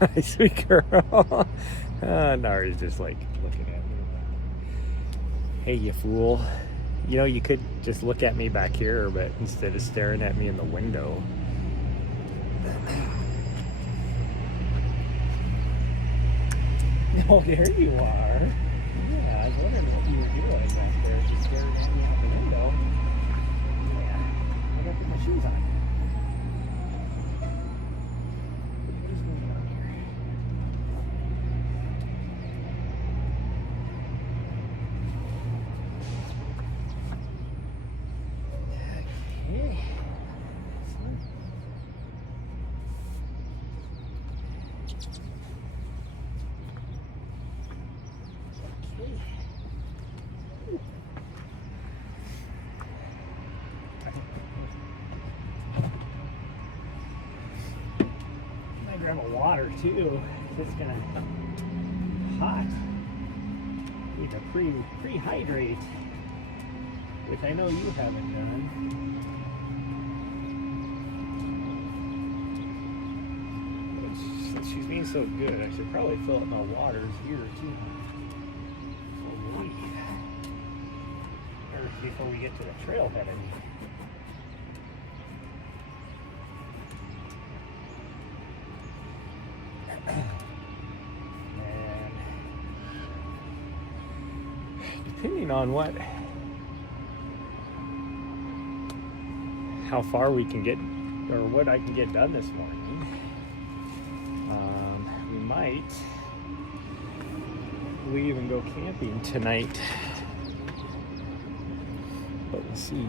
Hi, sweet girl. Nahri's just like looking at me. Hey, you fool. You know, you could just look at me back here, but instead of staring at me in the window. Oh, there you are. Yeah, I was wondering what you were doing back there, just staring at me out the window. Yeah, I gotta put my shoes on. What is going on here? Okay. I grab a water too. It's gonna hot. Need to pre-hydrate, which I know you haven't done. Since she's being so good, I should probably fill up my waters here too. Or before we get to the trailhead, I mean. Depending on how far we can get, or what I can get done this morning, we might leave and go camping tonight, but we'll see.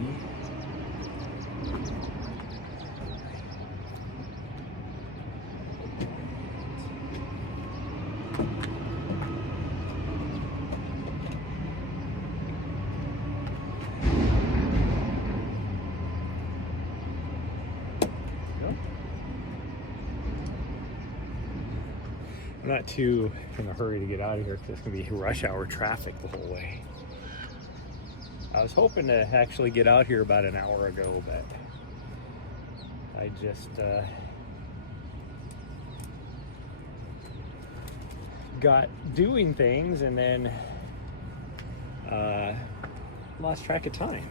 I'm not too in a hurry to get out of here because it's going to be rush hour traffic the whole way. I was hoping to actually get out here about an hour ago, but I just got doing things and then lost track of time.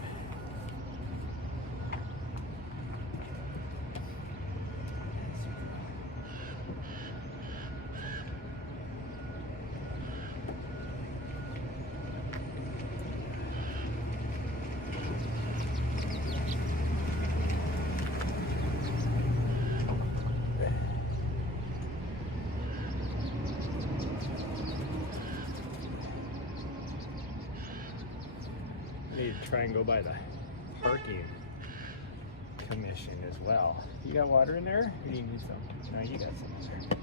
Need to try and go by the parking commission as well. You got water in there? Or do you need some? No, you got some in there.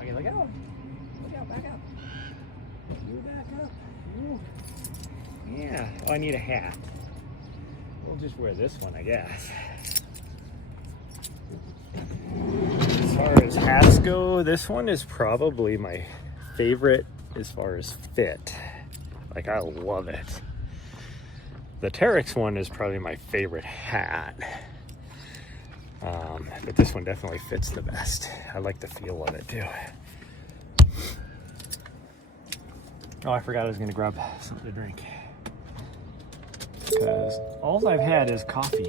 Okay, look out. Look out, back up. You back up. Ooh. Yeah. Oh, I need a hat. We'll just wear this one, I guess. As far as hats go, this one is probably my favorite as far as fit. Like, I love it. The Terex one is probably my favorite hat. But this one definitely fits the best. I like the feel of it too. Oh, I forgot I was gonna grab something to drink. Because all I've had is coffee.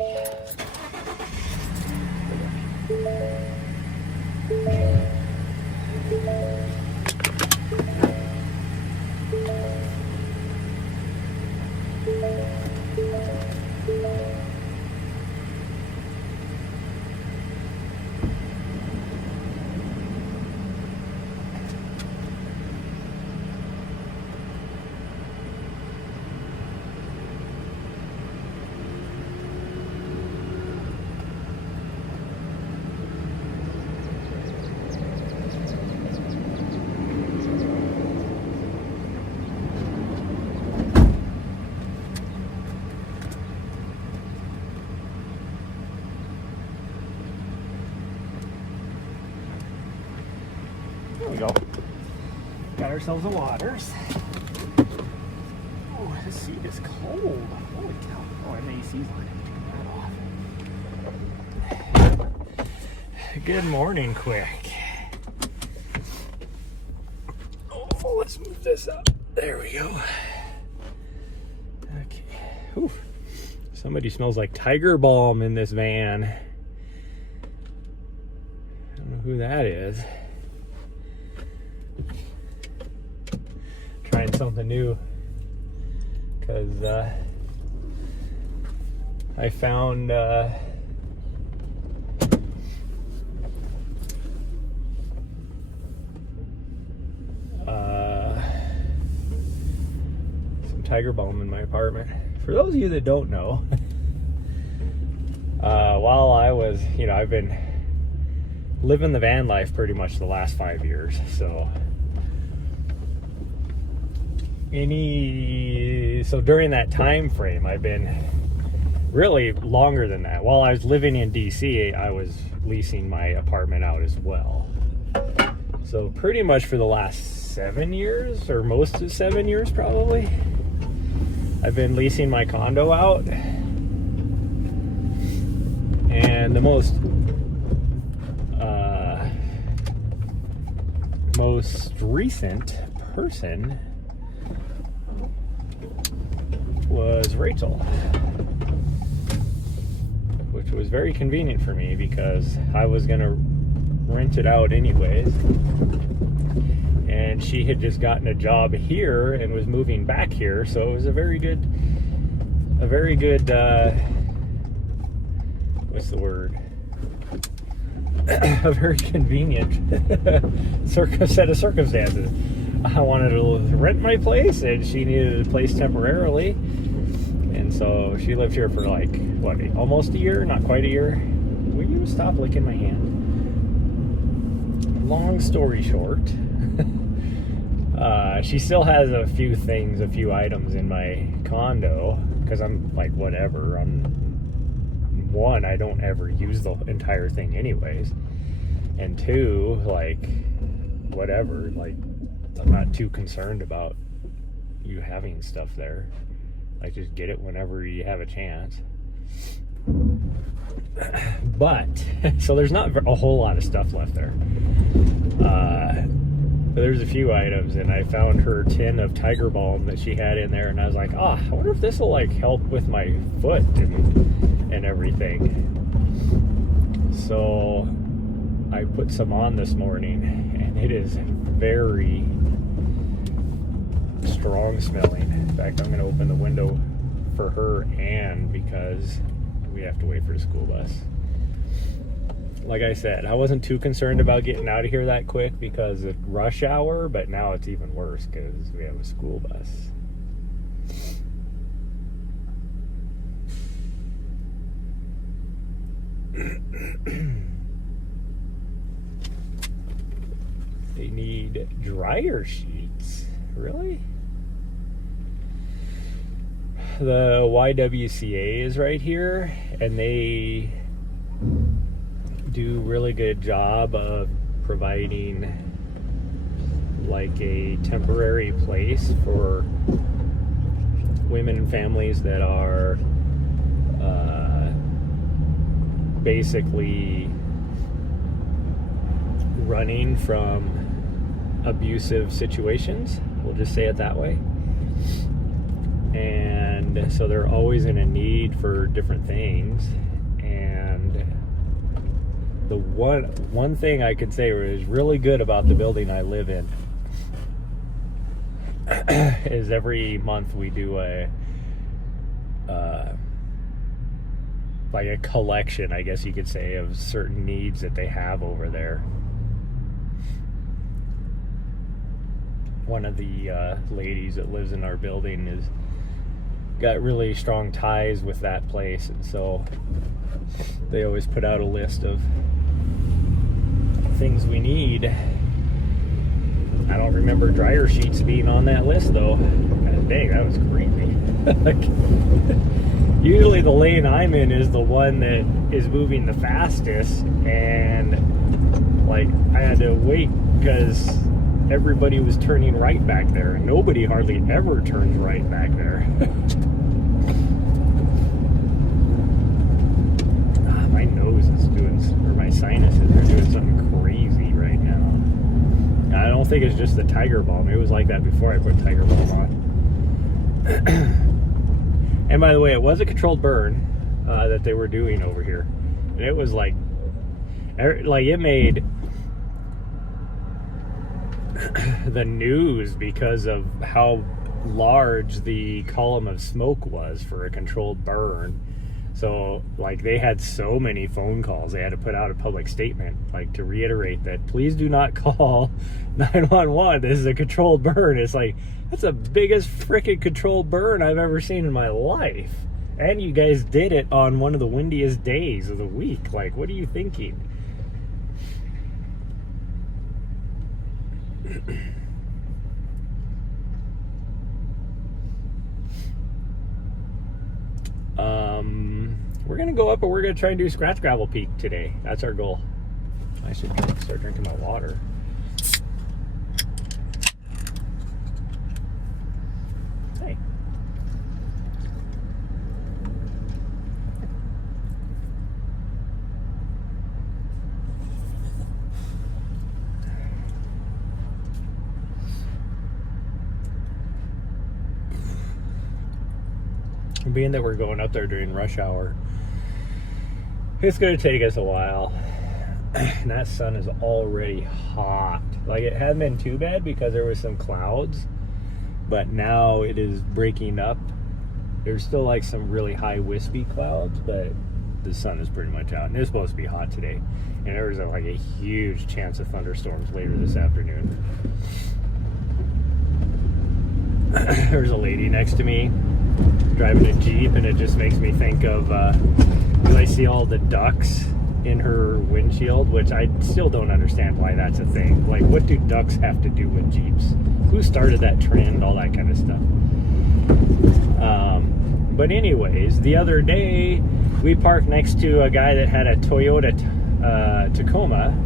There we go. Got ourselves a waters. Oh, this seat is cold. Holy cow. Oh, I have an AC season. Good morning, quick. Oh, let's move this up. There we go. Okay. Whew. Somebody smells like tiger balm in this van. I don't know who that is. Trying something new because I found some tiger balm in my apartment. For those of you that don't know, while I was, I've been living the van life pretty much the last 5 years. So during that time frame, I've been really longer than that. While I was living in DC, I was leasing my apartment out as well. So pretty much for the last 7 years, or most of 7 years probably, I've been leasing my condo out. And the most recent person was Rachel, which was very convenient for me because I was gonna rent it out anyways, and she had just gotten a job here and was moving back here, so it was a very good what's the word? A very convenient set of circumstances. I wanted to rent my place, and she needed a place temporarily, and so she lived here for like almost a year, not quite a year. Will you stop licking my hand? Long story short, she still has a few items in my condo because I'm like, whatever. One, I don't ever use the entire thing anyways, and two, like, whatever, like, I'm not too concerned about you having stuff there. Like, just get it whenever you have a chance. But so there's not a whole lot of stuff left there. But there's a few items, and I found her tin of tiger balm that she had in there, and I was like, I wonder if this will like help with my foot and everything. So I put some on this morning, and it is very strong smelling. In fact, I'm going to open the window for her, and because we have to wait for the school bus. Like I said, I wasn't too concerned about getting out of here that quick because of rush hour, but now it's even worse because we have a school bus. They need dryer sheets. Really? The YWCA is right here, and they do really good job of providing like a temporary place for women and families that are basically running from abusive situations. We'll just say it that way. And so they're always in a need for different things. And the one thing I could say is really good about the building I live in is every month we do a like a collection, I guess you could say, of certain needs that they have over there. One of the ladies that lives in our building is got really strong ties with that place, and so they always put out a list of things we need. I don't remember dryer sheets being on that list though. God dang, that was creepy. Usually the lane I'm in is the one that is moving the fastest, and like I had to wait because everybody was turning right back there, and nobody hardly ever turns right back there. don't think it's just the Tiger Balm. It was like that before I put Tiger Balm on. And by the way, it was a controlled burn that they were doing over here. And it was like it made the news because of how large the column of smoke was for a controlled burn. So like they had so many phone calls, they had to put out a public statement like to reiterate that please do not call 911. This is a controlled burn. It's like, that's the biggest freaking controlled burn I've ever seen in my life. And you guys did it on one of the windiest days of the week. Like, what are you thinking? We're gonna go up and we're gonna try and do Scratch Gravel Peak today. That's our goal. I should start drinking my water. Hey. Being that we're going up there during rush hour, it's going to take us a while. And that sun is already hot. Like, it hadn't been too bad because there was some clouds, but now it is breaking up. There's still like some really high wispy clouds, but the sun is pretty much out. And it's supposed to be hot today. And there was like a huge chance of thunderstorms later this afternoon. There's a lady next to me driving a Jeep, and it just makes me think of I see all the ducks in her windshield, which I still don't understand why that's a thing. Like, what do ducks have to do with Jeeps? Who started that trend? All that kind of stuff. But anyways, the other day we parked next to a guy that had a Toyota Tacoma,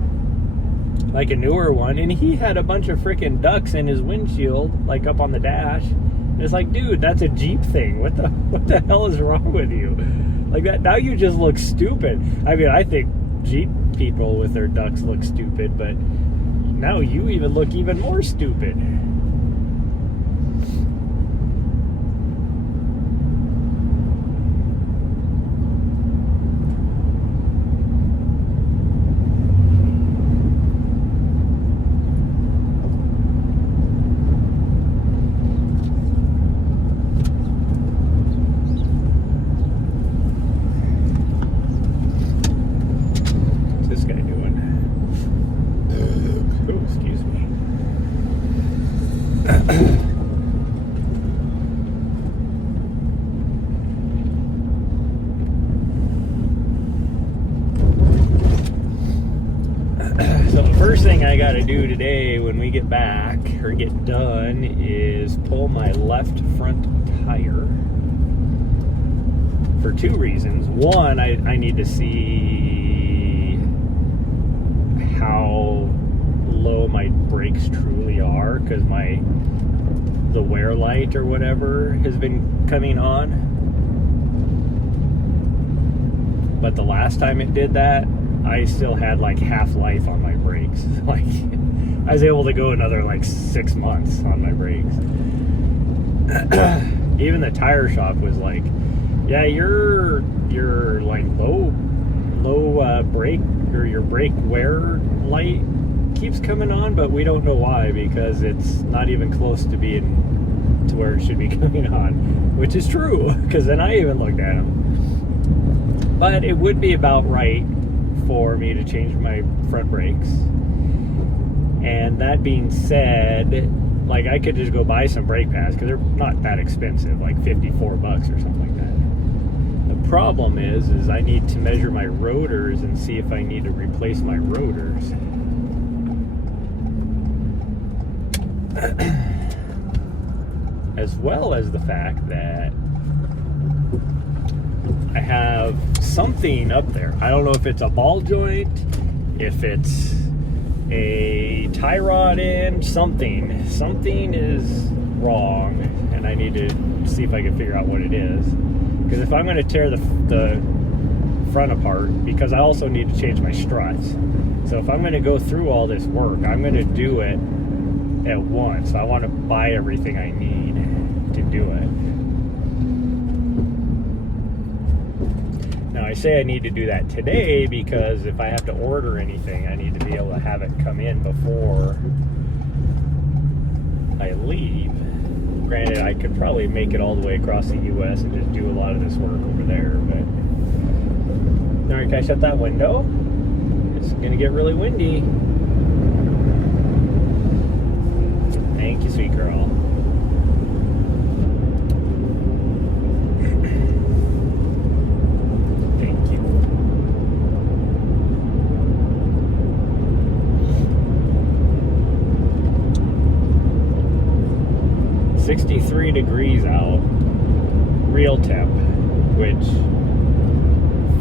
like a newer one, and he had a bunch of freaking ducks in his windshield, like up on the dash. And it's like, dude, that's a Jeep thing. What the hell is wrong with you? Like that, now you just look stupid. I mean, I think Jeep people with their ducks look stupid, but now you even look even more stupid. So the first thing I got to do today when we get back or get done is pull my left front tire for two reasons. One, I need to see how low my brakes truly are, because the wear light or whatever has been coming on. But the last time it did that, I still had like half life on my brakes. Like, I was able to go another like 6 months on my brakes. Even the tire shop was like, yeah, your like low brake, or your brake wear light keeps coming on, but we don't know why, because it's not even close to being to where it should be coming on, which is true, because then I even looked at them. But it would be about right for me to change my front brakes. And that being said, like, I could just go buy some brake pads, because they're not that expensive, like $54 or something like that. The problem is I need to measure my rotors and see if I need to replace my rotors. As well as the fact that I have something up there. I don't know if it's a ball joint, if it's a tie rod end, something is wrong, and I need to see if I can figure out what it is. Because if I'm going to tear the front apart, because I also need to change my struts. So if I'm going to go through all this work, I'm going to do it at once. So I want to buy everything I need to do it. Now I say I need to do that today because if I have to order anything, I need to be able to have it come in before I leave. Granted, I could probably make it all the way across the US and just do a lot of this work over there, but... Alright, can I shut that window? It's gonna get really windy. Thank you, sweet girl. Thank you. 63 degrees out, real temp, which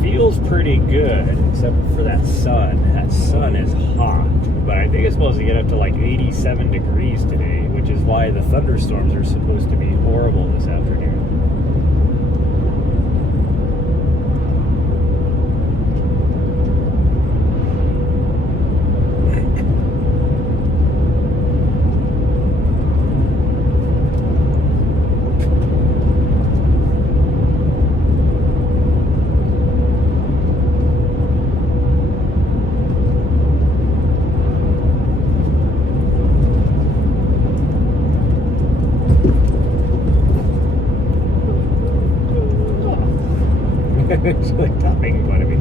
feels pretty good, except for that sun. That sun is hot, but I think it's supposed to get up to like 87 degrees today, which is why the thunderstorms are supposed to be horrible this afternoon. It's like making fun of me.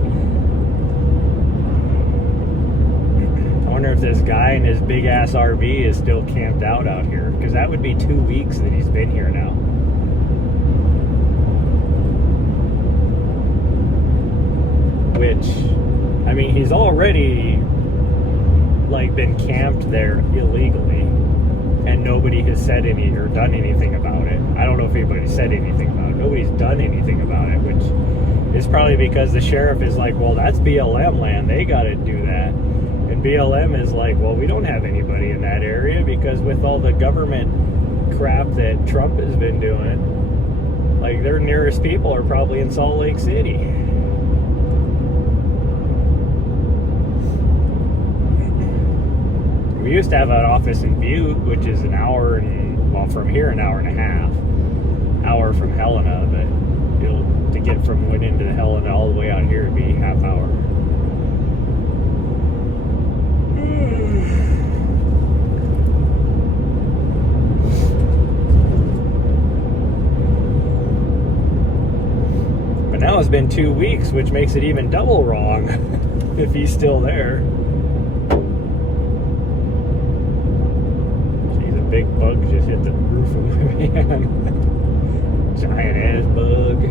I wonder if this guy in his big ass RV is still camped out here, because that would be 2 weeks that he's been here now. Which, I mean, he's already like been camped there illegally, and nobody has said any or done anything about it. I don't know if anybody said anything about it. Nobody's done anything about it, which is probably because the sheriff is like, well, that's BLM land, they got to do that. And BLM is like, well, we don't have anybody in that area because with all the government crap that Trump has been doing, like their nearest people are probably in Salt Lake City. We used to have an office in Butte, which is an hour and, well, from here an hour and a half, hour from Helena, but to get from Winton to Helena all the way out here would be half hour. But now it's been 2 weeks, which makes it even double wrong if he's still there. Jeez, a big bug just hit the roof of my van. Giant ass bug.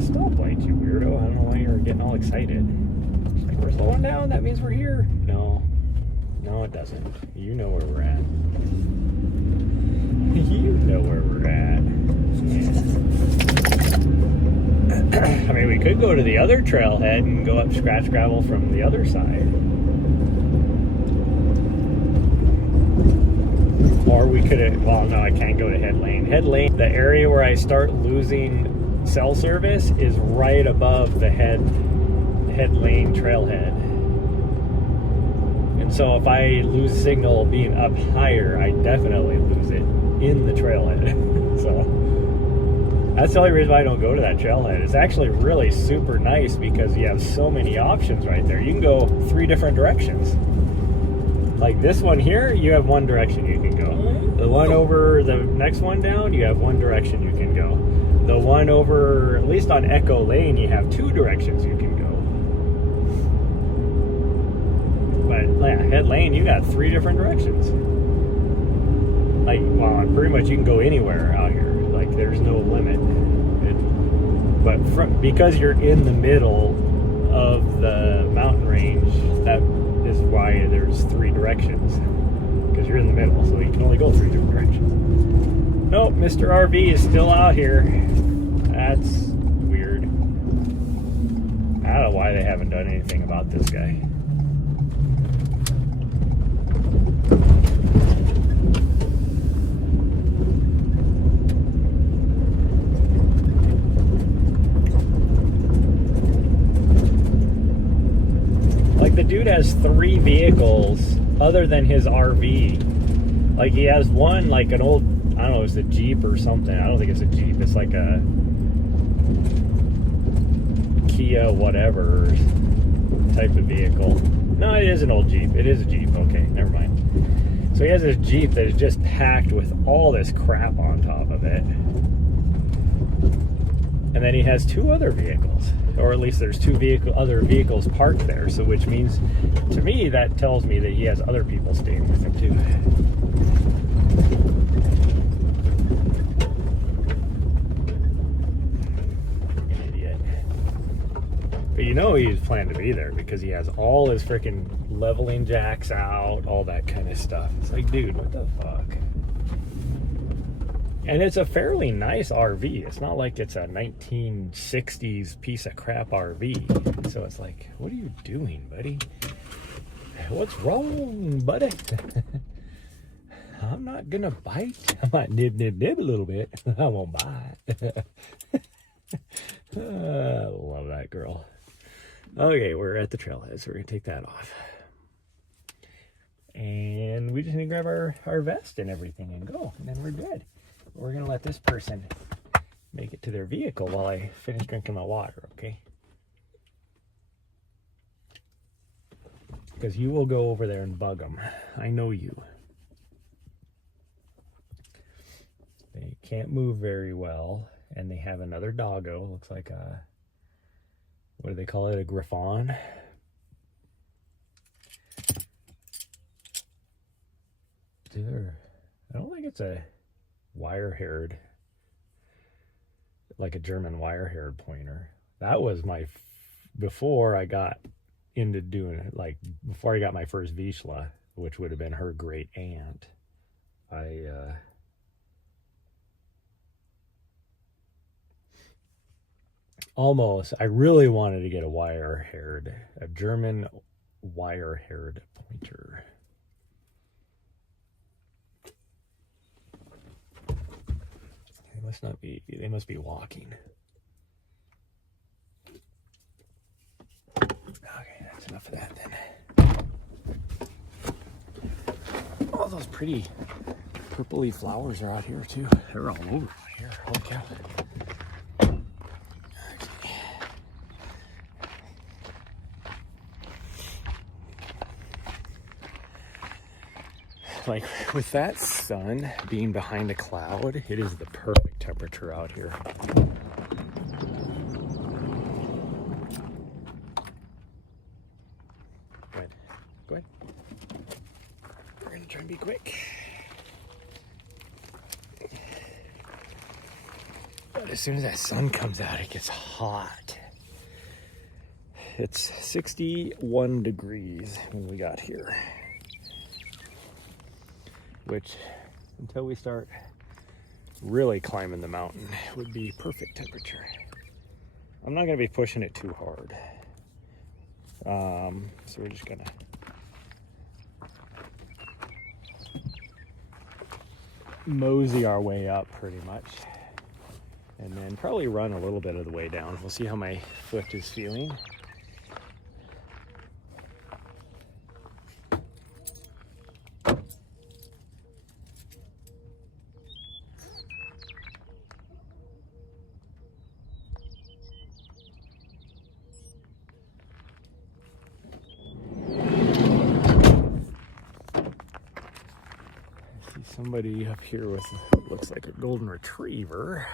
Stoplight, you weirdo. I don't know why you're getting all excited. It's like, we're slowing down, that means we're here. No, it doesn't. You know where we're at. You know where we're at. Yeah. I mean, we could go to the other trailhead and go up scratch gravel from the other side. Or we could have, well, no, I can't go to Head Lane. Head Lane, the area where I start losing cell service is right above the head lane trailhead, and so if I lose signal being up higher, I definitely lose it in the trailhead. So that's the only reason why I don't go to that trailhead. It's actually really super nice because you have so many options right there. You can go 3 different directions. Like this one here, you have one direction you can go. The one over the next one down, you have one direction you can go. The one over, at least on Echo Lane, you have 2 directions you can go. But yeah, Head Lane, you got 3 different directions. Like, well, pretty much you can go anywhere out here. Like, there's no limit. But because you're in the middle of the mountain range, that why there's 3 directions. Because you're in the middle, so you can only go 3 different directions. Nope, Mr. RV is still out here. That's weird. I don't know why they haven't done anything about this guy. Like, the dude has 3 vehicles other than his RV. Like, he has one, like an old, I don't know, it's a Jeep or something. I don't think it's a Jeep. It's like a Kia whatever type of vehicle. No, it is an old Jeep. It is a Jeep. Okay, never mind. So he has this Jeep that is just packed with all this crap on top of it. And then he has 2 other vehicles, or at least there's 2 other vehicles parked there. So, which means, to me, that tells me that he has other people staying with him too. An idiot. But you know he's planned to be there because he has all his freaking leveling jacks out, all that kind of stuff. It's like, dude, what the fuck? And it's a fairly nice RV. It's not like it's a 1960s piece of crap RV. So it's like, what are you doing, buddy? What's wrong, buddy? I'm not gonna bite. I might nib a little bit. I won't bite. I love that girl. Okay, we're at the trailhead, so we're gonna take that off. And we just need to grab our vest and everything and go, and then we're good. We're gonna let this person make it to their vehicle while I finish drinking my water, okay? Because you will go over there and bug them. I know you. They can't move very well, and they have another doggo. Looks like a, what do they call it? A Griffon. I don't think it's a wire-haired, like a German wire-haired pointer. That was my, before I got into doing it, like before I got my first Vizsla, which would have been her great aunt. I really wanted to get a German wire-haired pointer. They must be walking. Okay, that's enough of that then. All those pretty purpley flowers are out here too. They're all over out here. Holy cow. Like, with that sun being behind a cloud, it is the perfect temperature out here. Go ahead. We're gonna try and be quick. But as soon as that sun comes out, it gets hot. It's 61 degrees when we got here. Which, until we start really climbing the mountain, would be perfect temperature. I'm not going to be pushing it too hard. So we're just going to mosey our way up pretty much. And then probably run a little bit of the way down. We'll see how my foot is feeling. Somebody up here with what looks like a golden retriever.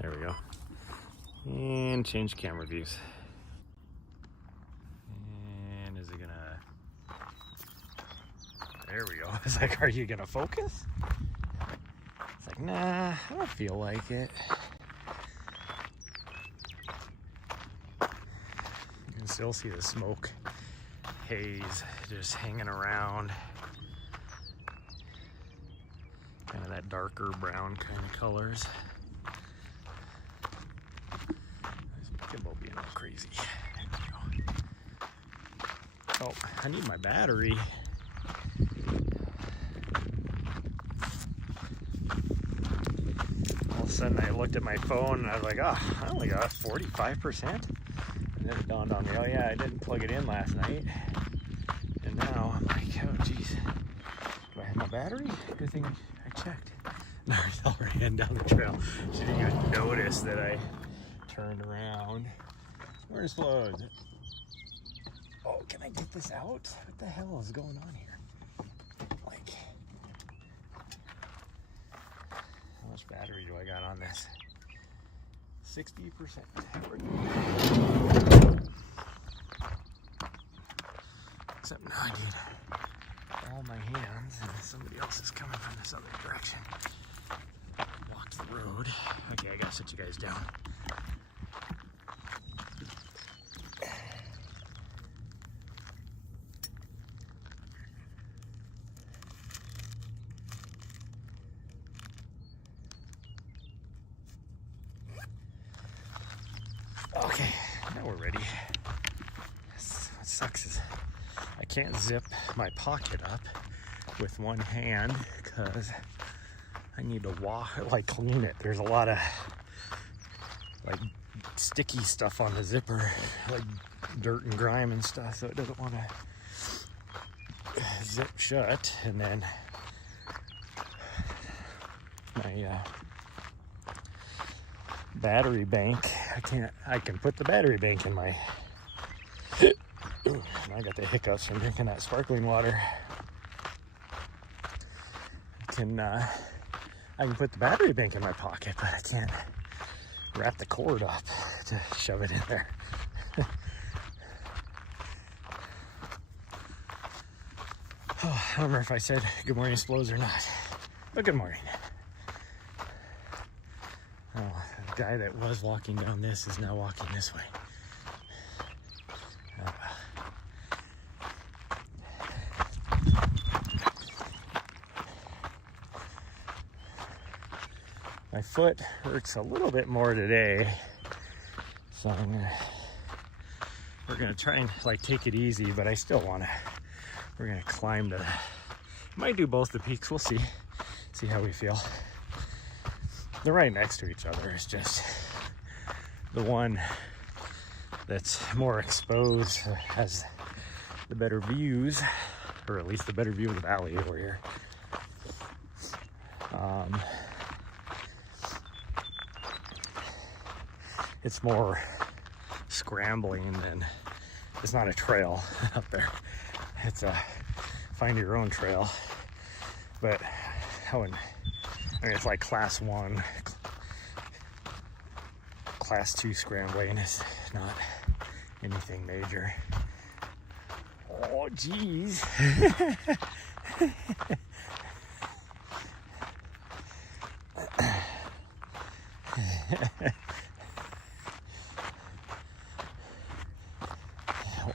There we go. And change camera views. And is it gonna... There we go. It's like, are you gonna focus? It's like, nah, I don't feel like it. still see the smoke haze just hanging around. Kind of that darker brown kind of colors. This gimbal being all crazy. There we go. Oh, I need my battery. All of a sudden I looked at my phone and I was like, oh, I only got 45%. And then it dawned on me, oh yeah, I didn't plug it in last night. And now I'm like, oh geez, do I have my battery? Good thing I checked. Nahri's already heading down the trail. She didn't even notice that I turned around. Where's Flo's? Oh, can I get this out? What the hell is going on here? Like, how much battery do I got on this? 60%. Except now I need all my hands and somebody else is coming from this other direction. Blocked the road. Okay, I gotta sit you guys down. Okay, now we're ready. What sucks is I can't zip my pocket up with one hand because I need to clean it. There's a lot of like sticky stuff on the zipper, like dirt and grime and stuff, so it doesn't want to zip shut. And then my battery bank, I can put the battery bank in my, ooh, I got the hiccups from drinking that sparkling water. I can put the battery bank in my pocket, but I can't wrap the cord up to shove it in there. Oh, I don't remember if I said good morning Splows or not, but good morning. Oh, the guy that was walking down this is now walking this way. My foot hurts a little bit more today, so we're gonna try and like take it easy, but I still we're gonna climb might do both the peaks, we'll see how we feel. They're right next to each other. It's just the one that's more exposed has the better views, or at least the better view of the valley over here. It's more scrambling than, it's not a trail up there. It's a find your own trail. But I mean, it's like class 1, class 2 scrambling. It's not anything major. Oh, geez.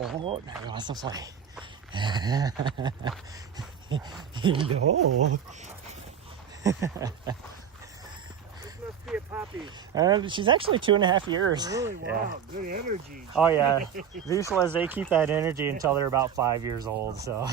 Oh, no, that's so funny. No. This must be a puppy. She's actually 2.5 years. Oh, really? Wow, yeah. Good energy. Oh yeah, these ones, they keep that energy until they're about 5 years old. So.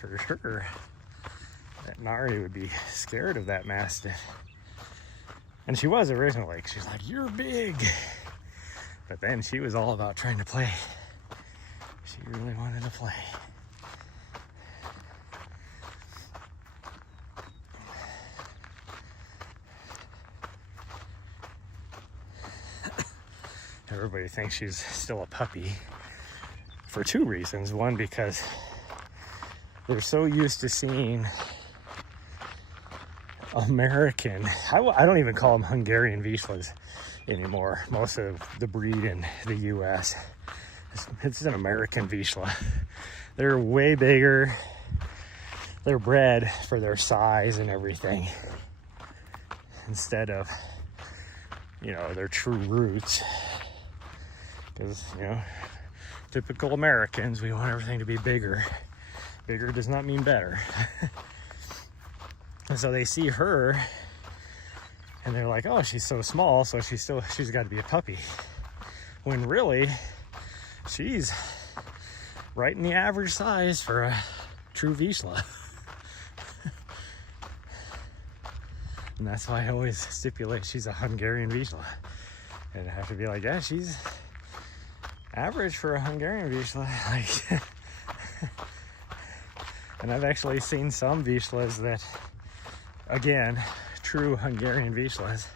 For sure that Nahri would be scared of that mastiff, and she was originally. She's like, you're big, but then she was all about trying to play. She really wanted to play. Everybody thinks she's still a puppy for 2 reasons. One, because they're so used to seeing American, I don't even call them Hungarian Vizslas anymore. Most of the breed in the US It's an American Vizsla. They're way bigger. They're bred for their size and everything, instead of, you know, their true roots. Because, you know, typical Americans, we want everything to be bigger. Bigger does not mean better. And so they see her and they're like, oh, she's so small, so she's got to be a puppy. When really, she's right in the average size for a true Vizsla. And that's why I always stipulate she's a Hungarian Vizsla. And I have to be like, yeah, she's average for a Hungarian Vizsla. Like, and I've actually seen some Vizslas that, again, true Hungarian Vizslas,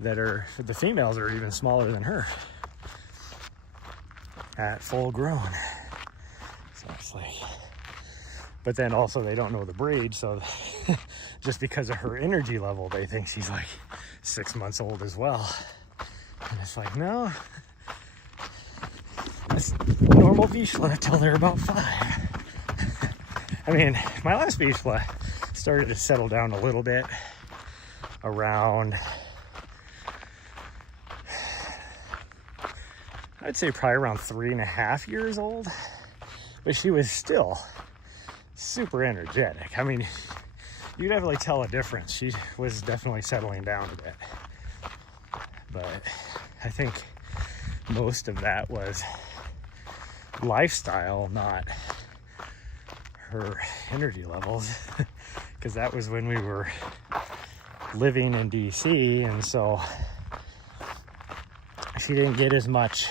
that are, the females are even smaller than her at full grown. So it's like, but then also they don't know the breed, so just because of her energy level, they think she's like 6 months old as well. And it's like, no, that's normal Vizsla till they're about 5. I mean, my last Vizsla started to settle down a little bit around, I'd say probably around 3.5 years old, but she was still super energetic. I mean, you could definitely tell a difference. She was definitely settling down a bit, but I think most of that was lifestyle, not her energy levels, because that was when we were living in DC, and so she didn't get as much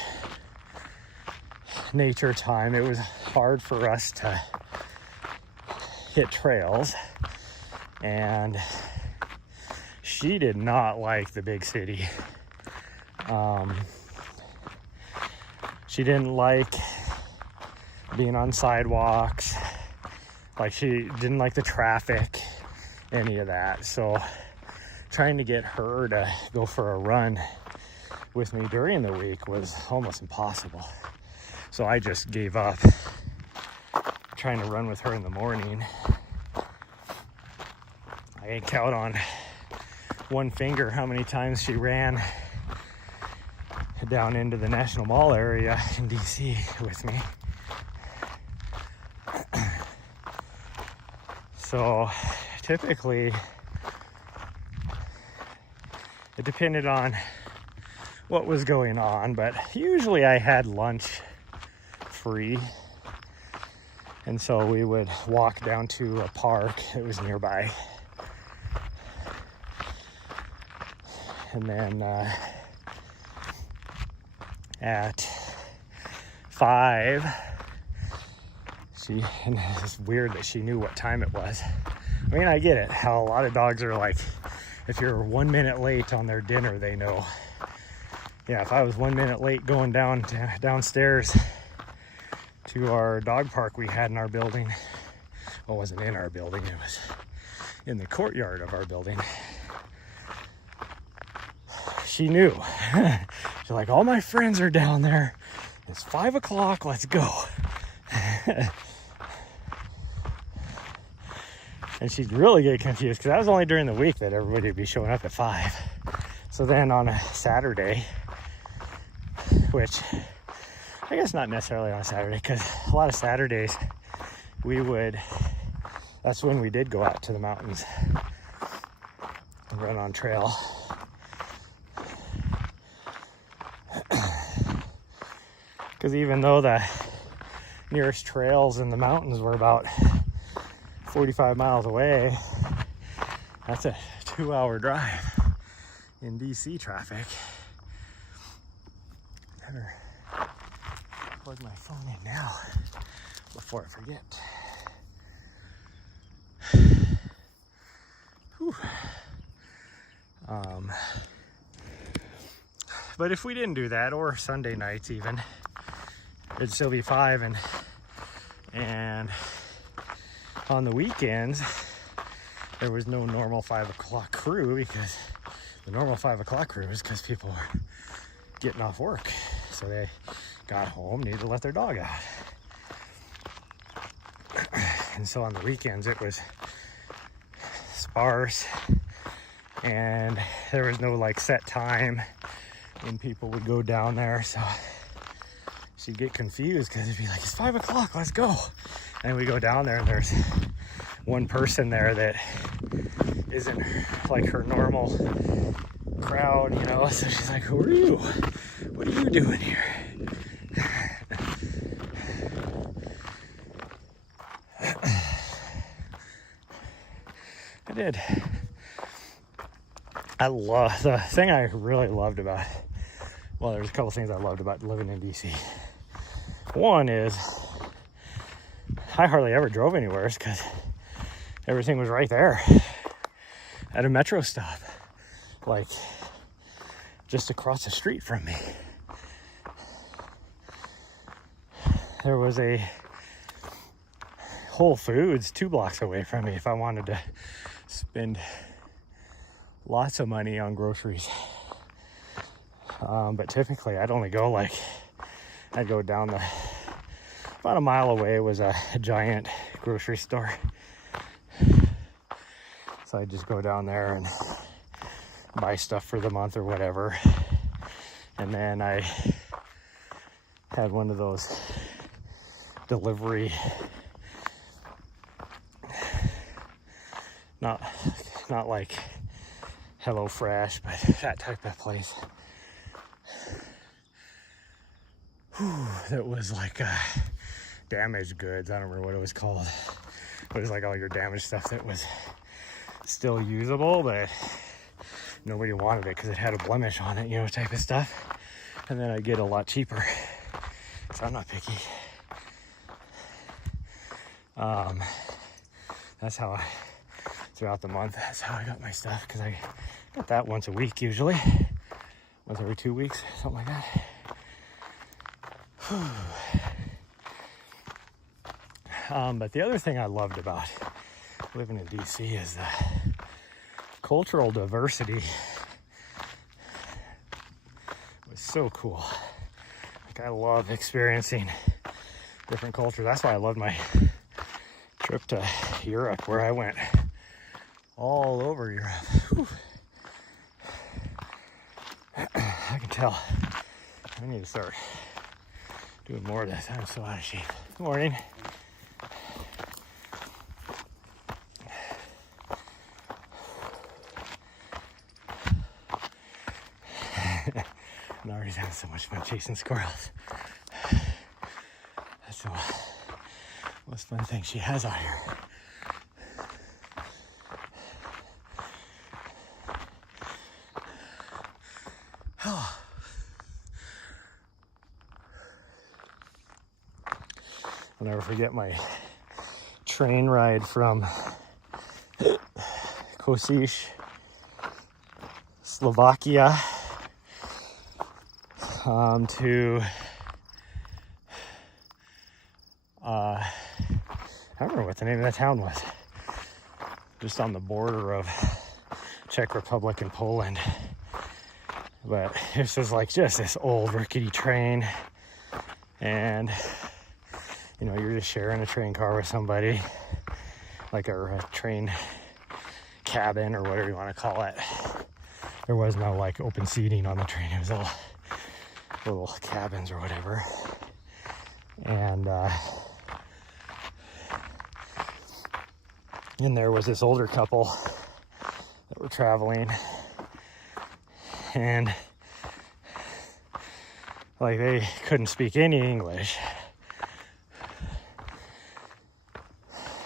nature time. It was hard for us to hit trails, and she did not like the big city. She didn't like being on sidewalks. Like, she didn't like the traffic, any of that. So trying to get her to go for a run with me during the week was almost impossible. So I just gave up trying to run with her in the morning. I can count on one finger how many times she ran down into the National Mall area in DC with me. So typically it depended on what was going on, but usually I had lunch free, and so we would walk down to a park that was nearby, and then at 5, and it's weird that she knew what time it was. I mean, I get it, how a lot of dogs are like, if you're 1 minute late on their dinner, they know. Yeah, if I was 1 minute late going downstairs to our dog park we had in our building, well, it wasn't in our building, it was in the courtyard of our building, she knew. She's like, all my friends are down there, it's 5 o'clock, let's go. And she'd really get confused, because that was only during the week that everybody would be showing up at 5. So then on a Saturday, which I guess not necessarily on a Saturday, because a lot of Saturdays that's when we did go out to the mountains and run on trail. Because even though the nearest trails in the mountains were about 45 miles away, that's a 2-hour drive in DC traffic. Better plug my phone in now before I forget. Whew. But if we didn't do that, or Sunday nights even, it'd still be 5, and on the weekends there was no normal 5 o'clock crew, because the normal 5 o'clock crew is because people were getting off work, so they got home, needed to let their dog out. And so on the weekends it was sparse, and there was no like set time when people would go down there, so she'd get confused because it'd be like, it's 5 o'clock, let's go. And we go down there and there's one person there that isn't like her normal crowd, you know, so she's like, who are you? What are you doing here? I did. I love, the thing I really loved about, well, there's a couple things I loved about living in DC. One is I hardly ever drove anywhere because everything was right there at a metro stop, like just across the street from me. There was a Whole Foods 2 blocks away from me if I wanted to spend lots of money on groceries. But typically I'd only go I'd go down about a mile away was a giant grocery store. So I'd just go down there and buy stuff for the month or whatever. And then I had one of those delivery, not like HelloFresh, but that type of place. That was like damaged goods. I don't remember what it was called. It was like all your damaged stuff that was still usable, but nobody wanted it because it had a blemish on it, you know, type of stuff. And then I get a lot cheaper, so I'm not picky. That's how throughout the month, that's how I got my stuff, because I got that once a week usually. Once every 2 weeks, something like that. But the other thing I loved about living in DC is the cultural diversity. It was so cool. Like, I love experiencing different cultures. That's why I loved my trip to Europe, where I went all over Europe. Whew. I can tell I need to start doing more of this. I'm so out of shape. Good morning. Nahri's having so much fun chasing squirrels. That's the most fun thing she has out here. I'll never forget my train ride from Kosice, Slovakia, to I don't remember what the name of that town was. Just on the border of Czech Republic and Poland. But this was like just this old rickety train, and you know, you're just sharing a train car with somebody, like a train cabin or whatever you want to call it. There was no like open seating on the train. It was little cabins or whatever. And there was this older couple that were traveling, and like they couldn't speak any English.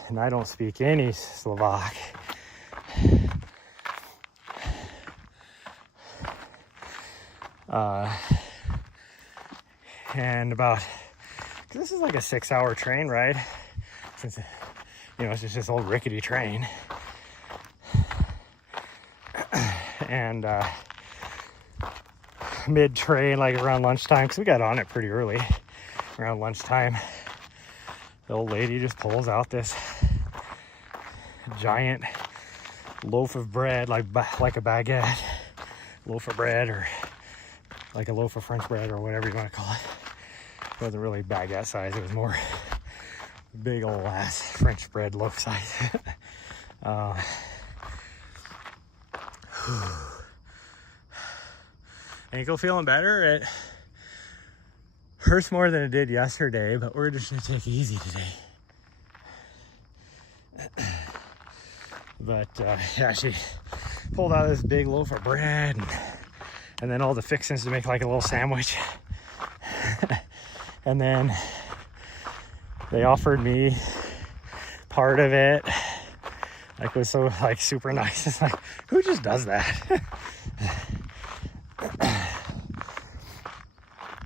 And I don't speak any Slovak. And about, cause this is like a 6-hour train ride, since you know it's just this old rickety train. And mid-train, like around lunchtime, because we got on it pretty early, around lunchtime, the old lady just pulls out this giant loaf of bread, like a baguette, loaf of bread, or like a loaf of French bread, or whatever you want to call it. It wasn't really baguette size. It was more big old ass French bread loaf size. Ankle feeling better. It hurts more than it did yesterday, but we're just gonna take it easy today. But yeah, she pulled out this big loaf of bread and then all the fixings to make like a little sandwich. And then they offered me part of it. Like, was so like super nice. It's like, who just does that?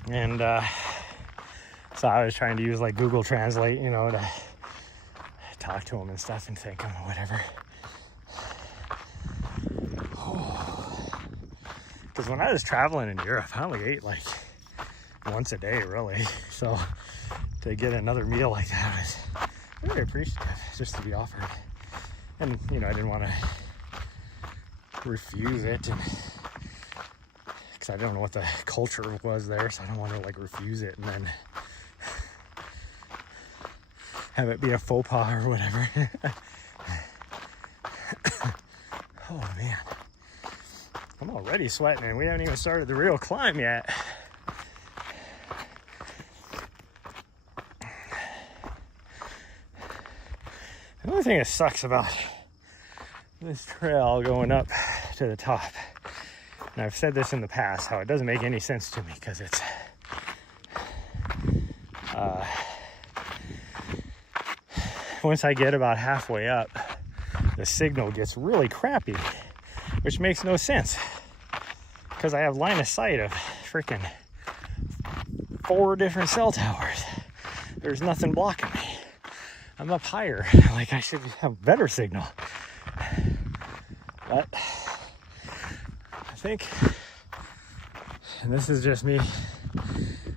And so I was trying to use like Google Translate, you know, to talk to him and stuff and thank him or whatever. Because when I was traveling in Europe, I only ate like once a day, really. So to get another meal like that was very appreciative, just to be offered. And, you know, I didn't want to refuse it, and because I don't know what the culture was there, so I don't want to like refuse it and then have it be a faux pas or whatever. Oh man, I'm already sweating and we haven't even started the real climb yet. The only thing that sucks about this trail going up to the top, and I've said this in the past, how it doesn't make any sense to me, because it's once I get about halfway up, the signal gets really crappy, which makes no sense, because I have line of sight of freaking 4 different cell towers. There's nothing blocking me. I'm up higher, like I should have better signal. But I think, and this is just me,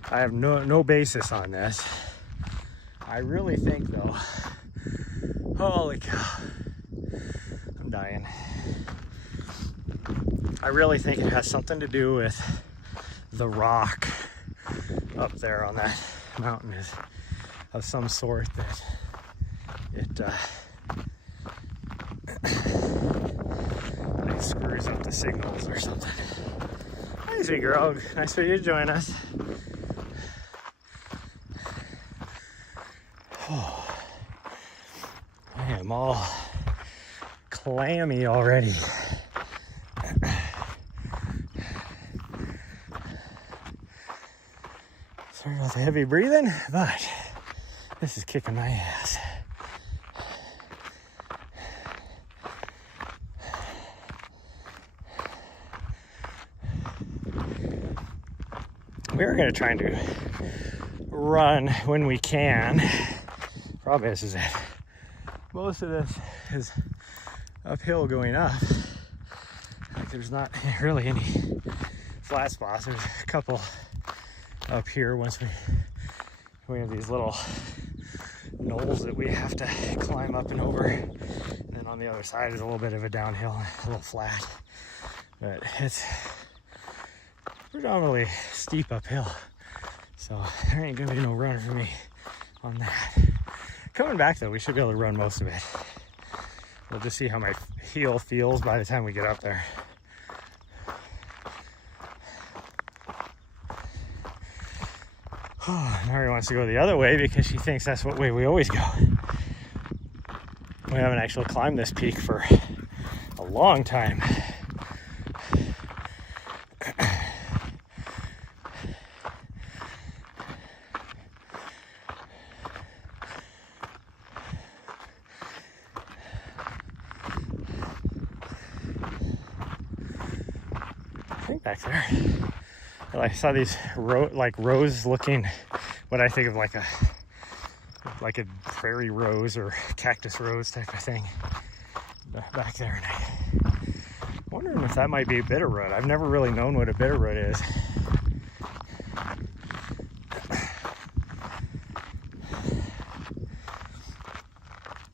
I have no basis on this. I really think though, holy cow, I'm dying. I really think it has something to do with the rock up there on that mountain is of some sort, that it like screws up the signals or something. Hi, sweet girl. Nice for you to join us. Oh, I am all clammy already. Sorry about the heavy breathing, but this is kicking my ass. We're going to try to run when we can. Problem is that most of this is uphill going up. Like, there's not really any flat spots. There's a couple up here once we have these little knolls that we have to climb up and over. And then on the other side is a little bit of a downhill, a little flat. But it's predominantly steep uphill, so there ain't gonna be no run for me on that. Coming back though, we should be able to run most of it. We'll just see how my heel feels by the time we get up there. Nahri wants to go the other way because she thinks that's what way we always go. We haven't actually climbed this peak for a long time. Back there, I saw these rose looking, what I think of like a prairie rose or cactus rose type of thing back there, and I'm wondering if that might be a bitter root. I've never really known what a bitter root is.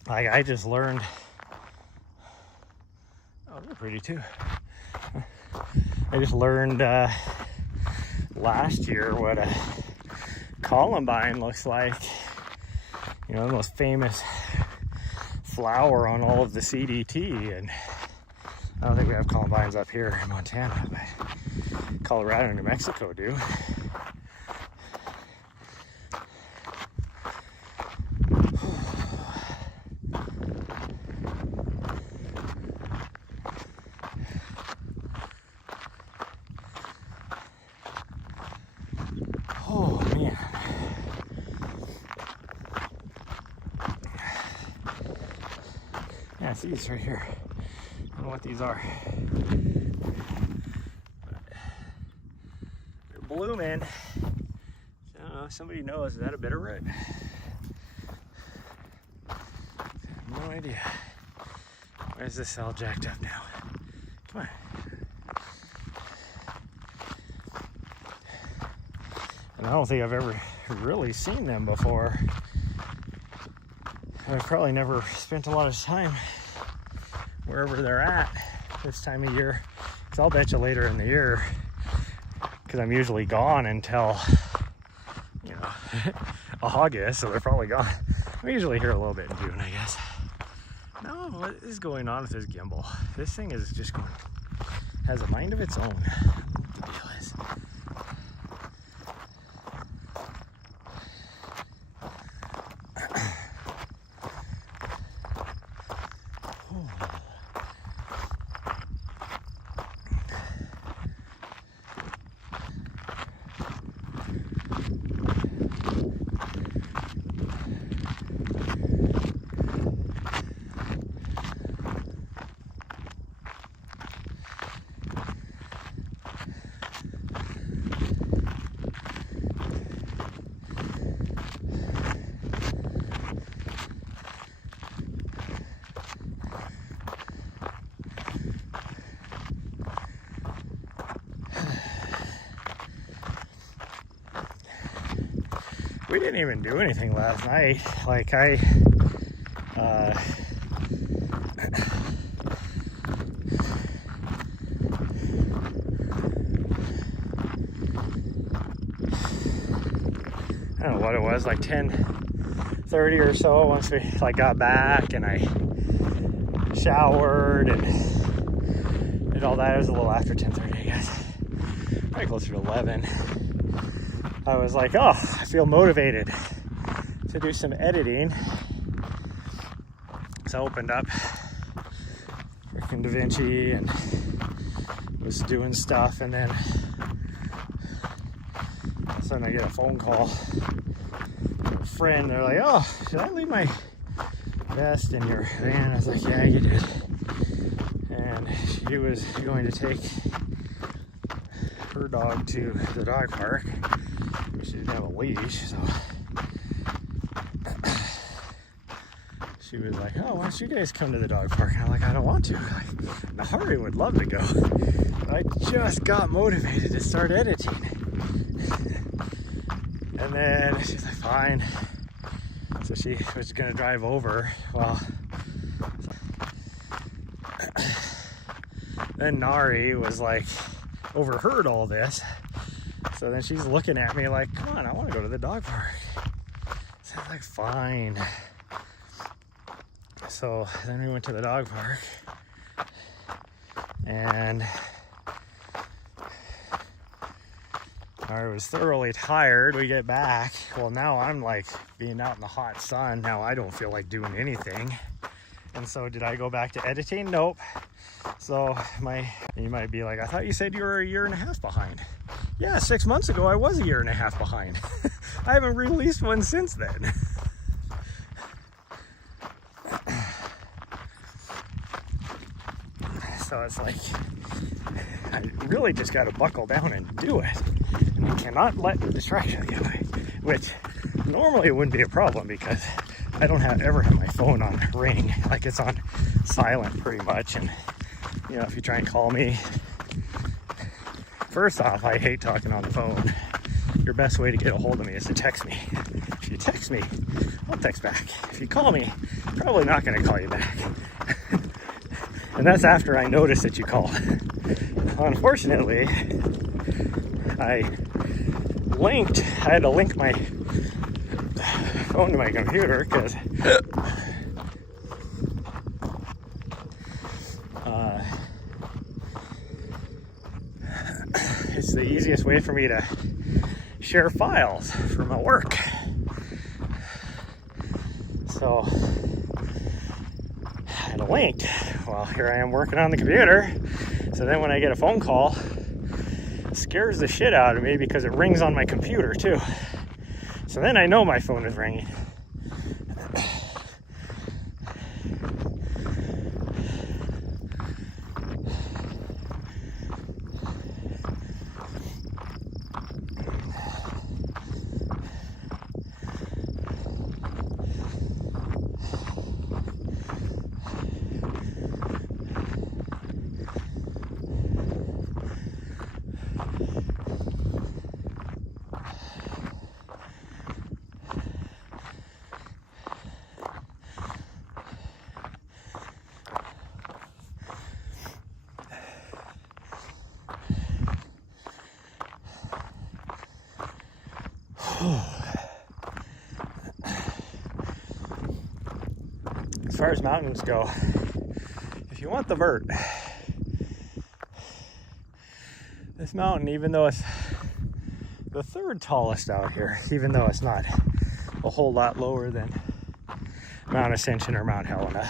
Like, I just learned, oh, they're pretty too. I just learned last year what a columbine looks like, you know, the most famous flower on all of the CDT. And I don't think we have columbines up here in Montana, but Colorado and New Mexico do. Oh man. Yeah, see these right here. I don't know what these are. They're blooming. I don't know, somebody knows. Is that a bitterroot? No idea. Why is this all jacked up now? Come on. And I don't think I've ever really seen them before. I've probably never spent a lot of time wherever they're at this time of year. Because I'll bet you later in the year, because I'm usually gone until, you know, August, so they're probably gone. I'm usually here a little bit in June, I guess. No, what is going on with this gimbal? This thing is just going, has a mind of its own. I don't know what the deal is. We didn't even do anything last night. Like I don't know what it was, like 10:30 or so once we like got back and I showered and did all that. It was a little after 10:30, I guess. Probably closer to 11. I was like, oh, I feel motivated to do some editing. So I opened up freaking DaVinci and was doing stuff, and then all of a sudden I get a phone call from a friend. They're like, oh, should I leave my vest in your van? I was like, yeah, you did. And she was going to take her dog to the dog park. She didn't have a leash, so she was like, oh, why don't you guys come to the dog park? And I'm like, I don't want to. Like, Nahri would love to go. But I just got motivated to start editing. And then she's like, fine. So she was gonna drive over. Well, then Nahri was like, overheard all this. So then she's looking at me like, come on, I want to go to the dog park. So I'm like, fine. So then we went to the dog park. And I was thoroughly tired. We get back. Well, now I'm like being out in the hot sun. Now I don't feel like doing anything. And so did I go back to editing? Nope. So you might be like, I thought you said you were a year and a half behind. Yeah, 6 months ago I was a year and a half behind. I haven't released one since then. So it's like, I really just got to buckle down and do it. And you cannot let the distraction get away, which normally wouldn't be a problem because I don't ever have my phone on ring. Like, it's on silent pretty much. And you know, if you try and call me, first off, I hate talking on the phone. Your best way to get a hold of me is to text me. If you text me, I'll text back. If you call me, I'm probably not going to call you back. And that's after I notice that you called. Unfortunately, I linked. I had to link my phone to my computer because it's the easiest way for me to share files for my work. So I had it linked. Well, here I am working on the computer. So then when I get a phone call, it scares the shit out of me because it rings on my computer too. So then I know my phone is ringing. As far as mountains go, if you want the vert, this mountain, even though it's the third tallest out here, even though it's not a whole lot lower than Mount Ascension or Mount Helena,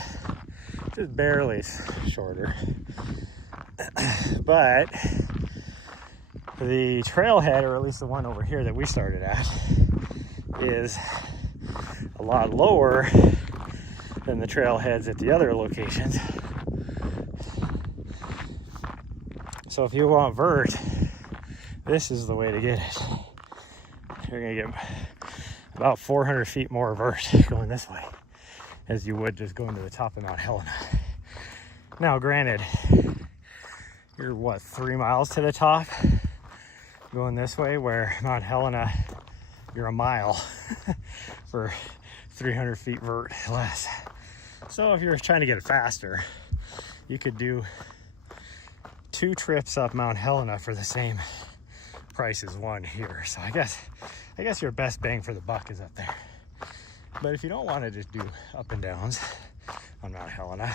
just barely shorter. But the trailhead, or at least the one over here that we started at, is a lot lower than the trailheads at the other locations. So if you want vert, this is the way to get it. You're gonna get about 400 feet more vert going this way as you would just going to the top of Mount Helena. Now granted, you're what, 3 miles to the top going this way, where Mount Helena you're a mile for 300 feet vert less. So if you're trying to get it faster, you could do 2 trips up Mount Helena for the same price as one here. So I guess your best bang for the buck is up there. But if you don't want to just do up and downs on Mount Helena,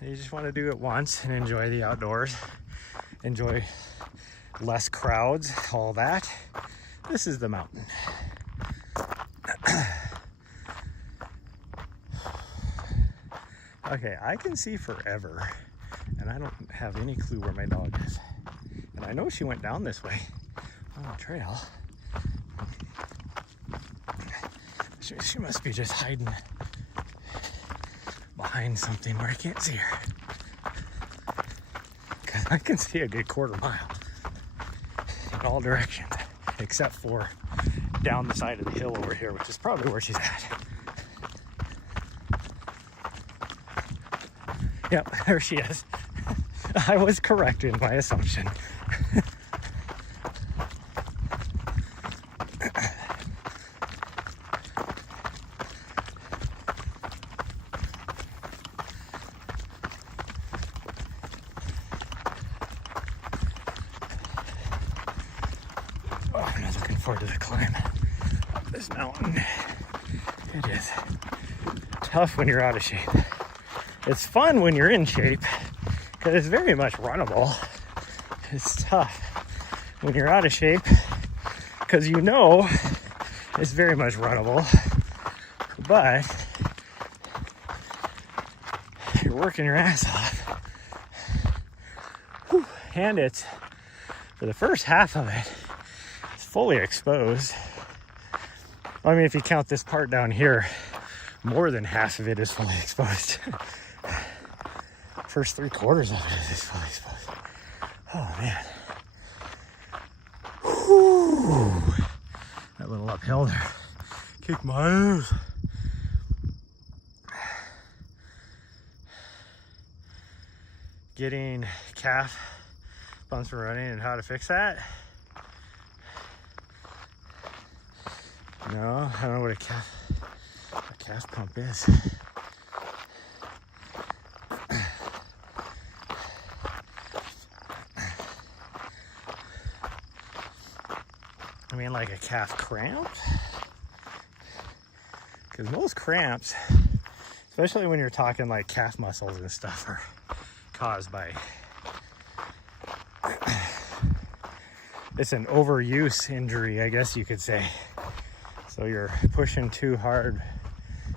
you just want to do it once and enjoy the outdoors, enjoy less crowds, all that, this is the mountain. Okay, I can see forever, and I don't have any clue where my dog is. And I know she went down this way on the trail. She must be just hiding behind something where I can't see her. Because I can see a good quarter mile in all directions, except for down the side of the hill over here, which is probably where she's at. Yep, there she is. I was correct in my assumption. Oh, I'm not looking forward to the climb up this mountain. It is tough when you're out of shape. It's fun when you're in shape, because it's very much runnable. It's tough when you're out of shape, because you know it's very much runnable, but you're working your ass off. Whew. And it's, for the first half of it, it's fully exposed. I mean, if you count this part down here, more than half of it is fully exposed. First 3/4 of it is fully exposed. Oh man. Whew. That little uphill there. Kick my ass. Getting calf pumps for running and how to fix that. No, I don't know what a calf pump is. I mean like a calf cramp? Because most cramps, especially when you're talking like calf muscles and stuff, are caused by it's an overuse injury, I guess you could say. So you're pushing too hard,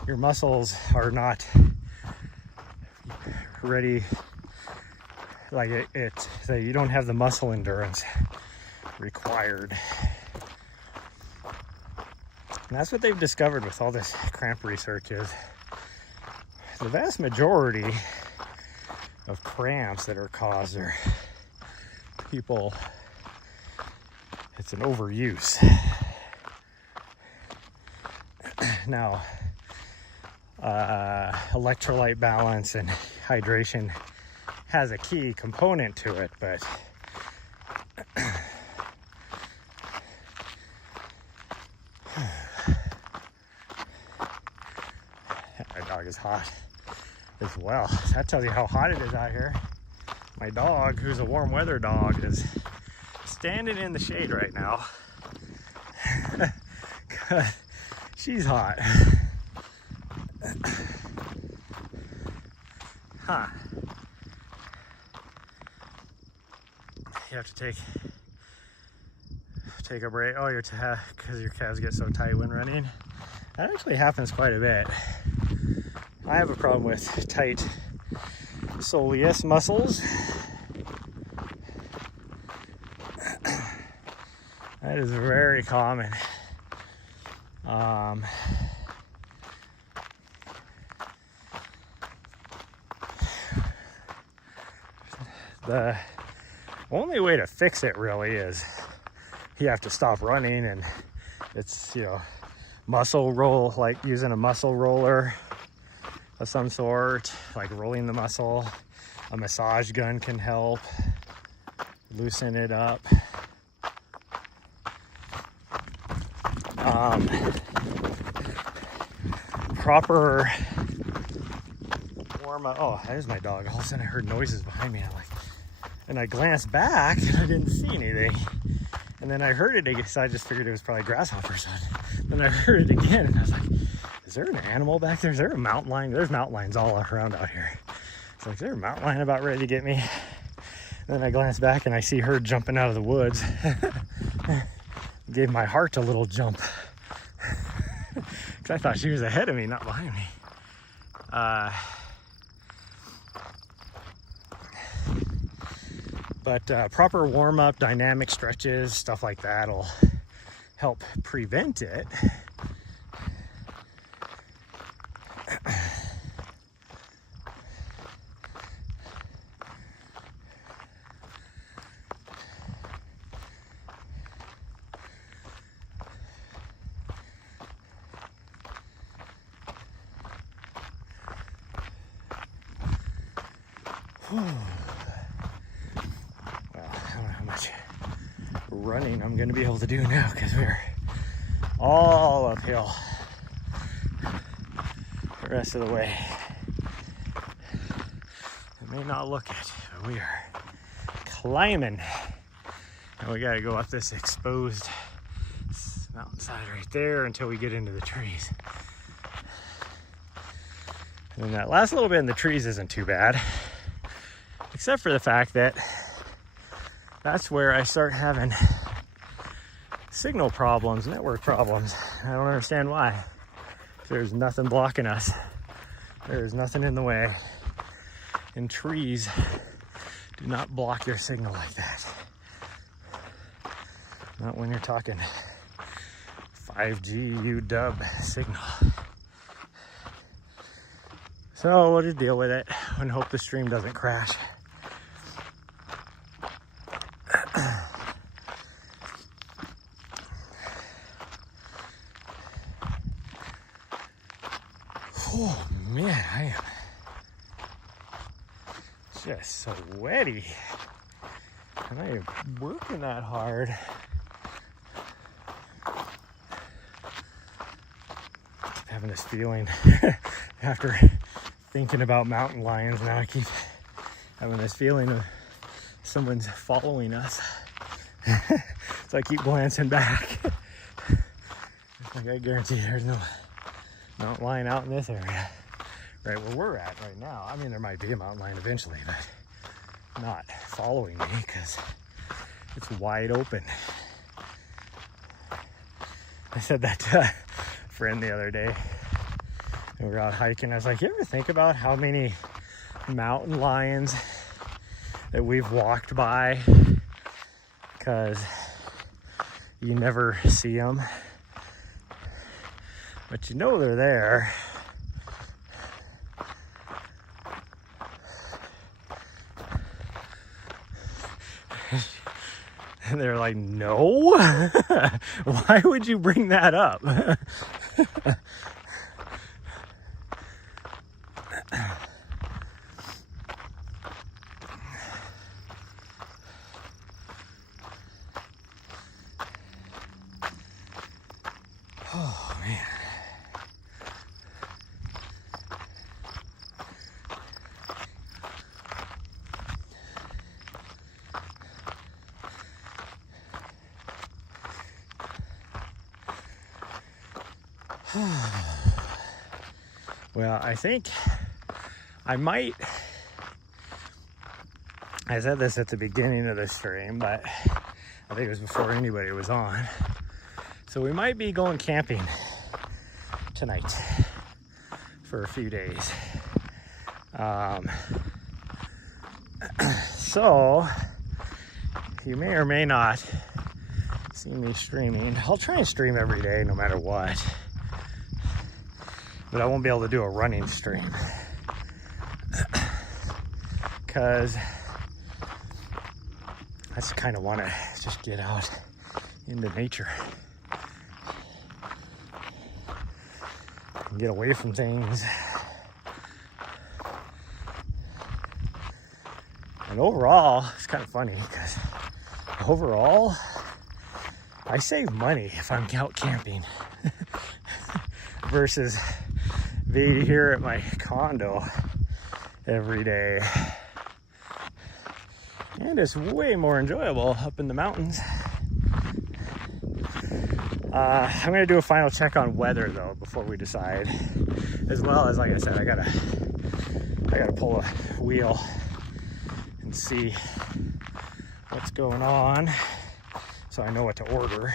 your muscles are not ready, like so you don't have the muscle endurance required. And that's what they've discovered with all this cramp research, is the vast majority of cramps that are caused are people, it's an overuse. Now, electrolyte balance and hydration has a key component to it, but my dog is hot as well. That tells you how hot it is out here. My dog, who's a warm weather dog, is standing in the shade right now. She's hot. Huh. You have to take a break. Oh, because your calves get so tight when running. That actually happens quite a bit. I have a problem with tight soleus muscles. That is very common. The only way to fix it really is you have to stop running, and it's, muscle roll, like using a muscle roller of some sort, like rolling the muscle. A massage gun can help loosen it up. Proper warm up. Oh, there's my dog. All of a sudden I heard noises behind me. And I glanced back and I didn't see anything. And then I heard it again, so I just figured it was probably grasshoppers. Then I heard it again and I was like, is there an animal back there? Is there a mountain lion? There's mountain lions all around out here. It's like, is there a mountain lion about ready to get me? And then I glanced back and I see her jumping out of the woods. Gave my heart a little jump. Because I thought she was ahead of me, not behind me. But proper warm-up, dynamic stretches, stuff like that will help prevent it. Well, I don't know how much running I'm going to be able to do now, because we're all uphill the rest of the way. It may not look it, but we are climbing. And we got to go up this exposed mountainside right there until we get into the trees. And that last little bit in the trees isn't too bad, except for the fact that that's where I start having signal problems, network problems. I don't understand why. There's nothing blocking us. There's nothing in the way. And trees do not block your signal like that. Not when you're talking 5G UW signal. So we'll just deal with it and hope the stream doesn't crash. Oh man, I am just so sweaty. And I am working that hard. Having this feeling after thinking about mountain lions, now I keep having this feeling of someone's following us. So I keep glancing back. Like, I guarantee there's no mountain lion out in this area, right where we're at right now. I mean, there might be a mountain lion eventually, but not following me because it's wide open. I said that to a friend the other day. We were out hiking. I was like, you ever think about how many mountain lions that we've walked by because you never see them, but you know they're there. And they're like, no? Why would you bring that up? Oh, man. Well, I think I might, I said this at the beginning of the stream, but I think it was before anybody was on. So we might be going camping tonight for a few days. So you may or may not see me streaming. I'll try and stream every day no matter what, but I won't be able to do a running stream because I just kind of want to just get out into nature and get away from things. And overall, it's kind of funny because overall, I save money if I'm out camping versus being here at my condo every day. And it's way more enjoyable up in the mountains. I'm gonna do a final check on weather though before we decide, as well as, like I said, I gotta pull a wheel and see what's going on so I know what to order.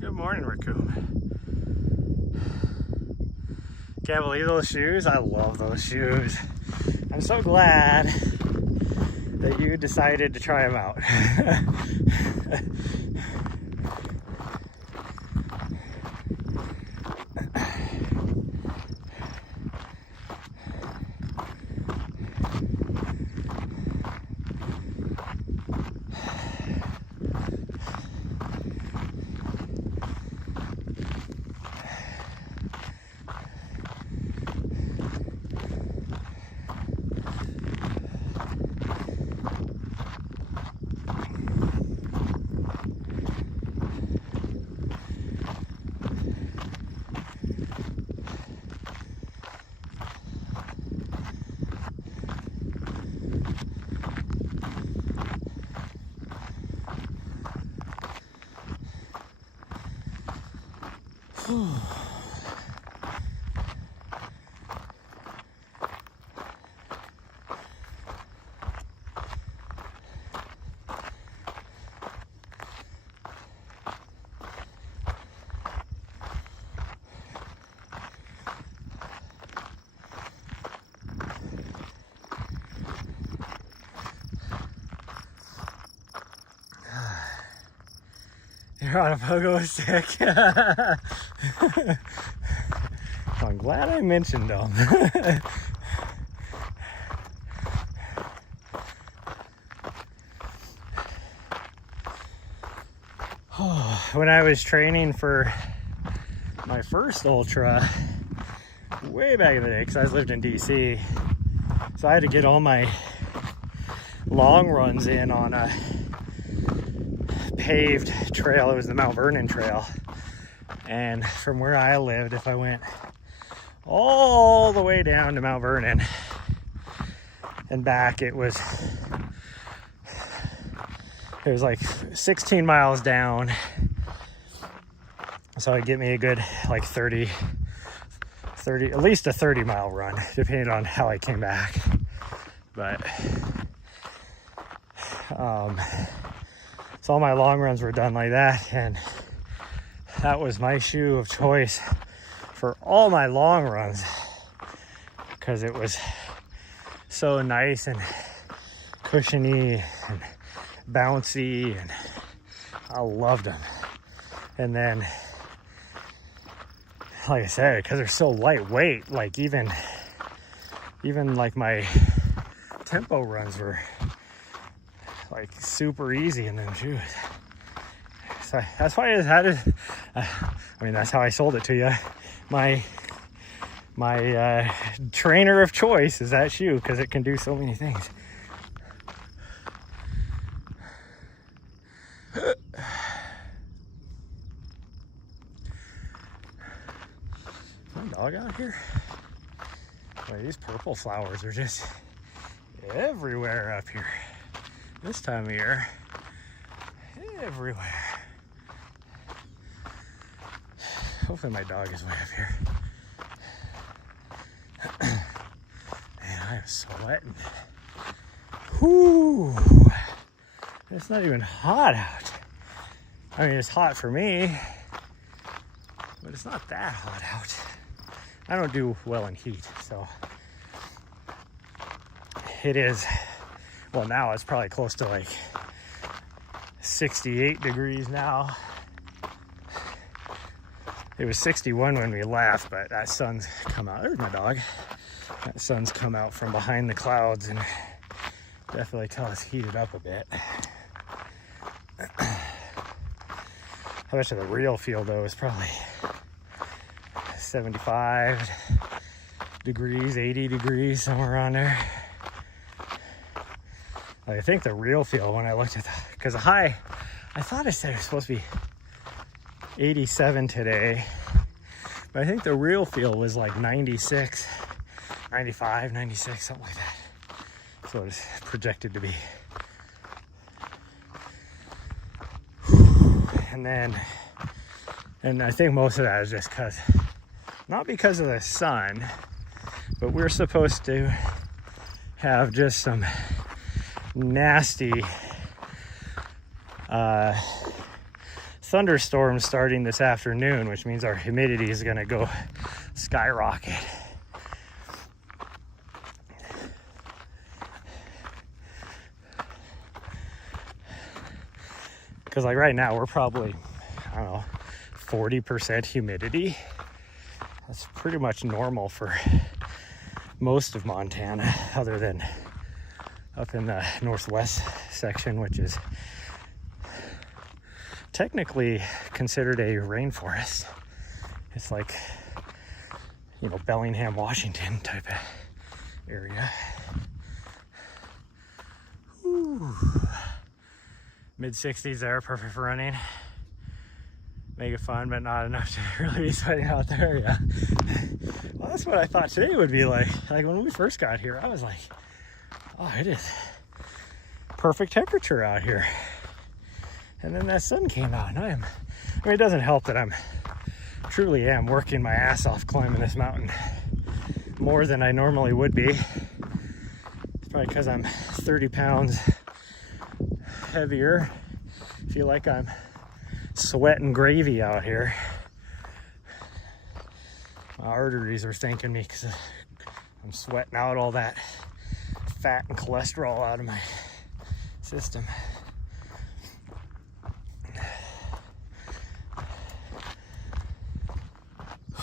Good morning, Raccoon. Can't believe those shoes. I love those shoes. I'm so glad that you decided to try them out. You're on a pogo stick. I'm glad I mentioned them. When I was training for my first ultra way back in the day, because I lived in DC, so I had to get all my long runs in on a paved trail. It was the Mount Vernon Trail, and from where I lived, if I went all the way down to Mount Vernon and back, it was like 16 miles down. So it'd get me a good like 30, at least a 30-mile run, depending on how I came back. But so all my long runs were done like that, and that was my shoe of choice for all my long runs, because it was so nice and cushiony and bouncy, and I loved them. And then, like I said, because they're so lightweight, like even like my tempo runs were like super easy in them shoes. So that's why that's how I sold it to you. My trainer of choice is that shoe, because it can do so many things. Dog out here. Boy, these purple flowers are just everywhere up here this time of year. Everywhere. Hopefully my dog is way up here. Man, I am sweating. Whoo! It's not even hot out. I mean, it's hot for me, but it's not that hot out. I don't do well in heat, so it is, well, now it's probably close to like 68 degrees now. It was 61 when we left, but that sun's come out. There's my dog. That sun's come out from behind the clouds and definitely tell it's heated up a bit. I bet you the real feel though is probably 75 degrees, 80 degrees, somewhere around there. I think the real feel, when I looked at that, because the high, I thought I said it was supposed to be 87 today, but I think the real feel was like 96, 95, 96, something like that. So it was projected to be. And I think most of that is just because, not because of the sun, but we're supposed to have just some nasty thunderstorms starting this afternoon, which means our humidity is going to go skyrocket. Because like right now we're probably, I don't know, 40% humidity. That's pretty much normal for most of Montana, other than up in the northwest section, which is technically considered a rainforest. It's like, you know, Bellingham, Washington type of area. Ooh. Mid-60s there, perfect for running. Make it fun, but not enough to really be sweating out there, yeah. Well, that's what I thought today would be like. Like when we first got here, I was like, oh, it is perfect temperature out here. And then that sun came out, and I mean, it doesn't help that I'm truly am working my ass off climbing this mountain more than I normally would be. It's probably because I'm 30 pounds heavier. I feel like I'm sweating gravy out here. My arteries are thanking me because I'm sweating out all that fat and cholesterol out of my system.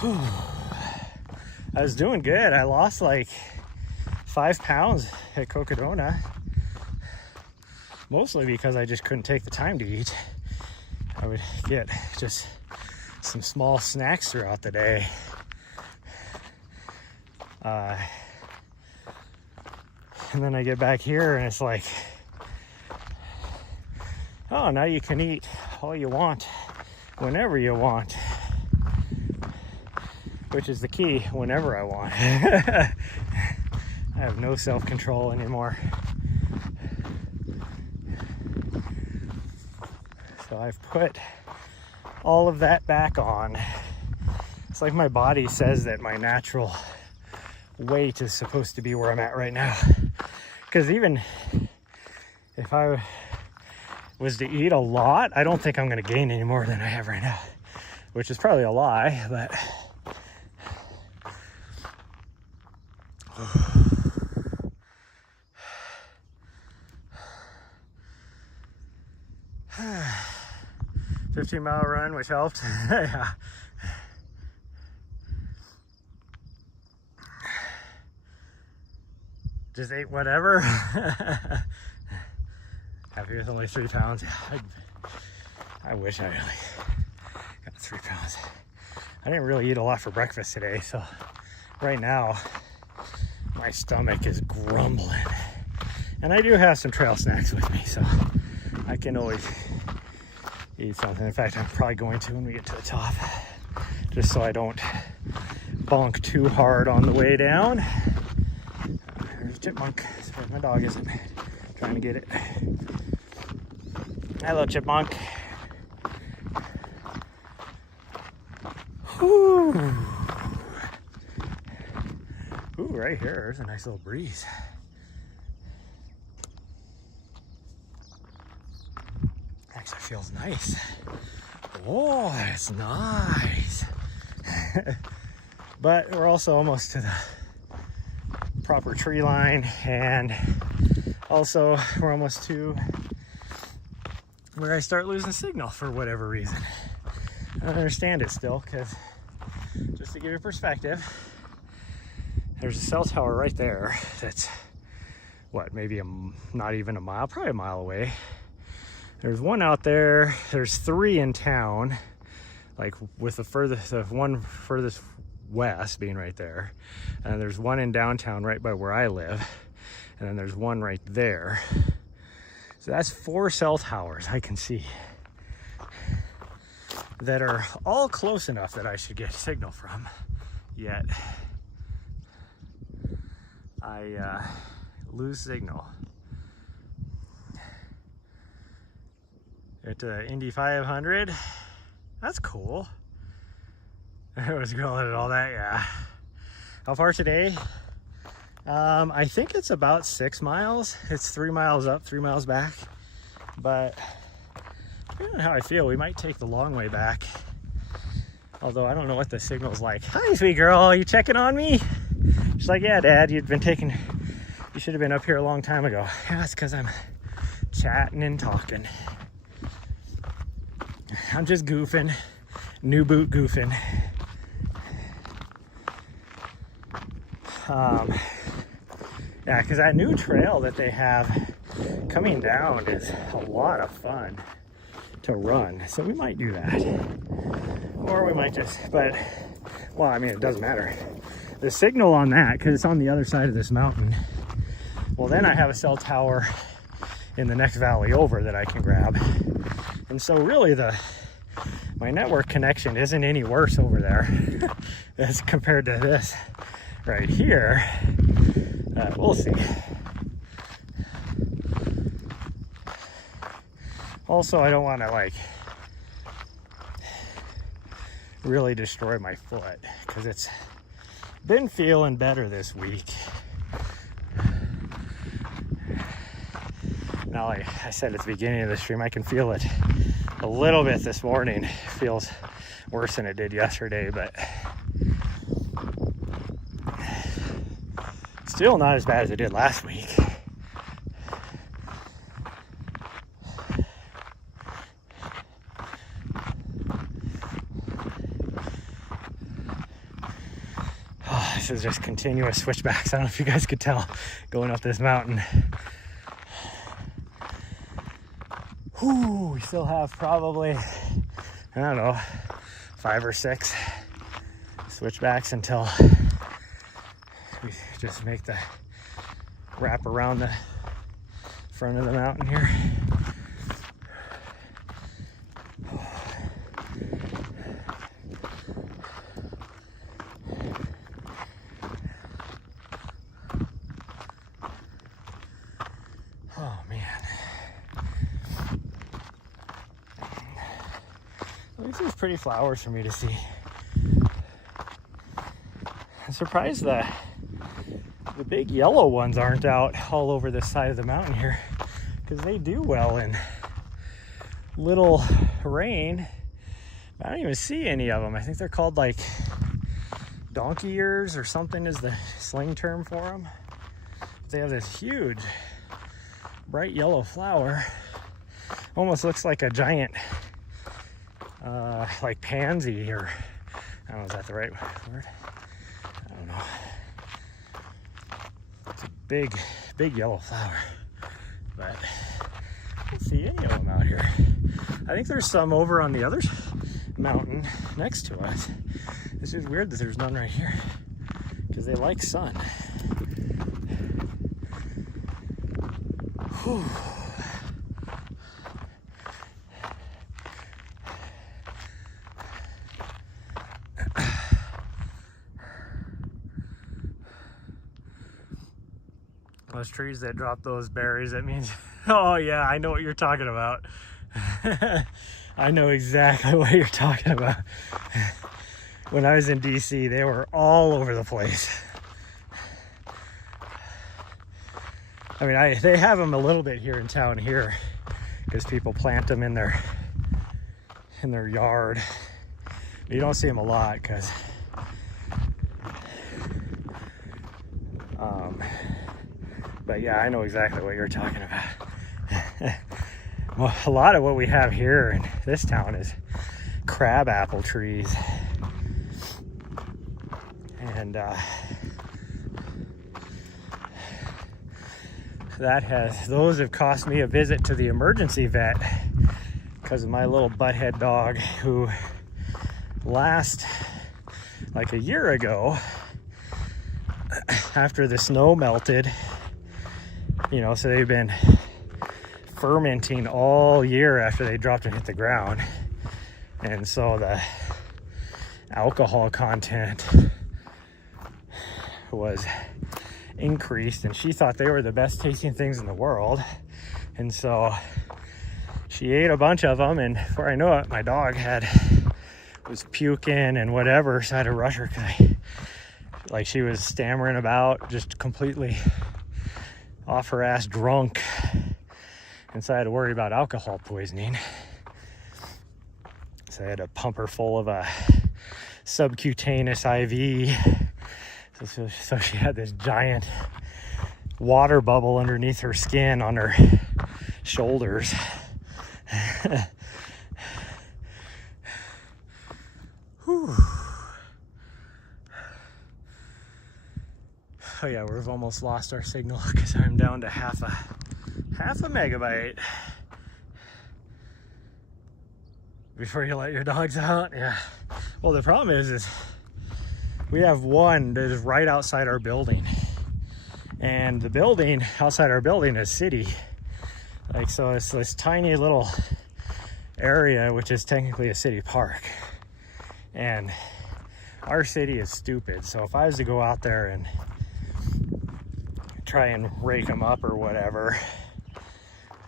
I was doing good. I lost like 5 pounds at Cocodona. Mostly because I just couldn't take the time to eat. I would get just some small snacks throughout the day. And then I get back here and it's like, oh, now you can eat all you want, whenever you want. Which is the key, whenever I want. I have no self-control anymore. So I've put all of that back on. It's like my body says that my natural weight is supposed to be where I'm at right now. Because even if I was to eat a lot, I don't think I'm going to gain any more than I have right now. Which is probably a lie, but... 15-mile run, which helped. Yeah. Just ate whatever. Happy with only 3 pounds. I wish I really got 3 pounds. I didn't really eat a lot for breakfast today, so right now my stomach is grumbling. And I do have some trail snacks with me, so I can always eat something. In fact, I'm probably going to when we get to the top, just so I don't bonk too hard on the way down. There's a chipmunk. Sorry, my dog isn't trying to get it. Hello, chipmunk. Whew. Ooh, right here, there's a nice little breeze. Actually feels nice. Oh, that's nice. But we're also almost to the proper tree line, and also we're almost to where I start losing signal for whatever reason. I don't understand it still, because just to give you perspective, there's a cell tower right there that's what, maybe not even a mile, probably a mile away. There's one out there, there's 3 in town, like with the one furthest west being right there. And there's one in downtown right by where I live. And then there's one right there. So that's 4 cell towers I can see that are all close enough that I should get signal from. Yet I lose signal. At Indy 500, that's cool. I was going at all that, yeah. How far today? I think it's about 6 miles. It's 3 miles up, 3 miles back. But depending on how I feel, we might take the long way back. Although I don't know what the signal's like. Hi, sweet girl, you checking on me? She's like, yeah, Dad, you should have been up here a long time ago. Yeah, it's because I'm chatting and talking. I'm just goofing, new boot goofing. Yeah, because that new trail that they have coming down is a lot of fun to run. So we might do that. Or we might just, but, well, I mean, it doesn't matter. The signal on that, because it's on the other side of this mountain, well, then I have a cell tower in the next valley over that I can grab. And so really my network connection isn't any worse over there as compared to this right here. We'll see. Also, I don't want to like really destroy my foot because it's been feeling better this week. Now, like I said at the beginning of the stream, I can feel it a little bit this morning. It feels worse than it did yesterday, but still not as bad as it did last week. this is just continuous switchbacks. I don't know if you guys could tell going up this mountain. Whew, we still have probably, I don't know, 5 or 6 switchbacks until we just make the wrap around the front of the mountain here. Oh man. These are pretty flowers for me to see. I'm surprised the big yellow ones aren't out all over this side of the mountain here, because they do well in little rain. I don't even see any of them. I think they're called like donkey ears or something is the slang term for them. They have this huge bright yellow flower. Almost looks like a giant like pansy, or I don't know, is that the right word? I don't know. It's a big yellow flower, but I don't see any of them out here. I think there's some over on the other mountain next to us. It's just weird that there's none right here, because they like sun. Whew. Those trees that drop those berries, that means, oh yeah, I know what you're talking about. I know exactly what you're talking about. When I was in DC, they were all over the place. I mean, they have them a little bit here in town here, because people plant them in their yard. But you don't see them a lot, because but yeah, I know exactly what you're talking about. Well, a lot of what we have here in this town is crab apple trees. And those have cost me a visit to the emergency vet because of my little butthead dog, who like a year ago, after the snow melted, so they've been fermenting all year after they dropped and hit the ground, and so the alcohol content was increased, and she thought they were the best tasting things in the world, and so she ate a bunch of them, and before I know it, my dog was puking and whatever, so I had to rush her because she was stammering about, just completely off her ass drunk, and so I had to worry about alcohol poisoning. So I had to pump her full of a subcutaneous IV. So she had this giant water bubble underneath her skin on her shoulders. Whew. Oh yeah, we've almost lost our signal because I'm down to half a megabyte. Before you let your dogs out, yeah. Well, the problem is we have one that is right outside our building, and the building outside our building is city. So it's this tiny little area, which is technically a city park, and our city is stupid. So if I was to go out there and try and rake them up or whatever,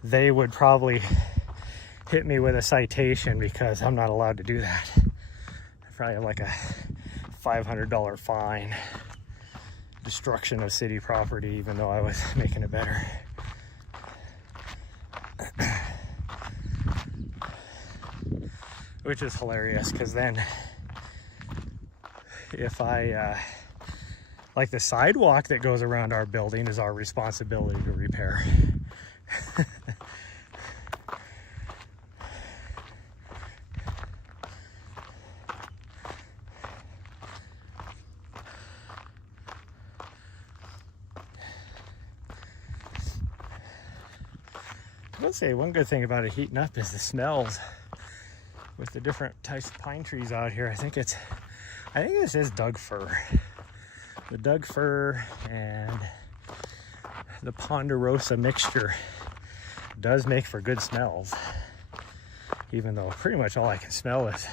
they would probably hit me with a citation, because I'm not allowed to do that. Probably like a $500 fine, destruction of city property, even though I was making it better. Which is hilarious, because then if I the sidewalk that goes around our building is our responsibility to repair. will say one good thing about it heating up is the smells with the different types of pine trees out here. I think this is Doug fir. The Doug fir and the ponderosa mixture does make for good smells, even though pretty much all I can smell is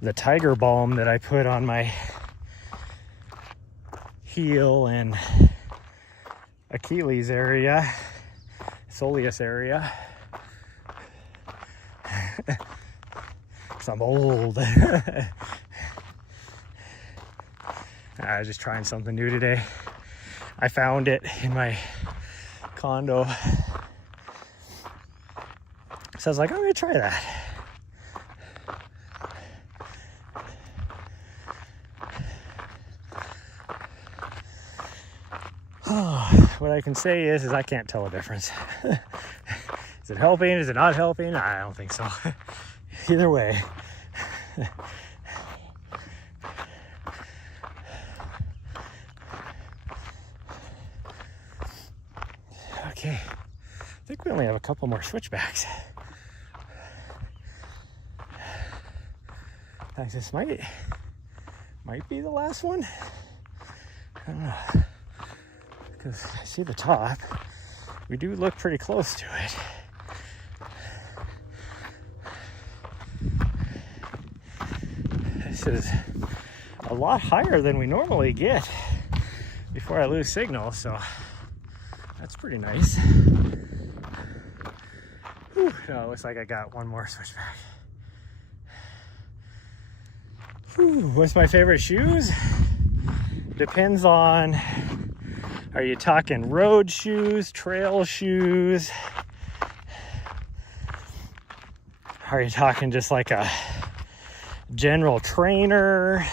the tiger balm that I put on my heel and Achilles area, soleus area. I'm old. I was just trying something new today. I found it in my condo, so I was like, I'm gonna try that. What I can say is I can't tell a difference. Is it helping? Is it not helping? I don't think so. Either way. Okay, I think we only have a couple more switchbacks. I think this might be the last one. I don't know, because I see the top. We do look pretty close to it. This is a lot higher than we normally get before I lose signal, so that's pretty nice. Whew, no, it looks like I got one more switchback. Whew, what's my favorite shoes? Depends on, are you talking road shoes, trail shoes? Are you talking just like a general trainer?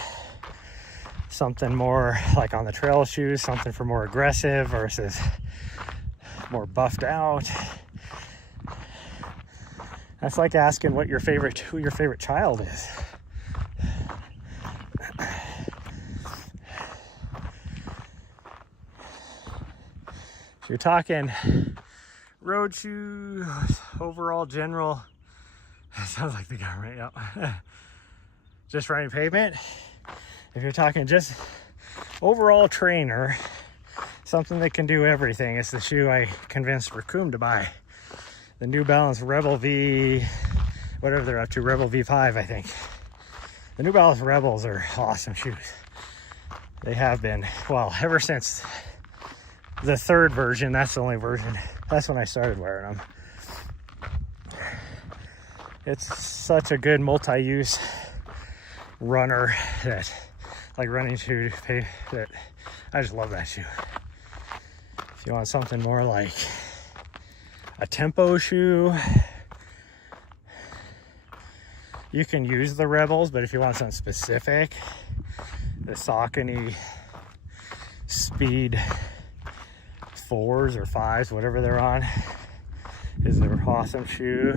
Something more like on the trail shoes, something for more aggressive versus more buffed out. That's like asking who your favorite child is. If you're talking road shoes, overall general, sounds like the government, yep. Just riding pavement. If you're talking just overall trainer, something that can do everything, it's the shoe I convinced Raccoon to buy. The New Balance Rebel V, whatever they're up to, Rebel V5, I think. The New Balance Rebels are awesome shoes. They have been, well, ever since the third version. That's the only version. That's when I started wearing them. It's such a good multi-use runner, that like running shoe, that I just love that shoe. If you want something more like a tempo shoe, you can use the Rebels, but if you want something specific, the Saucony Speed 4s or 5s, whatever they're on, is their awesome shoe.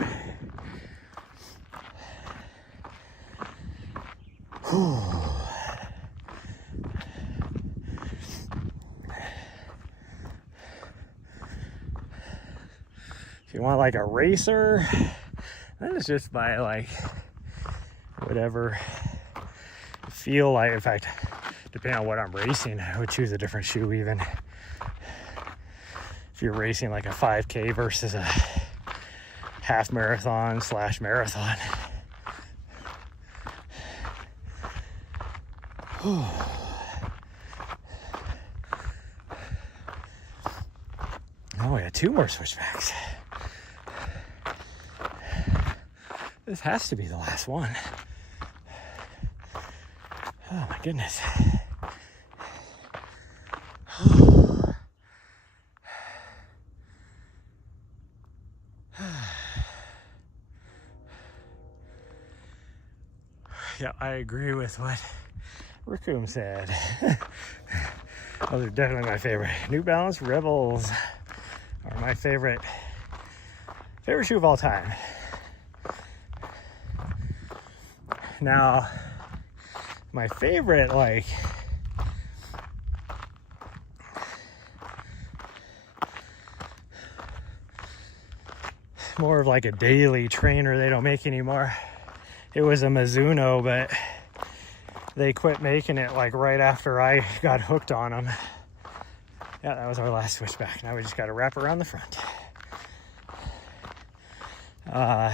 If you want like a racer, then it's just buy like whatever you feel like. In fact, depending on what I'm racing, I would choose a different shoe even. If you're racing like a 5K versus a half marathon / marathon. Oh, we had 2 more switchbacks. This has to be the last one. Oh my goodness. Yeah, I agree with what Raccoon said. Those are definitely my favorite. New Balance Rebels are my favorite shoe of all time. Now, my favorite, like, more of like a daily trainer they don't make anymore. It was a Mizuno, but they quit making it like right after I got hooked on them. Yeah, that was our last switchback. Now we just got to wrap around the front. Where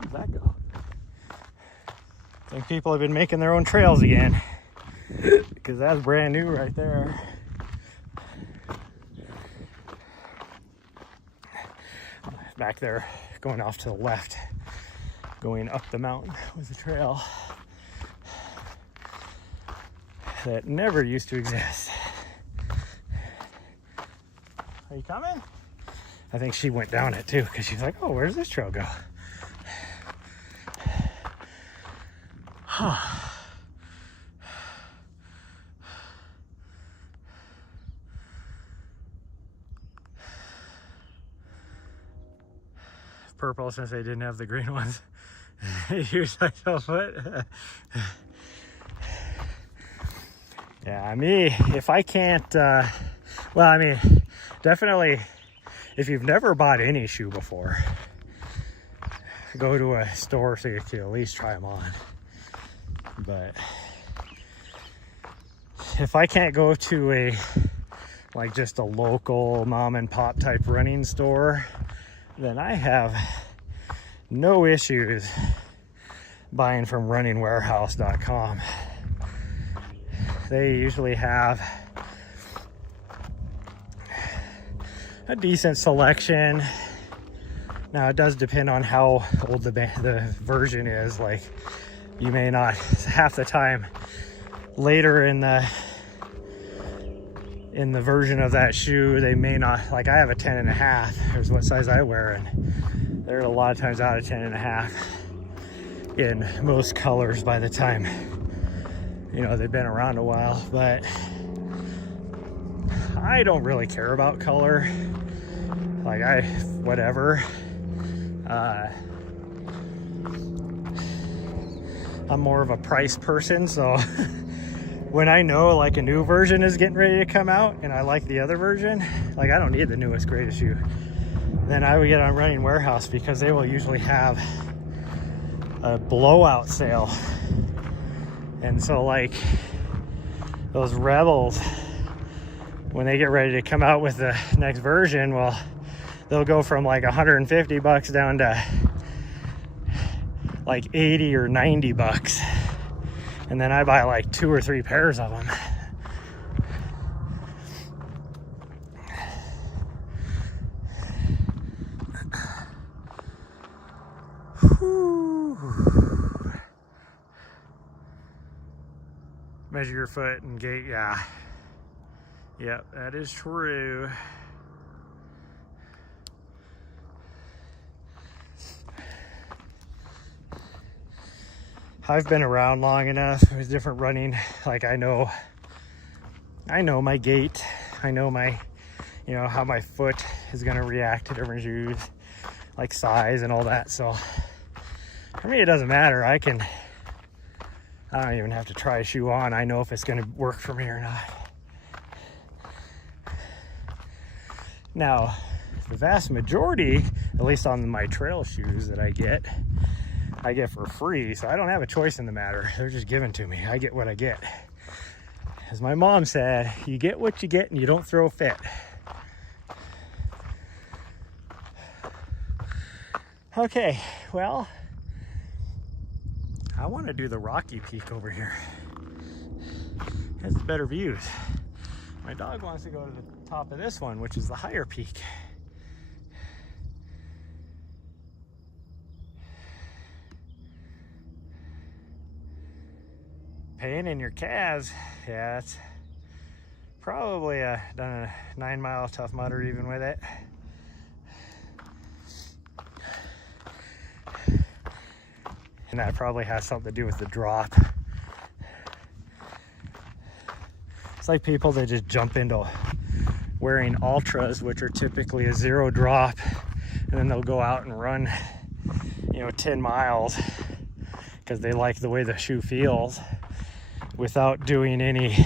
did that go? I think people have been making their own trails again, because that's brand new right there. Back there, going off to the left, going up the mountain, was a trail that never used to exist. Are you coming? I think she went down it too, because she's like, oh, where does this trail go? Huh. Purple, since they didn't have the green ones. Use like a foot. Yeah, me, if I can't, well, I mean, definitely, if you've never bought any shoe before, go to a store so you can at least try them on. But if I can't go to a, like just a local mom and pop type running store, then I have no issues buying from runningwarehouse.com. They usually have a decent selection. Now it does depend on how old the version is. Like, you may not, half the time later in the version of that shoe, they may not, like I have a 10.5, here's what size I wear, and they're a lot of times out of 10.5 in most colors by the time, you know, they've been around a while. But I don't really care about color. Like, whatever. I'm more of a price person, so when I know like a new version is getting ready to come out and I like the other version, like I don't need the newest greatest shoe, then I would get on Running Warehouse, because they will usually have a blowout sale. And so like those Rebels, when they get ready to come out with the next version, well, they'll go from like $150 down to like 80 or 90 bucks. And then I buy like 2 or 3 pairs of them. Whew. Measure your foot and gait, yeah. Yep, that is true. I've been around long enough with different running. Like I know my gait. I know my, you know, how my foot is gonna react to different shoes, like size and all that. So for me, it doesn't matter. I don't even have to try a shoe on. I know if it's gonna work for me or not. Now, the vast majority, at least on my trail shoes that I get for free, so I don't have a choice in the matter. They're just given to me. I get what I get. As my mom said, you get what you get and you don't throw a fit. Okay, well, I want to do the Rocky Peak over here. It has better views. My dog wants to go to the top of this one, which is the higher peak. Pain in your calves, yeah, it's probably done a 9-mile Tough Mudder even with it. And that probably has something to do with the drop. It's like people that just jump into wearing ultras, which are typically a 0 drop, and then they'll go out and run, you know, 10 miles because they like the way the shoe feels, without doing any,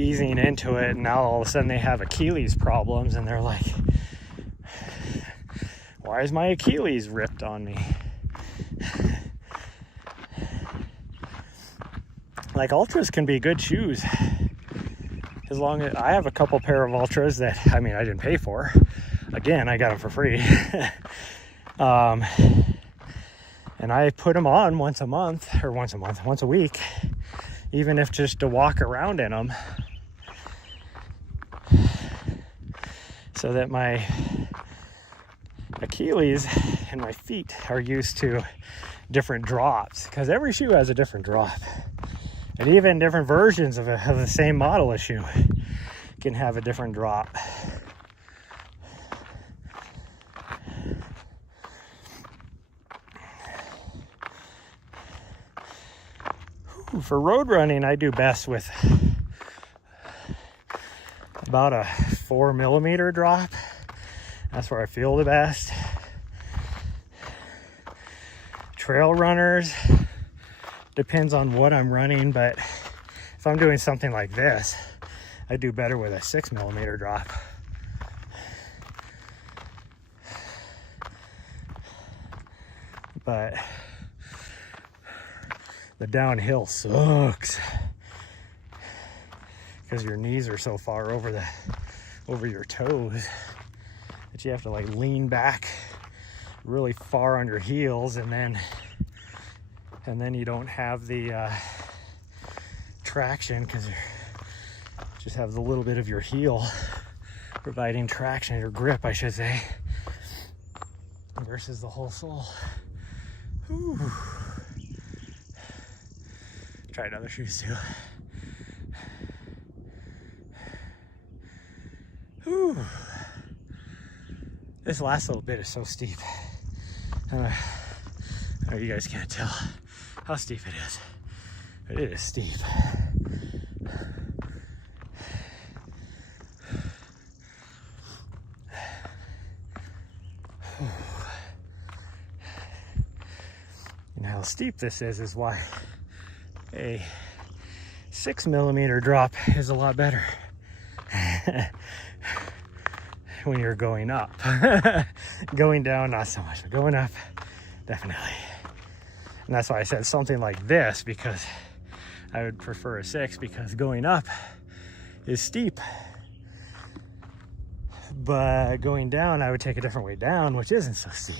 easing into it, and now all of a sudden they have Achilles problems, and they're like, why is my Achilles ripped on me? Like, Ultras can be good shoes. As long as I have a couple pair of Ultras that, I mean, I didn't pay for. Again, I got them for free. And I put them on once a week, even if just to walk around in them, so that my Achilles and my feet are used to different drops, because every shoe has a different drop, and even different versions of the same model of shoe can have a different drop. For road running, I do best with about a 4mm drop. That's where I feel the best. Trail runners, depends on what I'm running, but if I'm doing something like this, I do better with a 6mm drop. But the downhill sucks because your knees are so far over your toes that you have to like lean back really far on your heels, and then you don't have the traction because you just have the little bit of your heel providing traction, your grip, I should say, versus the whole sole. Whew. Tried other shoes too. Whew. This last little bit is so steep. I know you guys can't tell how steep it is, but it is steep. And how steep this is why a 6mm drop is a lot better when you're going up. Going down, not so much, but going up, definitely. And that's why I said something like this, because I would prefer a 6, because going up is steep. But going down, I would take a different way down, which isn't so steep.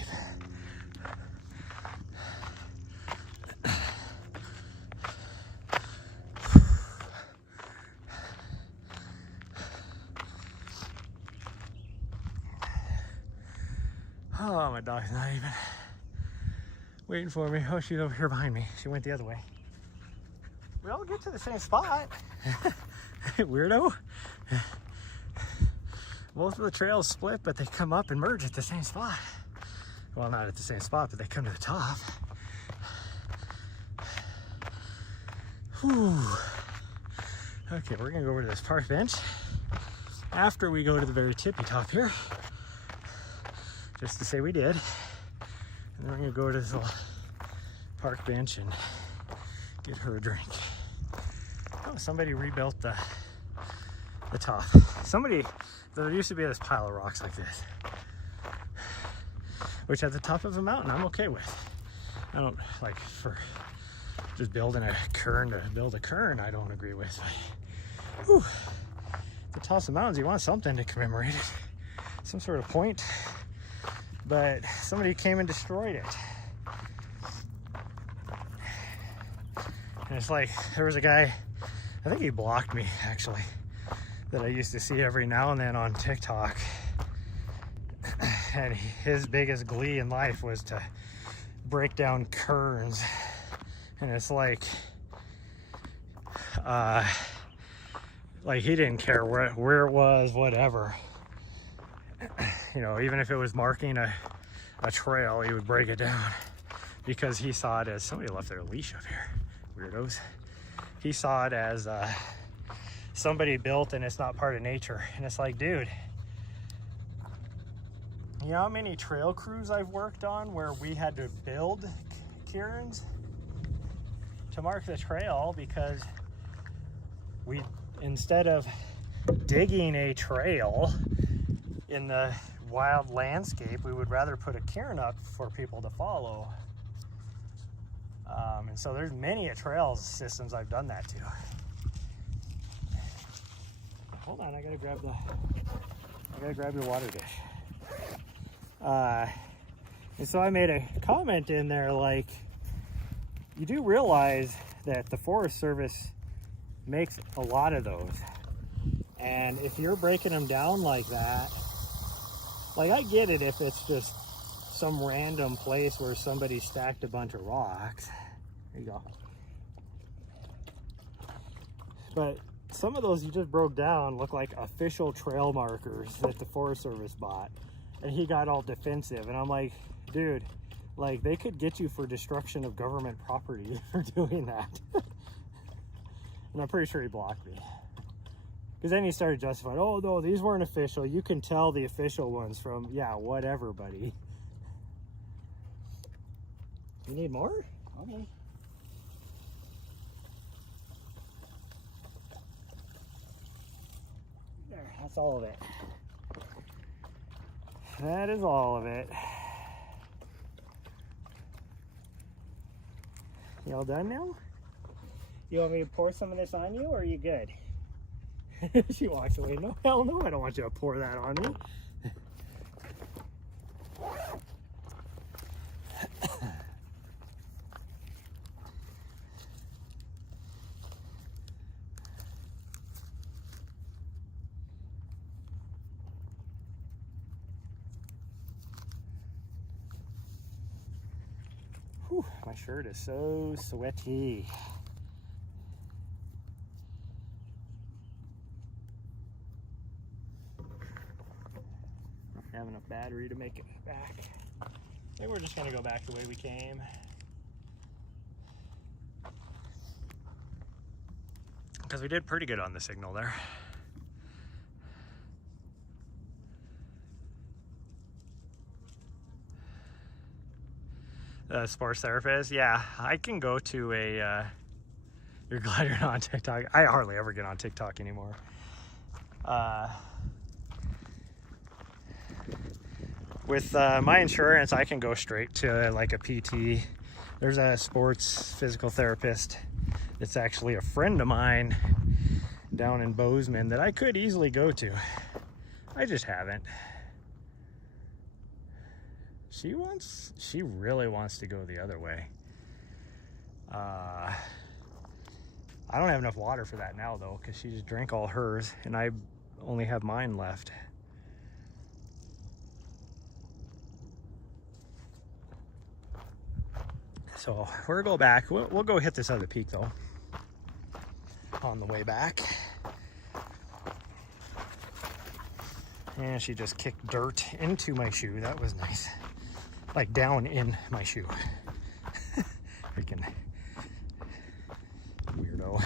Oh, my dog's not even waiting for me. Oh, she's over here behind me. She went the other way. We all get to the same spot. Weirdo. Both of the trails split, but they come up and merge at the same spot. Well, not at the same spot, but they come to the top. Whew. Okay, we're gonna go over to this park bench after we go to the very tippy top here, just to say we did. And then we're gonna go to this little park bench and get her a drink. Oh, somebody rebuilt the top. There used to be this pile of rocks like this, which at the top of a mountain I'm okay with. I don't like, for just building a cairn to build a cairn, I don't agree with. Whew. The tops of mountains, you want something to commemorate it, some sort of point. But somebody came and destroyed it. And it's like, there was a guy, I think he blocked me actually, that I used to see every now and then on TikTok. And his biggest glee in life was to break down cairns. And it's like he didn't care where it was, whatever. You know, even if it was marking a trail, he would break it down because he saw it as, somebody left their leash up here, weirdos. He saw it as somebody built and it's not part of nature. And it's like, dude, you know how many trail crews I've worked on where we had to build cairns to mark the trail because instead of digging a trail in the wild landscape, we would rather put a cairn up for people to follow. And so there's many a trails systems I've done that to. Hold on, I gotta grab your water dish. And so I made a comment in there like, you do realize that the Forest Service makes a lot of those. And if you're breaking them down like that, like I get it if it's just some random place where somebody stacked a bunch of rocks. There you go. But some of those you just broke down look like official trail markers that the Forest Service bought. And he got all defensive. And I'm like, dude, like they could get you for destruction of government property for doing that. And I'm pretty sure he blocked me. Because then he started justifying, oh no, these weren't official. You can tell the official ones from, yeah, whatever, buddy. You need more? Okay. There, that's all of it. That is all of it. You all done now? You want me to pour some of this on you, or are you good? She walks away. No, hell no, I don't want you to pour that on me. Whew, my shirt is so sweaty. Have enough battery to make it back. Maybe we're just gonna go back the way we came. Because we did pretty good on the signal there. Sports therapist, yeah, I can go to a, you're glad you're not on TikTok. I hardly ever get on TikTok anymore. With my insurance, I can go straight to like a PT. There's a sports physical therapist that's actually a friend of mine down in Bozeman that I could easily go to. I just haven't. She really wants to go the other way. I don't have enough water for that now though, because she just drank all hers and I only have mine left. So we're gonna go back. We'll go hit this other peak though on the way back. And she just kicked dirt into my shoe. That was nice. Like down in my shoe. Freaking weirdo.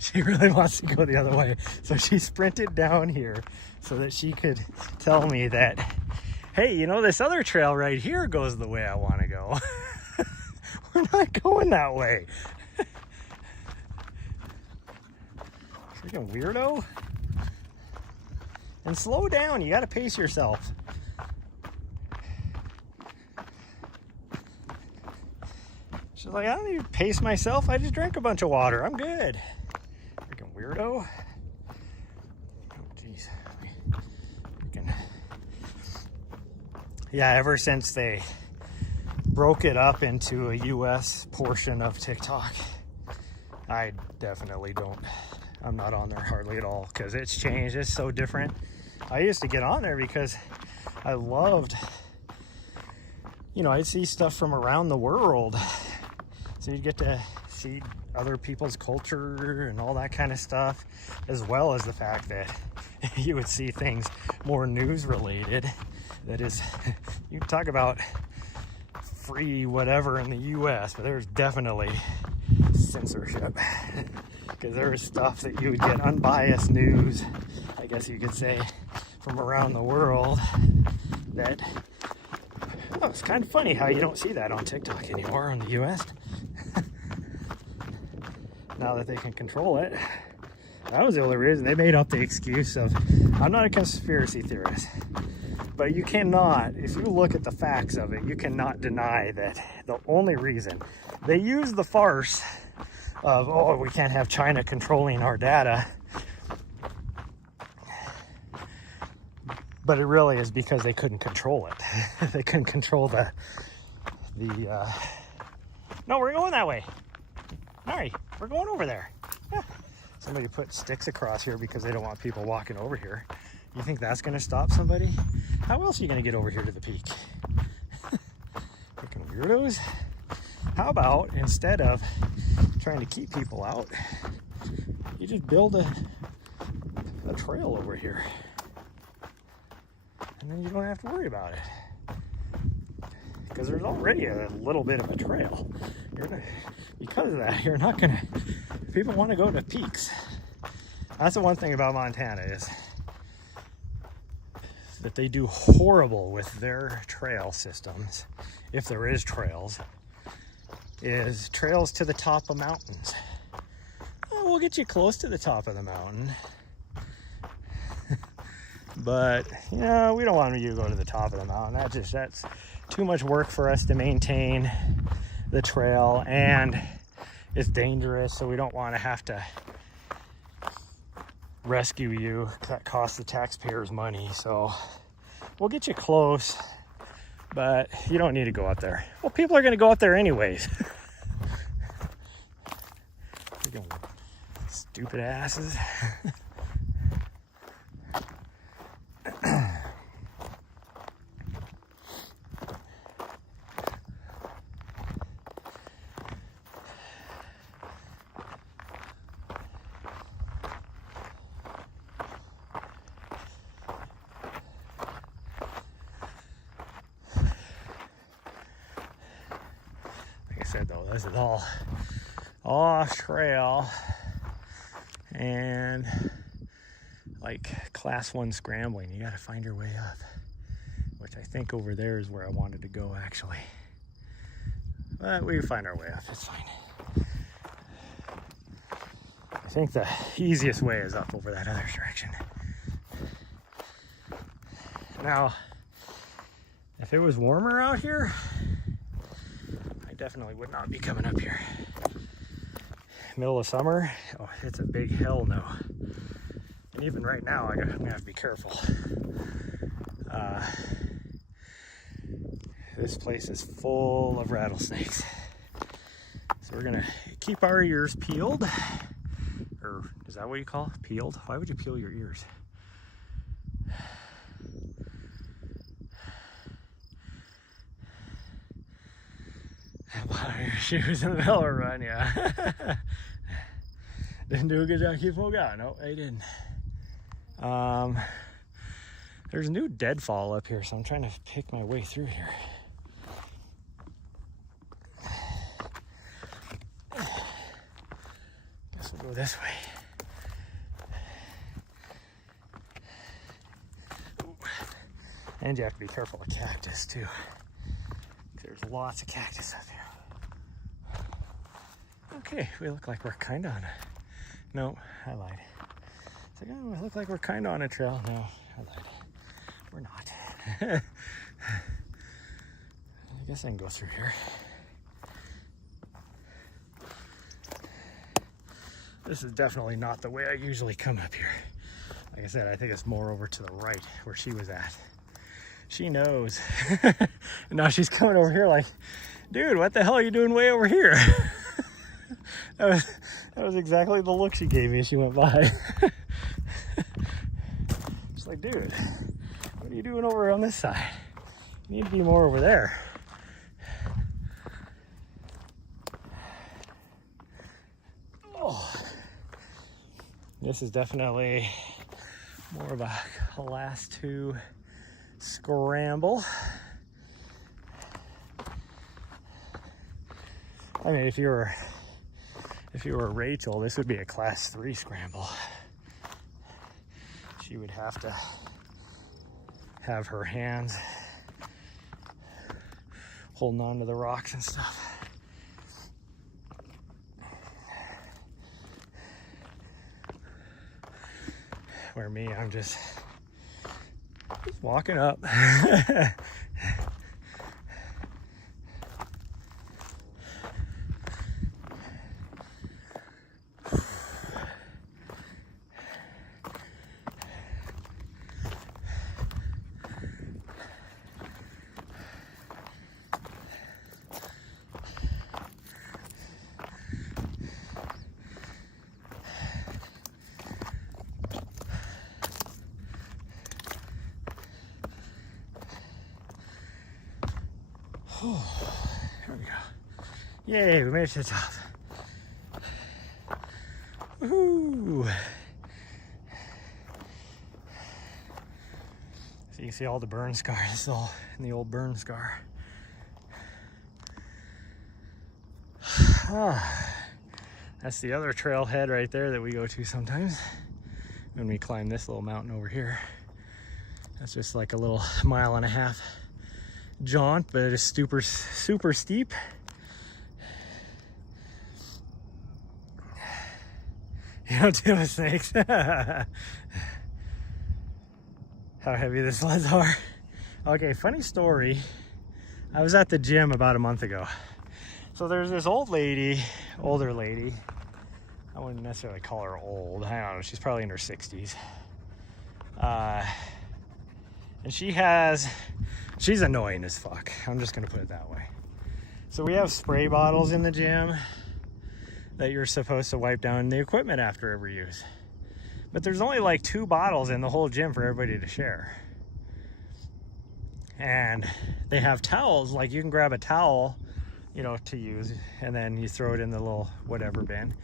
She really wants to go the other way. So she sprinted down here so that she could tell me that, hey, you know, this other trail right here goes the way I want to go. We're not going that way. Freaking weirdo. And slow down, you gotta pace yourself. She's like, I don't need to pace myself, I just drank a bunch of water, I'm good. Freaking weirdo. Oh jeez. Yeah, ever since they broke it up into a US portion of TikTok, I definitely don't, I'm not on there hardly at all because it's changed, it's so different. I used to get on there because I loved, you know, I'd see stuff from around the world. So you'd get to see other people's culture and all that kind of stuff, as well as the fact that you would see things more news related. That is, you can talk about free whatever in the US, but there's definitely censorship. Because there is stuff that you would get unbiased news, I guess you could say, from around the world that, oh, it's kind of funny how you don't see that on TikTok anymore in the US. Now that they can control it. That was the only reason. They made up the excuse of, I'm not a conspiracy theorist, but you cannot, if you look at the facts of it, you cannot deny that the only reason they use the farce of, oh, we can't have China controlling our data, but it really is because they couldn't control it. They couldn't control the no, we're going that way. Nahri, we're going over there. Yeah. Somebody put sticks across here because they don't want people walking over here. You think that's going to stop somebody? How else are you going to get over here to the peak? Freaking weirdos. How about, instead of trying to keep people out, you just build a trail over here. And then you don't have to worry about it. Because there's already a little bit of a trail. Because of that, you're not gonna, people want to go to peaks. That's the one thing about Montana, is that they do horrible with their trail systems, if there is trails, is trails to the top of mountains. Oh, we'll get you close to the top of the mountain. But, you know, we don't want you to go to the top of the mountain. That's too much work for us to maintain the trail, and it's dangerous, so we don't want to have to rescue you. That costs the taxpayers money. So we'll get you close, but you don't need to go up there. Well, people are going to go up there anyways. Stupid asses. Though, this is all off trail and like class 1 scrambling. You got to find your way up, which I think over there is where I wanted to go actually, but we find our way up. It's fine. I think the easiest way is up over that other direction. Now, if it was warmer out here, definitely would not be coming up here. Middle of summer, oh, it's a big hell no. And even right now, I'm gonna have to be careful. This place is full of rattlesnakes. So we're gonna keep our ears peeled. Or is that what you call it? Peeled? Why would you peel your ears? Your shoes in the middle of a run, yeah. Didn't do a good job keeping them out. No, I didn't. There's a new deadfall up here, so I'm trying to pick my way through here. Guess we'll go this way. Ooh. And you have to be careful of cactus too. There's lots of cactus up here. Okay, we look like we're kind of on a... No, I lied. It's like, oh, we look like we're kind of on a trail. No, I lied. We're not. I guess I can go through here. This is definitely not the way I usually come up here. Like I said, I think it's more over to the right where she was at. She knows. And now she's coming over here like, dude, what the hell are you doing way over here? That was exactly the look she gave me as she went by. She's like, dude, what are you doing over on this side? You need to be more over there. Oh, this is definitely more of a class 2 scramble. I mean, if you were Rachel, this would be a class 3 scramble. She would have to have her hands holding on to the rocks and stuff. Where me, I'm just walking up. There we go. Yay, we made it to the top. Woohoo! So you can see all the burn scars. This is all in the old burn scar. That's the other trailhead right there that we go to sometimes when we climb this little mountain over here. That's just like a little 1.5 mile jaunt, but it's super steep. You don't deal with snakes. How heavy the sleds are. Okay, funny story. I was at the gym about a month ago. So there's this older lady. I wouldn't necessarily call her old. I don't know, she's probably in her 60s. And she's annoying as fuck. I'm just gonna put it that way. So we have spray bottles in the gym that you're supposed to wipe down the equipment after every use. But there's only like 2 bottles in the whole gym for everybody to share. And they have towels, like you can grab a towel, you know, to use, and then you throw it in the little whatever bin.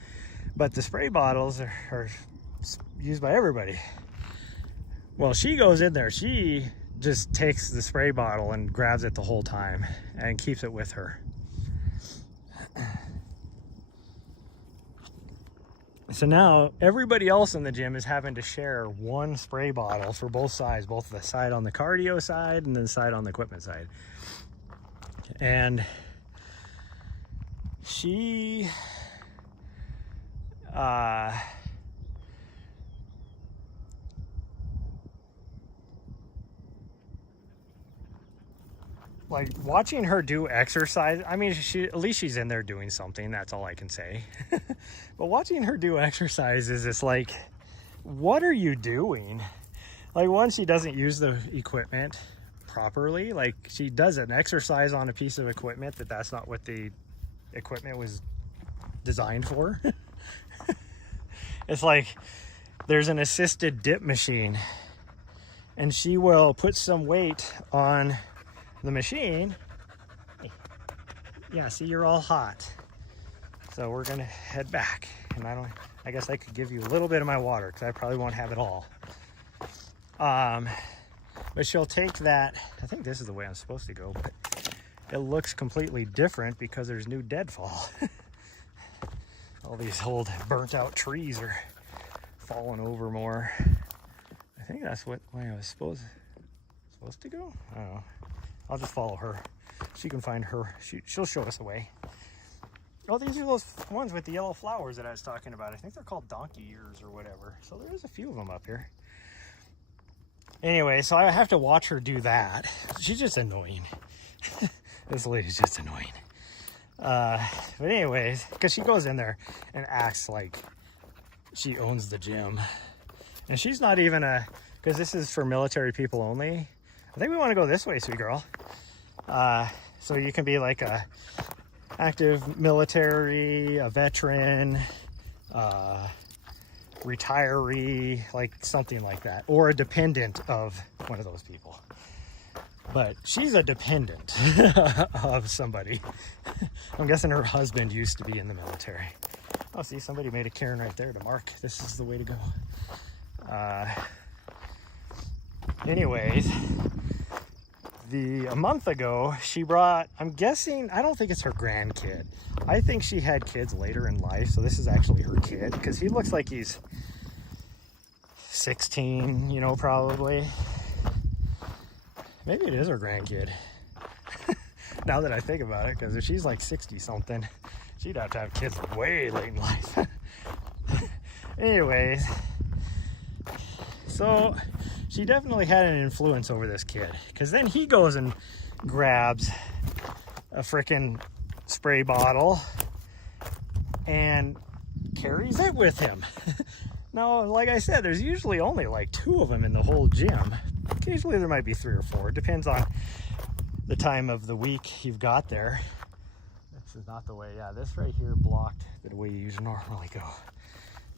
But the spray bottles are used by everybody. Well, she goes in there, she just takes the spray bottle and grabs it the whole time and keeps it with her. So now everybody else in the gym is having to share one spray bottle for both sides, both the side on the cardio side and the side on the equipment side. And she like watching her do exercise, I mean, at least she's in there doing something, that's all I can say. But watching her do exercise is just like, what are you doing? Like, one, she doesn't use the equipment properly. Like, she does an exercise on a piece of equipment that's not what the equipment was designed for. It's like there's an assisted dip machine and she will put some weight on the machine. Yeah, see, you're all hot. So we're gonna head back, and I guess I could give you a little bit of my water because I probably won't have it all. But she'll take that, I think this is the way I'm supposed to go, but it looks completely different because there's new deadfall. All these old burnt out trees are falling over more. I think that's what way I was supposed to go. I don't know. I'll just follow her. She can find her. She'll show us the way. Oh, these are those ones with the yellow flowers that I was talking about. I think they're called donkey ears or whatever. So there's a few of them up here. Anyway, so I have to watch her do that. She's just annoying. This lady's just annoying. But anyways, because she goes in there and acts like she owns the gym. And she's not even because this is for military people only. I think we want to go this way, sweet girl. So you can be like a active military, a veteran, retiree, like something like that, or a dependent of one of those people. But she's a dependent of somebody. I'm guessing her husband used to be in the military. Oh, see, somebody made a cairn right there to mark this is the way to go. Anyways, a month ago, she brought, I'm guessing, I don't think it's her grandkid. I think she had kids later in life, so this is actually her kid, because he looks like he's 16, you know, probably. Maybe it is her grandkid. Now that I think about it, because if she's like 60-something, she'd have to have kids way late in life. Anyways, So she definitely had an influence over this kid, because then he goes and grabs a freaking spray bottle and carries it with him. Now, like I said, there's usually only like 2 of them in the whole gym. Occasionally there might be 3 or 4. It depends on the time of the week you've got there. This is not the way. Yeah, this right here blocked the way you normally go.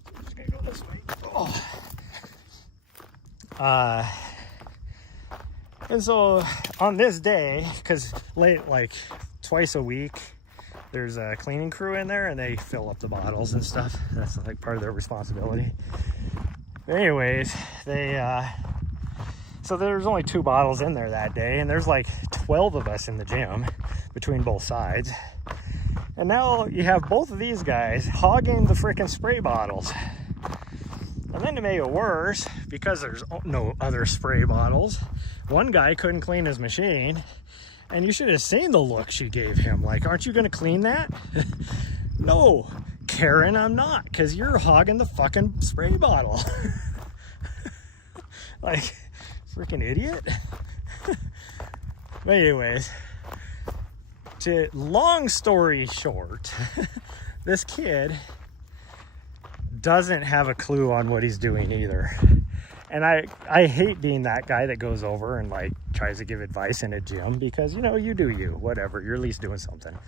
I'm just gonna go this way. Oh. And so on this day, because late, like twice a week, there's a cleaning crew in there and they fill up the bottles and stuff. That's like part of their responsibility. But anyways, so there's only 2 bottles in there that day, and there's like 12 of us in the gym between both sides. And now you have both of these guys hogging the freaking spray bottles. And then to make it worse, because there's no other spray bottles, one guy couldn't clean his machine, and you should have seen the look she gave him. Like, aren't you gonna clean that? No, Karen, I'm not, because you're hogging the fucking spray bottle. Like, freaking idiot. But anyways, long story short, this kid doesn't have a clue on what he's doing either. And I hate being that guy that goes over and like tries to give advice in a gym, because, you know, you do you, whatever, you're at least doing something.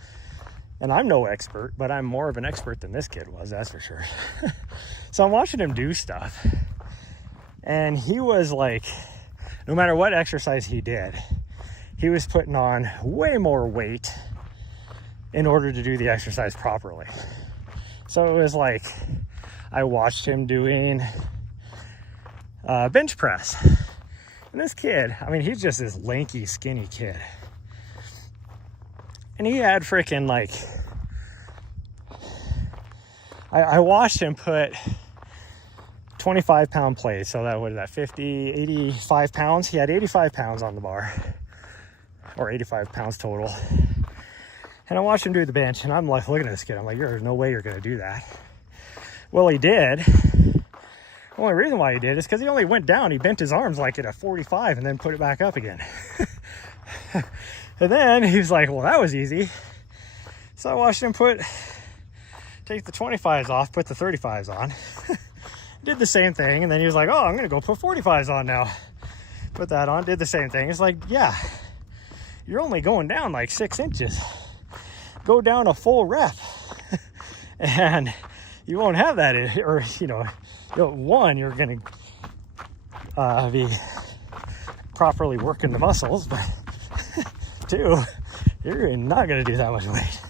And I'm no expert, but I'm more of an expert than this kid was, that's for sure. So I'm watching him do stuff, and he was like, no matter what exercise he did, he was putting on way more weight in order to do the exercise properly. So it was like, I watched him doing bench press. And this kid, I mean, he's just this lanky, skinny kid. And he had freaking like, I watched him put 25-pound plates. So that, what is that, 50, 85 pounds? He had 85 pounds on the bar, or 85 pounds total. And I watched him do the bench, and I'm like looking at this kid. I'm like, there's no way you're going to do that. Well, he did. The only reason why he did is because he only went down. He bent his arms like at a 45 and then put it back up again. And then he was like, well, that was easy. So I watched him take the 25s off, put the 35s on. Did the same thing. And then he was like, oh, I'm going to go put 45s on now. Put that on, did the same thing. It's like, yeah, you're only going down like 6 inches. Go down a full rep. And you won't have that, or, you know, one, you're going to be properly working the muscles, but 2, you're not going to do that much weight.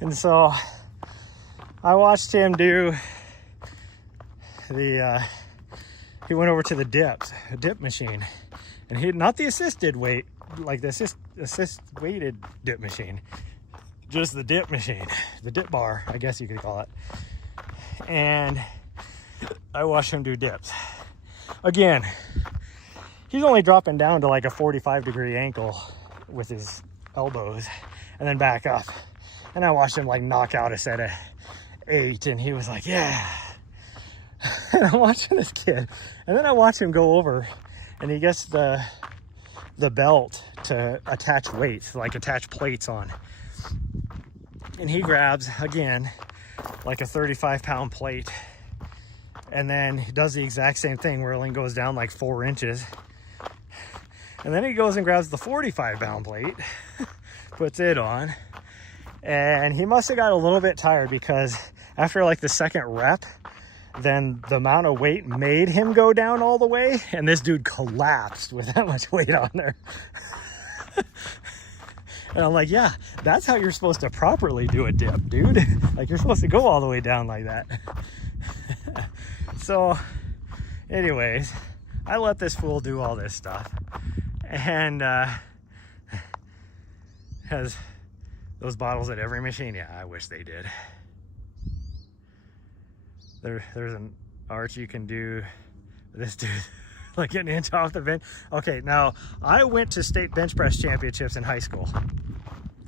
And so I watched him do he went over to the dip machine, and he, not the assisted weight, like the assist weighted dip machine, just the dip machine, the dip bar, I guess you could call it. And I watched him do dips. Again, he's only dropping down to like a 45-degree ankle with his elbows and then back up. And I watched him like knock out a set of 8, and he was like, yeah. And I'm watching this kid, and then I watch him go over, and he gets the belt to attach weights, like attach plates on. And he grabs, again, like a 35-pound plate, and then he does the exact same thing where it only goes down like 4 inches. And then he goes and grabs the 45-pound plate, puts it on, and he must have got a little bit tired, because after like the second rep, then the amount of weight made him go down all the way, and this dude collapsed with that much weight on there. And I'm like, yeah, that's how you're supposed to properly do a dip, dude. Like, you're supposed to go all the way down like that. So anyways, I let this fool do all this stuff, and has those bottles at every machine. Yeah, I wish they did. There's an arch you can do. This dude, like an inch off the bench. Okay, now I went to state bench press championships in high school,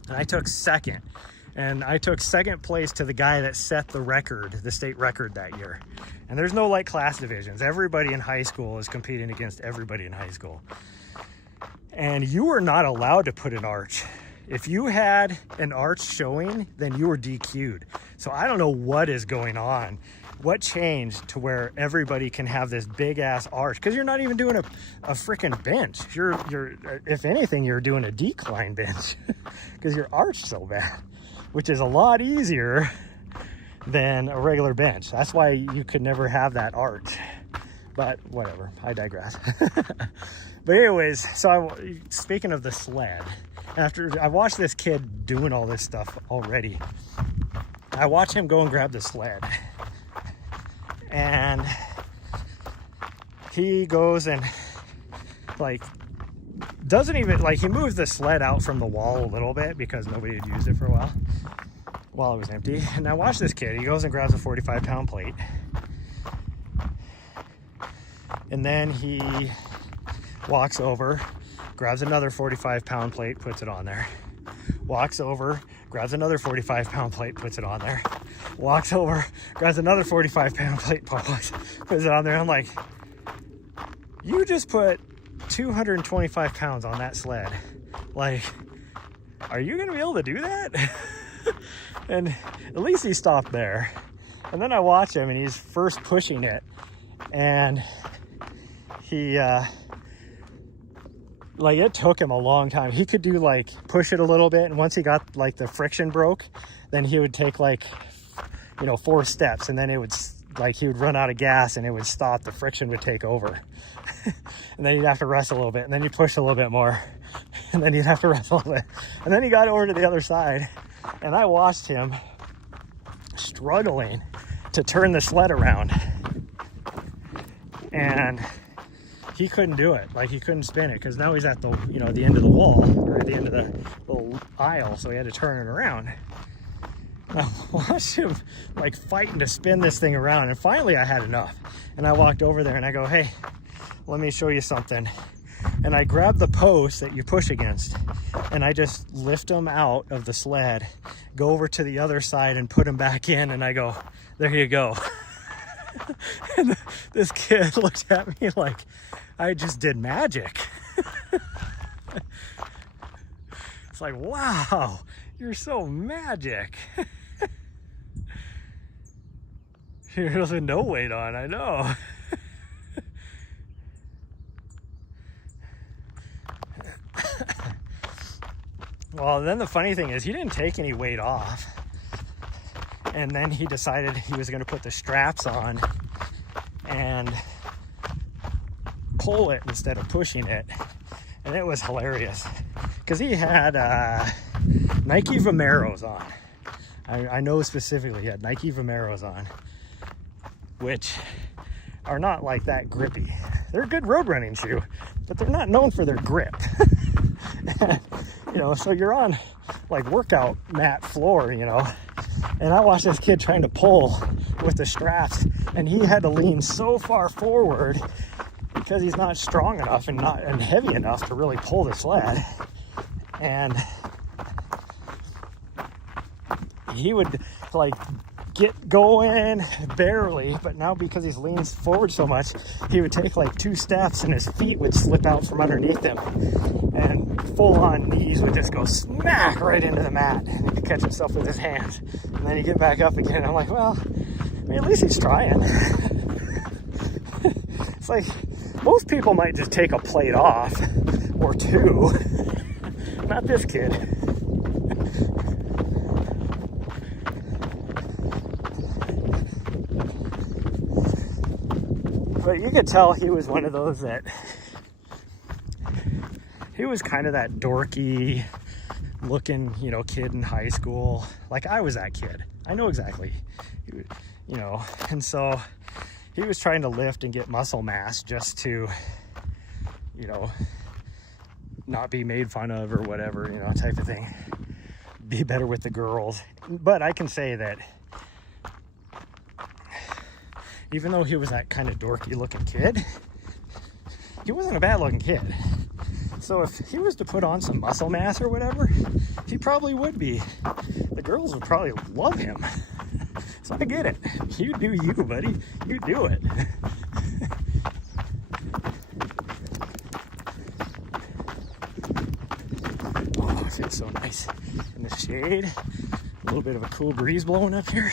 and I took second And I took second place to the guy that set the record, the state record that year. And there's no like class divisions. Everybody in high school is competing against everybody in high school. And you were not allowed to put an arch. If you had an arch showing, then you were DQ'd. So I don't know what is going on. What changed to where everybody can have this big ass arch? Because you're not even doing a freaking bench. You're if anything, you're doing a decline bench because you're arched so bad, which is a lot easier than a regular bench. That's why you could never have that arch. But whatever, I digress. But anyways, so speaking of the sled, after I watched this kid doing all this stuff already, I watched him go and grab the sled. And he goes and like doesn't even like, he moves the sled out from the wall a little bit because nobody had used it for a while it was empty. And I watch this kid, he goes and grabs a 45-pound plate, and then he walks over, grabs another 45-pound plate, puts it on there, walks over, grabs another 45-pound plate, puts it on there, walks over, grabs another 45-pound plate, puts it on there. I'm like, you just put 225 pounds on that sled. Like, are you gonna be able to do that? And at least he stopped there. And then I watch him and he's first pushing it, and he like, it took him a long time. He could do like push it a little bit, and once he got like the friction broke, then he would take like, you know, 4 steps, and then it would like, he would run out of gas and it would stop, the friction would take over. And then he'd have to rest a little bit, and then he'd push a little bit more, and then he'd have to rest a little bit, and then he got over to the other side, and I watched him struggling to turn the sled around, and he couldn't do it. Like, he couldn't spin it because now he's at the, you know, the end of the wall, or at the end of the little aisle, so he had to turn it around. I watched him like fighting to spin this thing around, and finally I had enough, and I walked over there and I go, hey, let me show you something. And I grab the post that you push against, and I just lift them out of the sled, go over to the other side and put them back in, and I go, there you go. And this kid looked at me like I just did magic. It's like, wow, you're so magic. There's no weight on, I know. Well, then the funny thing is, he didn't take any weight off. And then he decided he was going to put the straps on and pull it instead of pushing it. And it was hilarious because he had Nike Vomeros on. I know specifically he had Nike Vomeros on, which are not like that grippy. They're a good road running shoe, but they're not known for their grip. You know, so you're on like workout mat floor, you know, and I watched this kid trying to pull with the straps, and he had to lean so far forward because he's not strong enough and heavy enough to really pull the sled. And he would like get going barely, but now because he's leaned forward so much, he would take like 2 steps and his feet would slip out from underneath him, and full on knees would just go smack right into the mat, and he could catch himself with his hands, and then he'd get back up again. I'm like, well, I mean, at least he's trying. It's like, most people might just take a plate off or 2. Not this kid. But you could tell he was one of those that, he was kind of that dorky looking, you know, kid in high school. Like, I was that kid. I know exactly, you know, and so he was trying to lift and get muscle mass just to, you know, not be made fun of or whatever, you know, type of thing. Be better with the girls. But I can say that even though he was that kind of dorky looking kid, he wasn't a bad looking kid. So if he was to put on some muscle mass or whatever, he probably would be. The girls would probably love him. So I get it. You do you, buddy. You do it. Oh, it feels so nice in the shade. A little bit of a cool breeze blowing up here.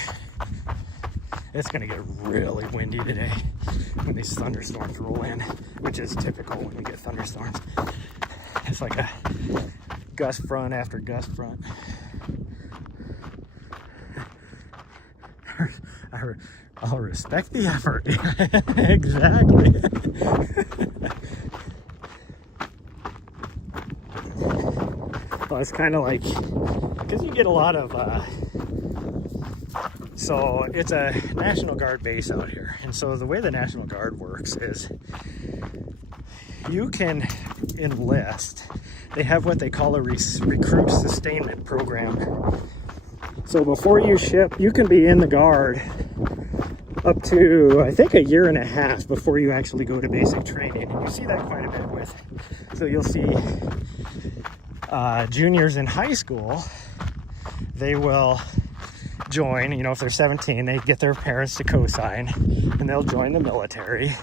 It's gonna get really windy today when these thunderstorms roll in, which is typical when we get thunderstorms. It's like a gust front after gust front. I'll respect the effort. Exactly. Well, it's kind of like, because you get a lot of, so it's a National Guard base out here. And so the way the National Guard works is you can enlist. They have what they call a recruit sustainment program. So before you ship, you can be in the Guard up to, I think, 1.5 years before you actually go to basic training. And you see that quite a bit with, so you'll see juniors in high school, they will join, you know, if they're 17, they get their parents to co-sign, and they'll join the military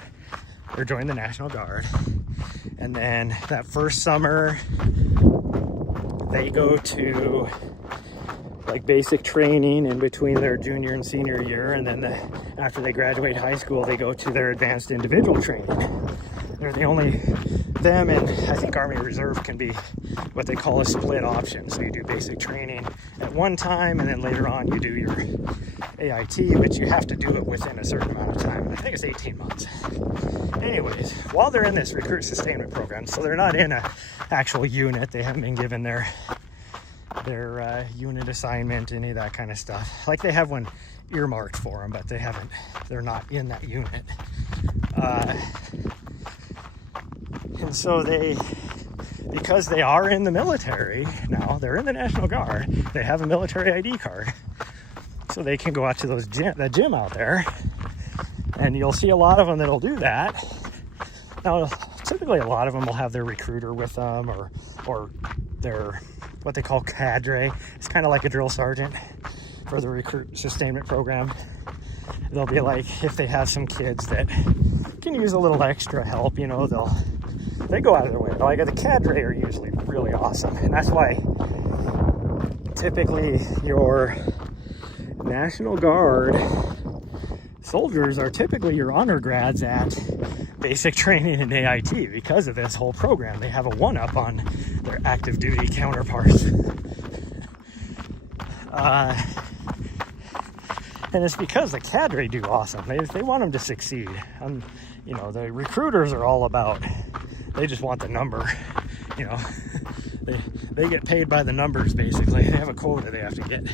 or join the National Guard. And then that first summer, they go to like basic training in between their junior and senior year, and then after they graduate high school, they go to their advanced individual training. They're the only, them and I think Army Reserve can be what they call a split option. So you do basic training at one time, and then later on you do your AIT, but you have to do it within a certain amount of time. I think it's 18 months. Anyways, while they're in this recruit sustainment program, so they're not in an actual unit, they haven't been given their unit assignment, any of that kind of stuff. Like they have one earmarked for them, but they're not in that unit. And so because they are in the military now, they're in the National Guard, they have a military ID card. So they can go out to the gym out there, and you'll see a lot of them that'll do that. Now, typically a lot of them will have their recruiter with them, or their, what they call cadre. It's kind of like a drill sergeant for the recruit sustainment program. They'll be like, if they have some kids that can use a little extra help, you know, they go out of their way. Like the cadre are usually really awesome, and that's why typically your National Guard soldiers are typically your honor grads at basic training and AIT because of this whole program. They have a one-up on their active duty counterparts. And it's because the cadre do awesome. They want them to succeed. You know, the recruiters are all about, they just want the number, you know. They get paid by the numbers, basically. They have a quota they have to get.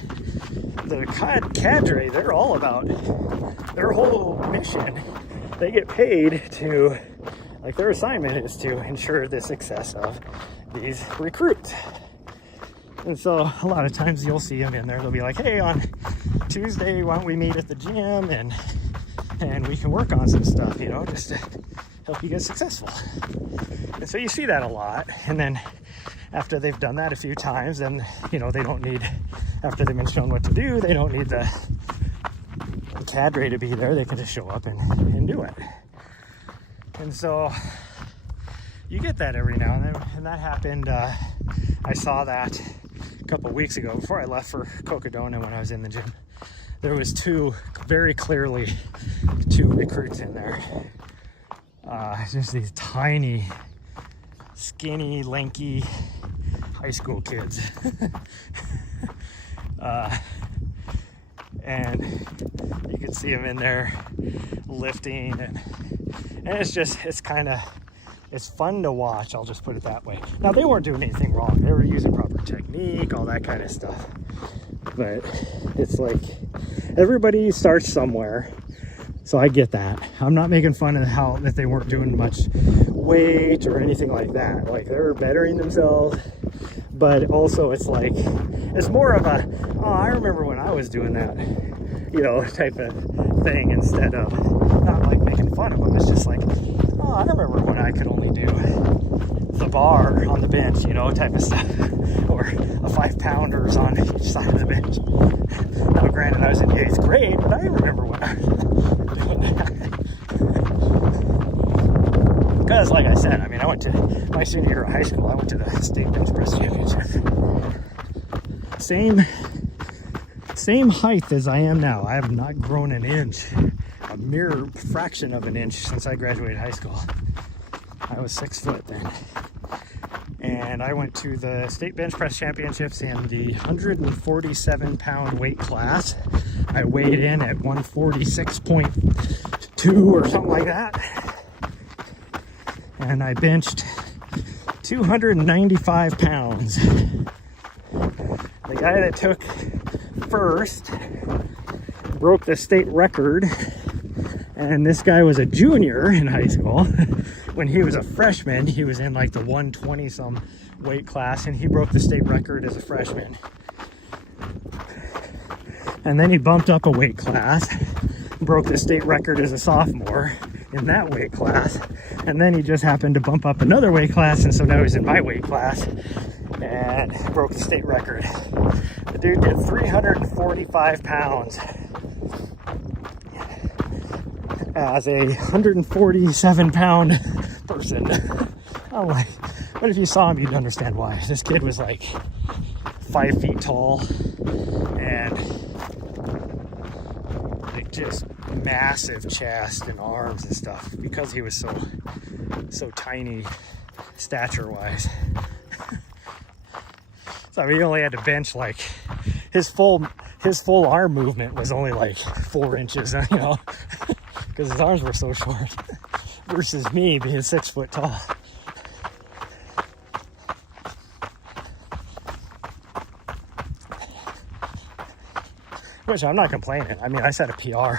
The cadre, they're all about, their whole mission, they get paid to, like their assignment is to ensure the success of these recruits. And so a lot of times you'll see them in there, they'll be like, hey, on Tuesday, why don't we meet at the gym and we can work on some stuff, you know, just to help you get successful. And so you see that a lot. And then after they've done that a few times, then, you know, they don't need, after they've been shown what to do, they don't need the cadre to be there. They can just show up and do it. And so you get that every now and then. And that happened, I saw that a couple weeks ago before I left for Cocodona when I was in the gym. There was very clearly two recruits in there. Just these tiny, skinny, lanky high school kids. And you can see them in there lifting, and it's fun to watch, I'll just put it that way. Now, they weren't doing anything wrong. They were using proper technique, all that kind of stuff. But it's like, everybody starts somewhere. So I get that. I'm not making fun of how that they weren't doing much weight or anything like that. Like, they were bettering themselves. But also it's like, it's more of a, oh, I remember when I was doing that, you know, type of thing, instead of not like making fun of them. It's just like, oh, I remember when I could only do the bar on the bench, you know, type of stuff. Or a 5-pounders on each side of the bench. Now, granted, I was in the 8th grade, but I remember when I was doing that. Because, like I said, I mean, I went to my senior year of high school, I went to the state bench press championship. Same height as I am now. I have not grown an inch, a mere fraction of an inch since I graduated high school. I was 6 foot then. And I went to the state bench press championships in the 147-pound weight class. I weighed in at 146.2 or something like that. And I benched 295 pounds. The guy that took first broke the state record, and this guy was a junior in high school. When he was a freshman, he was in like the 120 some weight class, and he broke the state record as a freshman. And then he bumped up a weight class, broke the state record as a sophomore in that weight class, and then he just happened to bump up another weight class, and so now he's in my weight class and broke the state record. The dude did 345 pounds as a 147-pound person. I'm like, but if you saw him, you'd understand why. This kid was like 5 feet tall and like just massive chest and arms and stuff because he was so tiny stature-wise. So I mean, he only had to bench like his full arm movement was only like 4 inches, you know, because his arms were so short versus me being 6 foot tall. Which I'm not complaining. I mean, I set a PR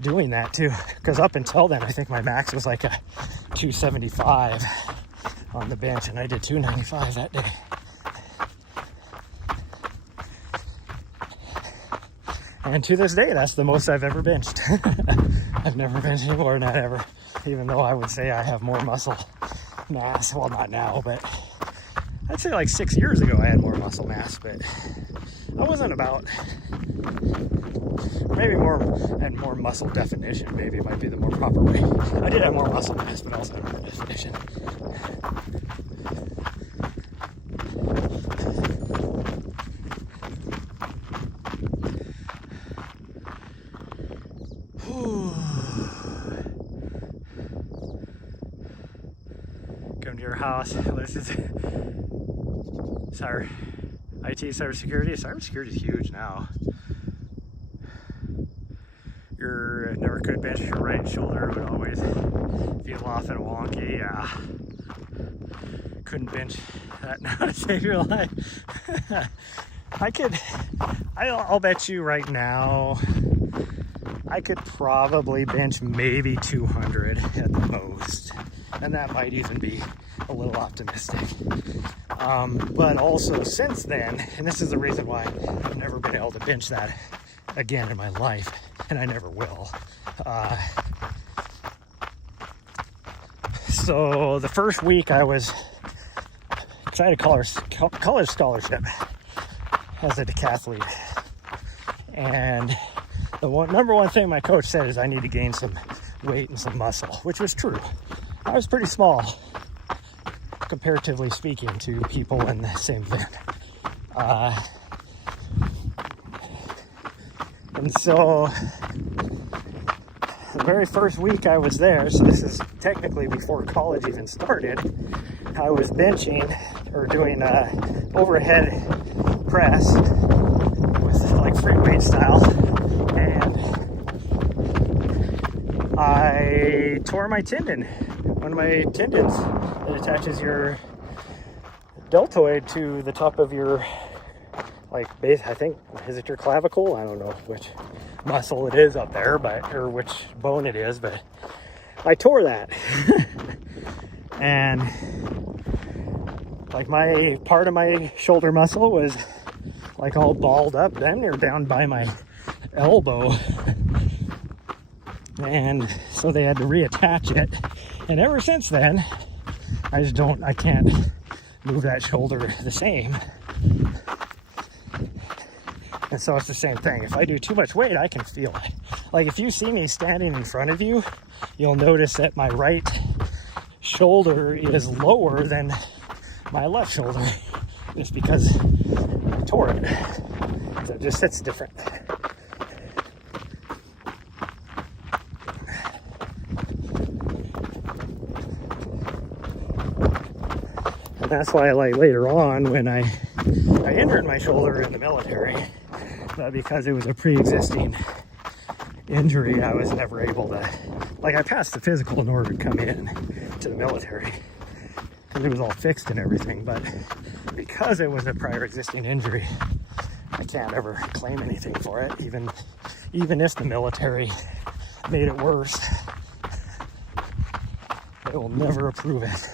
doing that too, because up until then, I think my max was like a 275 on the bench, and I did 295 that day. And to this day, that's the most I've ever benched. I've never benched any more than that ever, even though I would say I have more muscle mass. Well, not now, but I'd say like 6 years ago I had more muscle mass, but I wasn't about, maybe more, and more muscle definition, maybe might be the more proper way. I did have more muscle mass, but also had more definition. Come to your house, this is IT cybersecurity. Cybersecurity is huge now. Your never could bench your right shoulder, would always feel off and wonky. Yeah, couldn't bench that now to save your life. I'll bet you right now I could probably bench maybe 200 at the most, and that might even be a little optimistic. But also since then, and this is the reason why I've never been able to bench that again in my life, and I never will. So the first week I had a college scholarship as a decathlete, and the number one thing my coach said is I need to gain some weight and some muscle, which was true. I was pretty small, comparatively speaking, to people in the same event. And so the very first week I was there, so this is technically before college even started, I was benching or doing overhead press with like free weight style, and I tore my tendon, one of my tendons that attaches your deltoid to the top of your like base. I think, is it your clavicle? I don't know which muscle it is up there, or which bone it is, but I tore that. And like my part of my shoulder muscle was like all balled up, then they're down by my elbow. And so they had to reattach it. And ever since then, I can't move that shoulder the same. And so it's the same thing. If I do too much weight, I can feel it. Like if you see me standing in front of you, you'll notice that my right shoulder is lower than my left shoulder. Just because I tore it. So it just sits different. And that's why, like, later on when I injured my shoulder in the military, because it was a pre-existing injury, I was never able to, like, I passed the physical in order to come in to the military because it was all fixed and everything, but because it was a prior existing injury, I can't ever claim anything for it, even if the military made it worse. They will never approve it.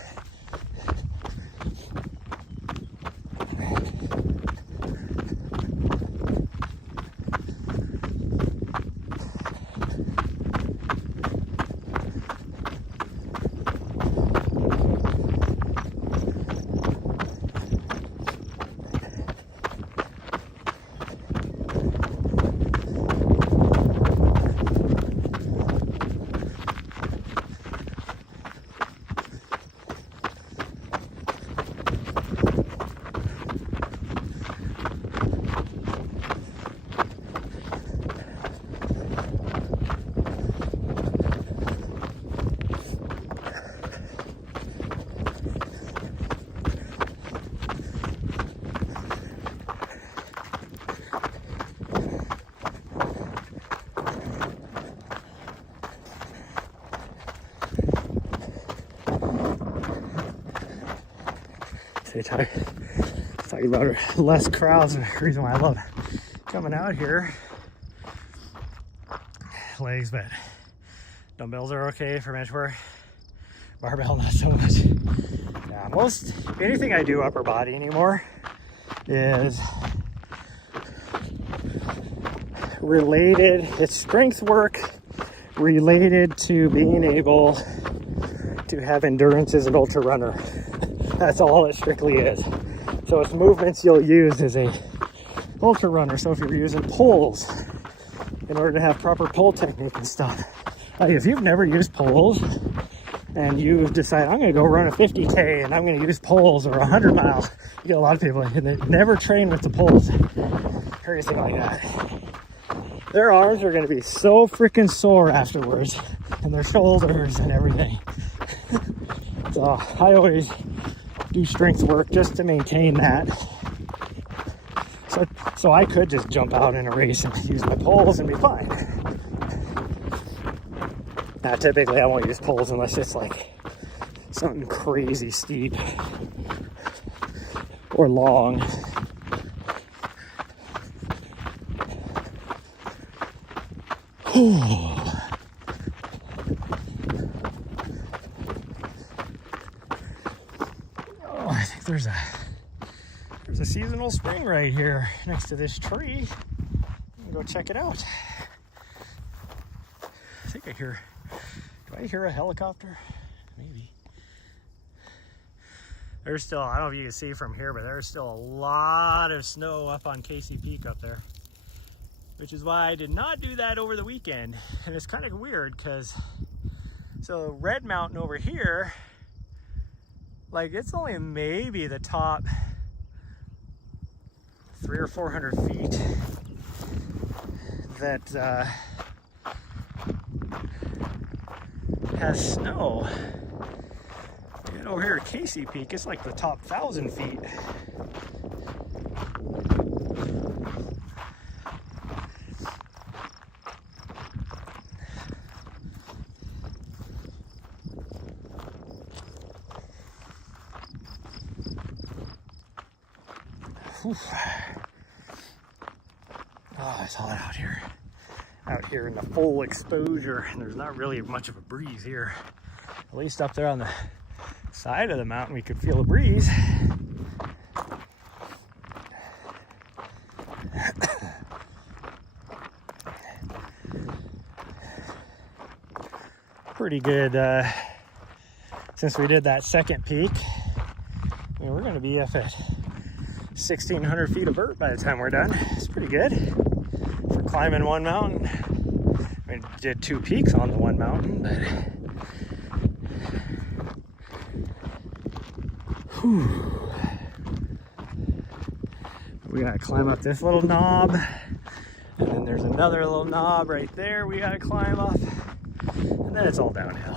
Talking about less crowds, and the reason why I love coming out here. Legs, but dumbbells are okay for bench work. Barbell, not so much. Yeah, anything I do upper body anymore is related. It's strength work related to being able to have endurance as an ultra runner. That's all it strictly is. So it's movements you'll use as a ultra runner. So if you're using poles in order to have proper pole technique and stuff. Like if you've never used poles and you decide I'm going to go run a 50K and I'm going to use poles or 100 miles, you get a lot of people and they never train with the poles or anything like that. Their arms are going to be so freaking sore afterwards, and their shoulders and everything. So I always do strength work just to maintain that. So I could just jump out in a race and use my poles and be fine. Now typically I won't use poles unless it's like something crazy steep or long. I think there's a seasonal spring right here next to this tree. Go check it out. I think do I hear a helicopter? Maybe. There's still, I don't know if you can see from here, but there's still a lot of snow up on Casey Peak up there. Which is why I did not do that over the weekend. And it's kind of weird because, so Red Mountain over here, like it's only maybe the top 300 or 400 feet that has snow. And over here at Casey Peak, it's like the top 1,000 feet. Oh, it's hot out here. Out here in the full exposure, and there's not really much of a breeze here. At least up there on the side of the mountain, we could feel a breeze. Pretty good since we did that second peak, I mean, we're going to be up at 1,600 feet of vert by the time we're done. It's pretty good for climbing one mountain. I mean, did 2 peaks on the one mountain, but whew. We gotta climb up this little knob, and then there's another little knob right there we gotta climb up, and then it's all downhill.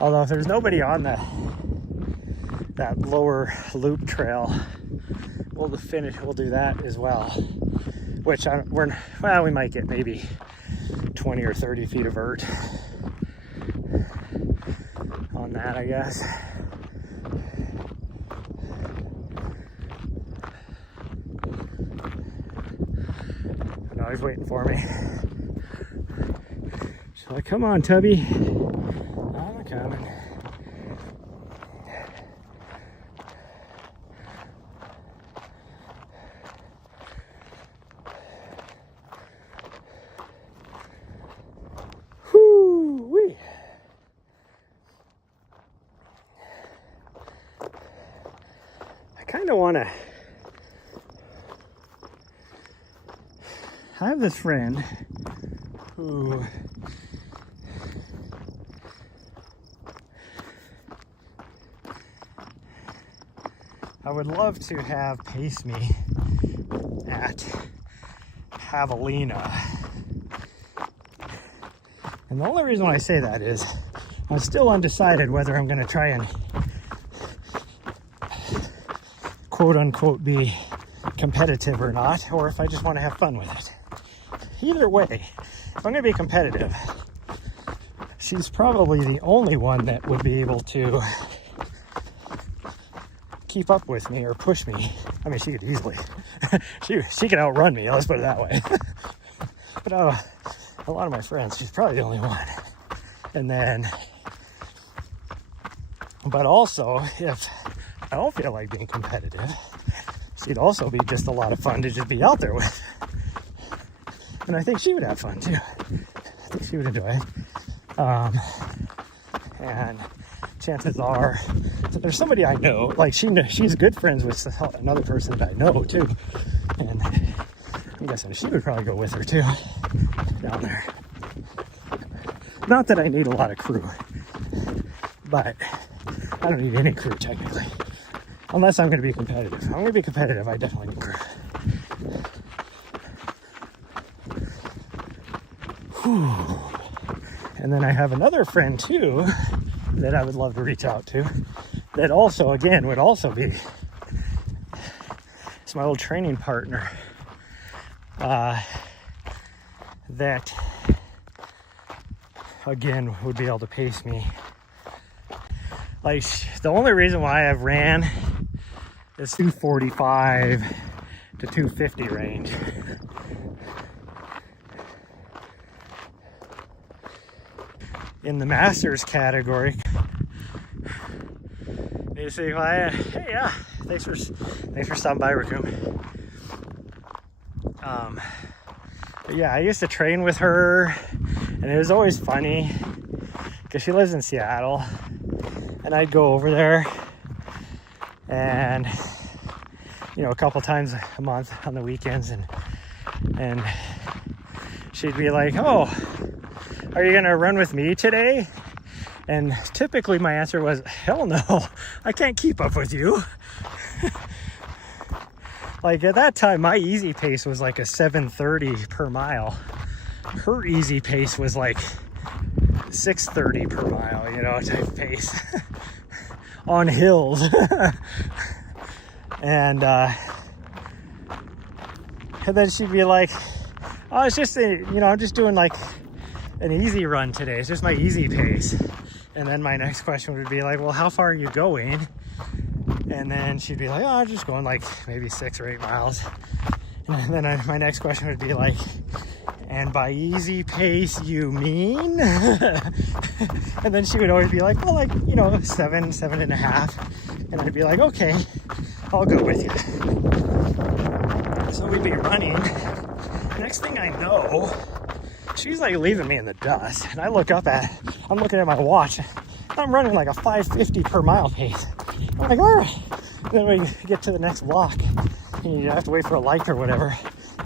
Although if there's nobody on that lower loop trail, we'll do that as well, which we might get maybe 20 or 30 feet of vert on that, I guess. And he's waiting for me. She's like, come on, Tubby. I'm coming. Whoo-wee. I kind of want to. I have this friend who I would love to have pace me at Javelina. And the only reason why I say that is I'm still undecided whether I'm going to try and quote unquote be competitive or not, or if I just want to have fun with it. Either way, if I'm going to be competitive, she's probably the only one that would be able to keep up with me or push me. I mean, she could easily, she could outrun me, let's put it that way. But a lot of my friends, she's probably the only one. And then, but also, if I don't feel like being competitive, she'd also be just a lot of fun to just be out there with. And I think she would have fun too. I think she would enjoy it. And chances are, so there's somebody I know, like she's good friends with another person that I know too. And I'm guessing she would probably go with her too, down there. Not that I need a lot of crew, but I don't need any crew technically. Unless I'm going to be competitive. If I'm going to be competitive, I definitely need crew. Whew. And then I have another friend too that I would love to reach out to that also, again, would also be, it's my old training partner that again would be able to pace me. Like, the only reason why I've ran is 245 to 250 range. In the Masters category, you see, well, hey, yeah, thanks for stopping by, Raccoon. But yeah, I used to train with her, and it was always funny because she lives in Seattle, and I'd go over there, and you know, a couple times a month on the weekends, and she'd be like, "Oh, are you gonna run with me today?" And typically my answer was, hell no, I can't keep up with you. Like at that time, my easy pace was like a 7:30 per mile. Her easy pace was like 6:30 per mile, you know, type pace on hills. And then she'd be like, "Oh, it's just I'm just doing like an easy run today. It's just my easy pace." And then my next question would be like, "Well, how far are you going?" And then she'd be like, "Oh, I'm just going like maybe 6 or 8 miles." And then my next question would be like, "And by easy pace, you mean?" And then she would always be like, "Well, like, 7.5. And I'd be like, "Okay, I'll go with you." So we'd be running. Next thing I know, she's like leaving me in the dust. And I'm looking at my watch, I'm running like a 5:50 per mile pace. I'm like, all right. Then we get to the next block, and you have to wait for a light or whatever.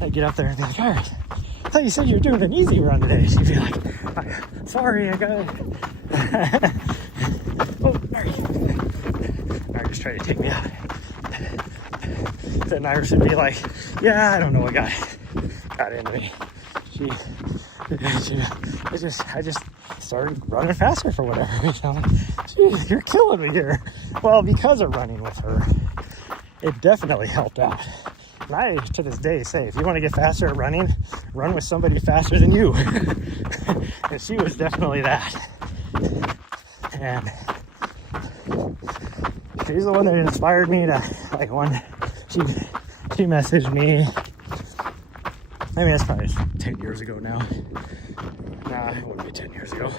I get up there and be like, all right, I thought you said you were doing an easy run today. She'd be like, sorry, I got it. Oh, sorry. Nahri just tried to take me out. Then Nahri should be like, yeah, I don't know what got into me. I just started running faster for whatever reason. Geez, you're killing me here. Well, because of running with her, it definitely helped out. And I, to this day, say, if you want to get faster at running, run with somebody faster than you. And she was definitely that. And she's the one that inspired me to, like, she messaged me. I mean, that's probably 10 years ago now. Nah, it wouldn't be 10 years ago.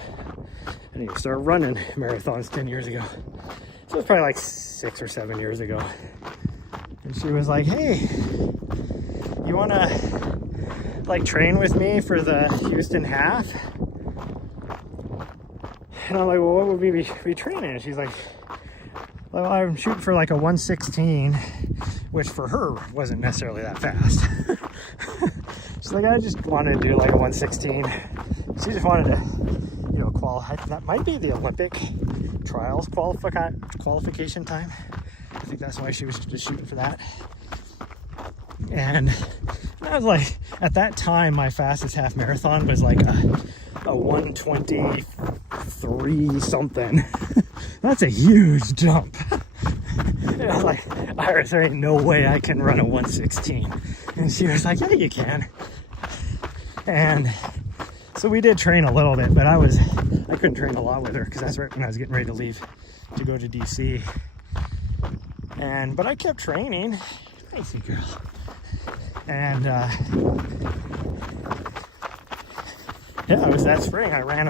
I didn't even start running marathons 10 years ago. So it's probably like 6 or 7 years ago. And she was like, hey, you want to like train with me for the Houston half? And I'm like, well, what would we be training? And she's like, well, I'm shooting for like a 116, which for her wasn't necessarily that fast. She's like, I just wanted to do like a 116. She just wanted to, you know, qualify. That might be the Olympic trials qualification time. I think that's why she was just shooting for that. And I was like, at that time, my fastest half marathon was like a 123 something. That's a huge jump. And I was like, Iris, there ain't no way I can run a 116. And she was like, yeah, you can. And so we did train a little bit, but I couldn't train a lot with her because that's right when I was getting ready to leave to go to DC. But I kept training. Nice girl. And yeah, it was that spring I ran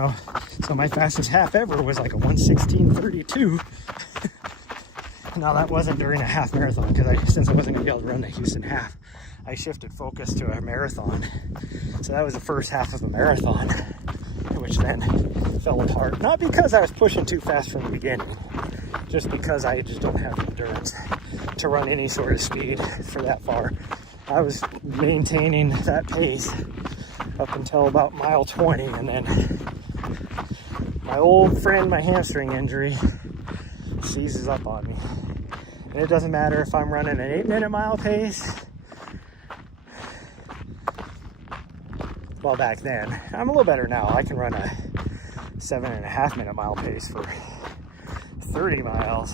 so my fastest half ever was like a 1:16:32. Now that wasn't during a half marathon because since I wasn't gonna be able to run the Houston half, I shifted focus to a marathon. So that was the first half of a marathon, which then fell apart. Not because I was pushing too fast from the beginning, just because I just don't have the endurance to run any sort of speed for that far. I was maintaining that pace up until about mile 20, and then my old friend, my hamstring injury, seizes up on me. And it doesn't matter if I'm running an 8-minute mile pace. Well, back then, I'm a little better now. I can run a 7.5-minute mile pace for 30 miles,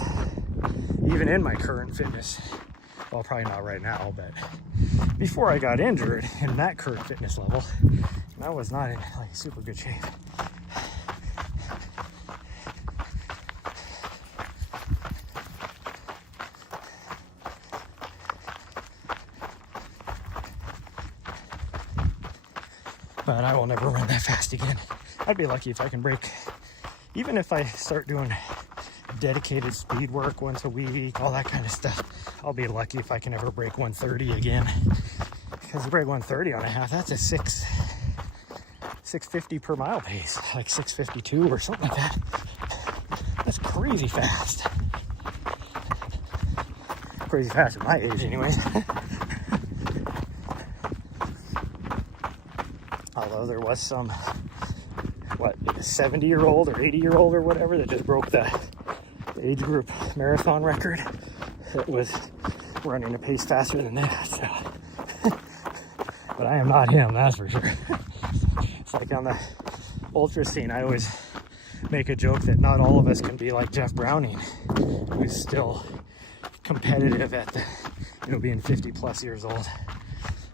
even in my current fitness. Well, probably not right now, but before I got injured in that current fitness level, I was not in like super good shape. But I will never run that fast again. I'd be lucky if I can break, even if I start doing dedicated speed work once a week, all that kind of stuff. I'll be lucky if I can ever break 130 again. Because to break 130 on a half, that's a 650 per mile pace, like 652 or something like that. That's crazy fast. Crazy fast at my age, anyways. Although there was some, 70-year-old or 80-year-old or whatever that just broke the age group marathon record that was running a pace faster than that. So. But I am not him, that's for sure. It's like on the ultra scene, I always make a joke that not all of us can be like Jeff Browning, who's still competitive at the, being 50 plus years old.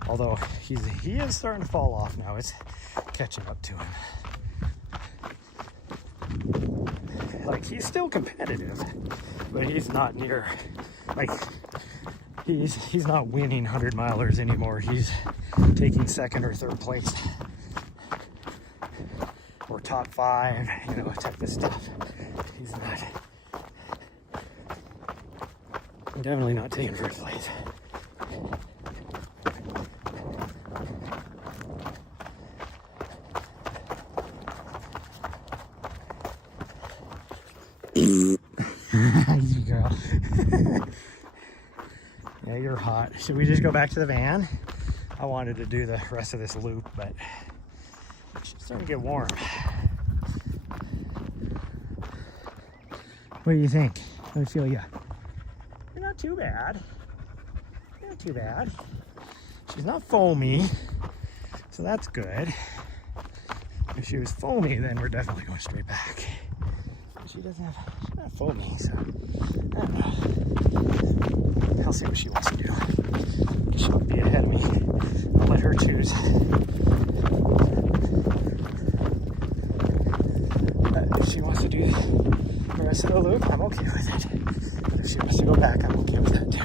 Although he is starting to fall off now. It's catching up to him. Like, he's still competitive, but he's not near, like, he's not winning 100-milers anymore. He's taking second or third place. Or top 5, type of stuff. He's not, definitely not taking first place. Yeah, you're hot. Should we just go back to the van? I wanted to do the rest of this loop, but it's starting to get warm. What do you think? Let me feel you. You're not too bad. You're not too bad. She's not foamy, so that's good. If she was foamy, then we're definitely going straight back. But she's not foamy, so I don't know. I'll see what she wants to do. She'll be ahead of me. I'll let her choose. If she wants to do the rest of the loop, I'm okay with it. But if she wants to go back, I'm okay with that too.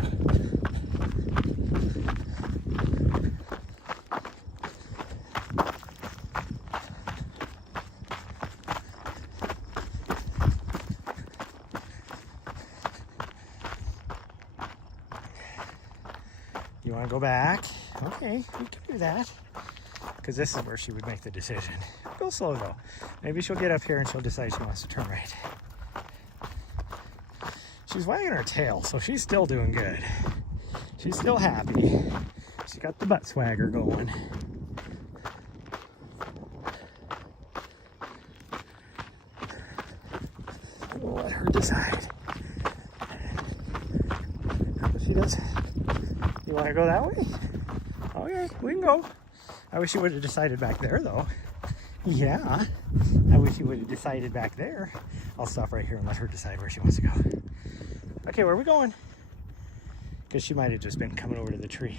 You want to go back? Okay, we can do that. Because this is where she would make the decision. Go slow though. Maybe she'll get up here and she'll decide she wants to turn right. She's wagging her tail, so she's still doing good. She's still happy. She's got the butt swagger going. We'll let her decide. She does. You want to go that way? Okay, we can go. I wish you would have decided back there, though. Yeah, I wish you would have decided back there. I'll stop right here and let her decide where she wants to go. Okay, where are we going? Because she might have just been coming over to the tree.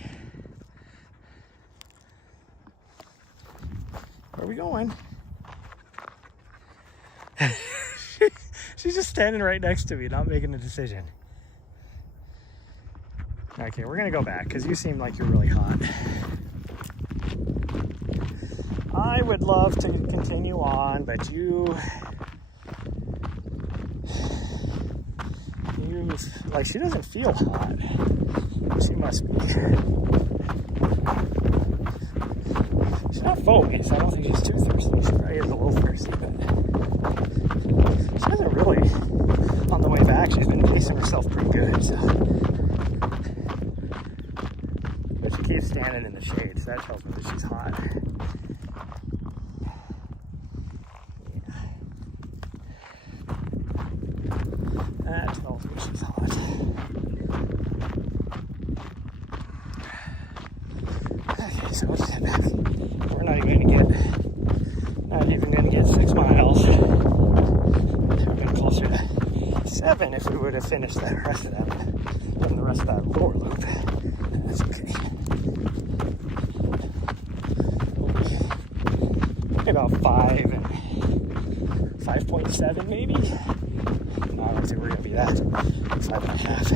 Where are we going? She's just standing right next to me, not making a decision. Okay, we're gonna go back because you seem like you're really hot. I would love to continue on, but you like, she doesn't feel hot. She must be. She's not foamy, so I don't think she's too thirsty. She probably is a little thirsty, but she doesn't really. On the way back, she's been pacing herself pretty good, so. But she keeps standing in the shade, so that tells me that she's hot. That tells me she's hot. Okay, so we'll just head back. We're not even gonna get 6 miles. We've been closer to 7 if we would have finished the rest of that lower loop. That's okay. About 5 and 5.7 maybe. No, I don't think we're gonna be that. 5.5.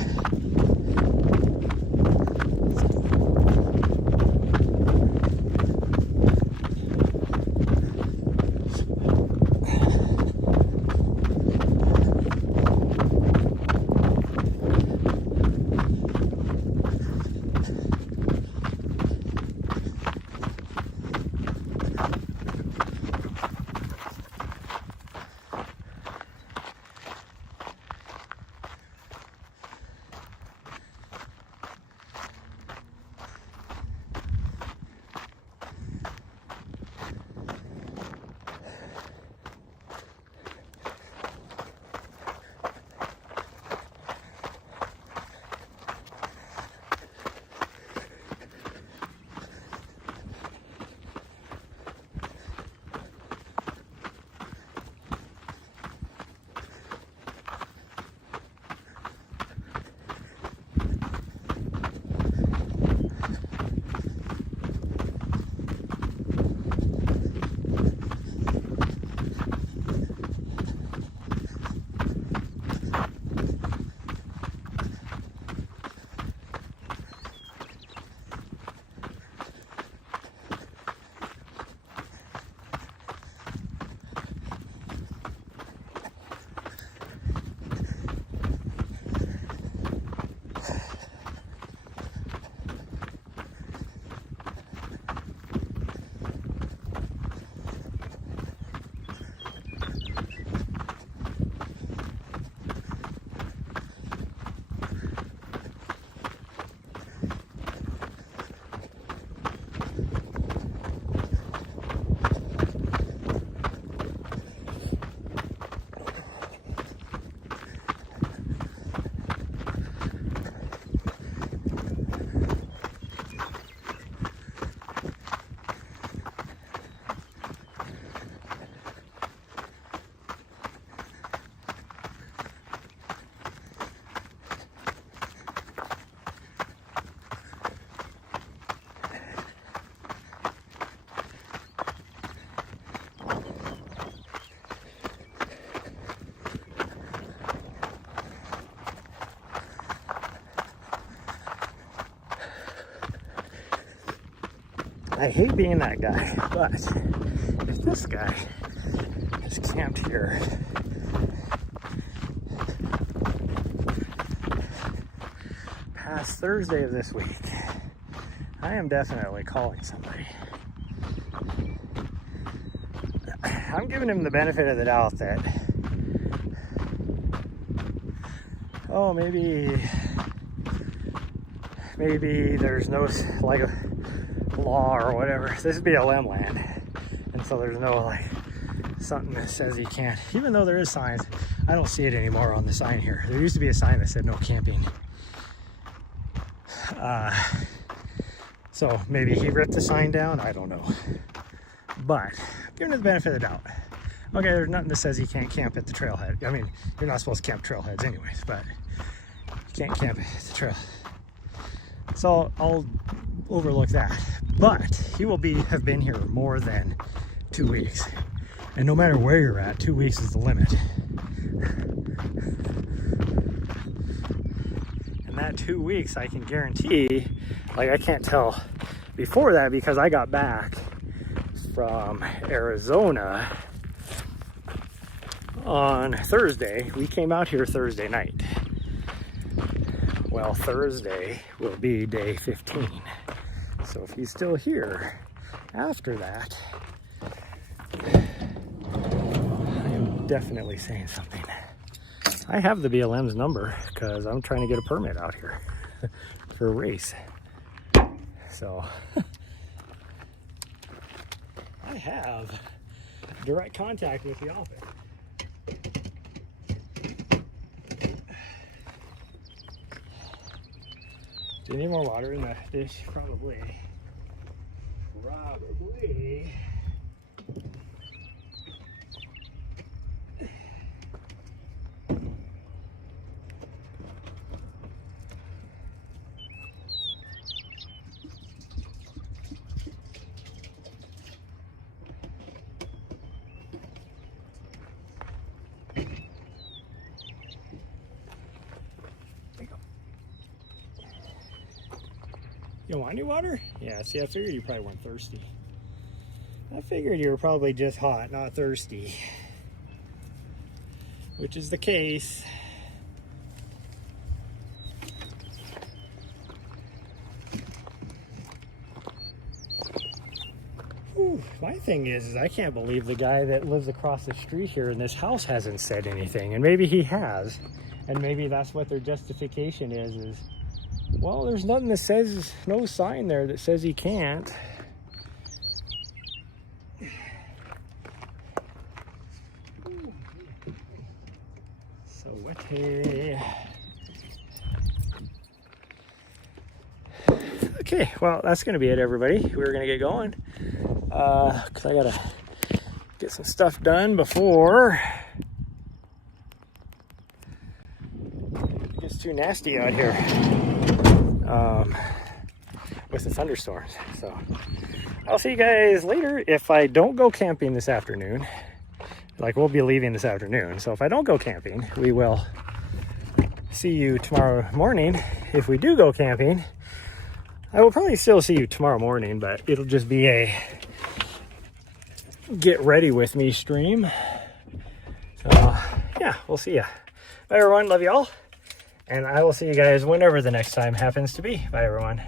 I hate being that guy, but if this guy is camped here past Thursday of this week, I am definitely calling somebody. I'm giving him the benefit of the doubt that, oh, maybe there's no like a law or whatever. This is BLM land, and so there's no like something that says you can't, even though there is signs. I don't see it anymore on the sign here. There used to be a sign that said no camping. So maybe he ripped the sign down, I don't know. But giving it the benefit of the doubt. Okay, there's nothing that says you can't camp at the trailhead. I mean, you're not supposed to camp trailheads anyways, but you can't camp at the trail. So I'll overlook that. But he will have been here more than 2 weeks. And no matter where you're at, 2 weeks is the limit. And that 2 weeks, I can guarantee, like I can't tell before that because I got back from Arizona on Thursday. We came out here Thursday night. Well, Thursday will be day 15. So if he's still here after that, I am definitely saying something. I have the BLM's number because I'm trying to get a permit out here for a race. So I have direct contact with the office. Do you need more water in the dish? Probably. You want any water? Yeah, see, I figured you probably weren't thirsty. I figured you were probably just hot, not thirsty. Which is the case. Whew. My thing is I can't believe the guy that lives across the street here in this house hasn't said anything. And maybe he has. And maybe that's what their justification is well, there's nothing that says, no sign there that says he can't. So what? Okay, well, that's going to be it, everybody. We're going to get going. Because I got to get some stuff done before it gets too nasty out here. With the thunderstorms. So I'll see you guys later. If I don't go camping this afternoon, like we'll be leaving this afternoon, so if I don't go camping, we will see you tomorrow morning. If we do go camping, I will probably still see you tomorrow morning, but it'll just be a get ready with me stream. So yeah, we'll see ya. Bye everyone, love you all. And I will see you guys whenever the next time happens to be. Bye, everyone.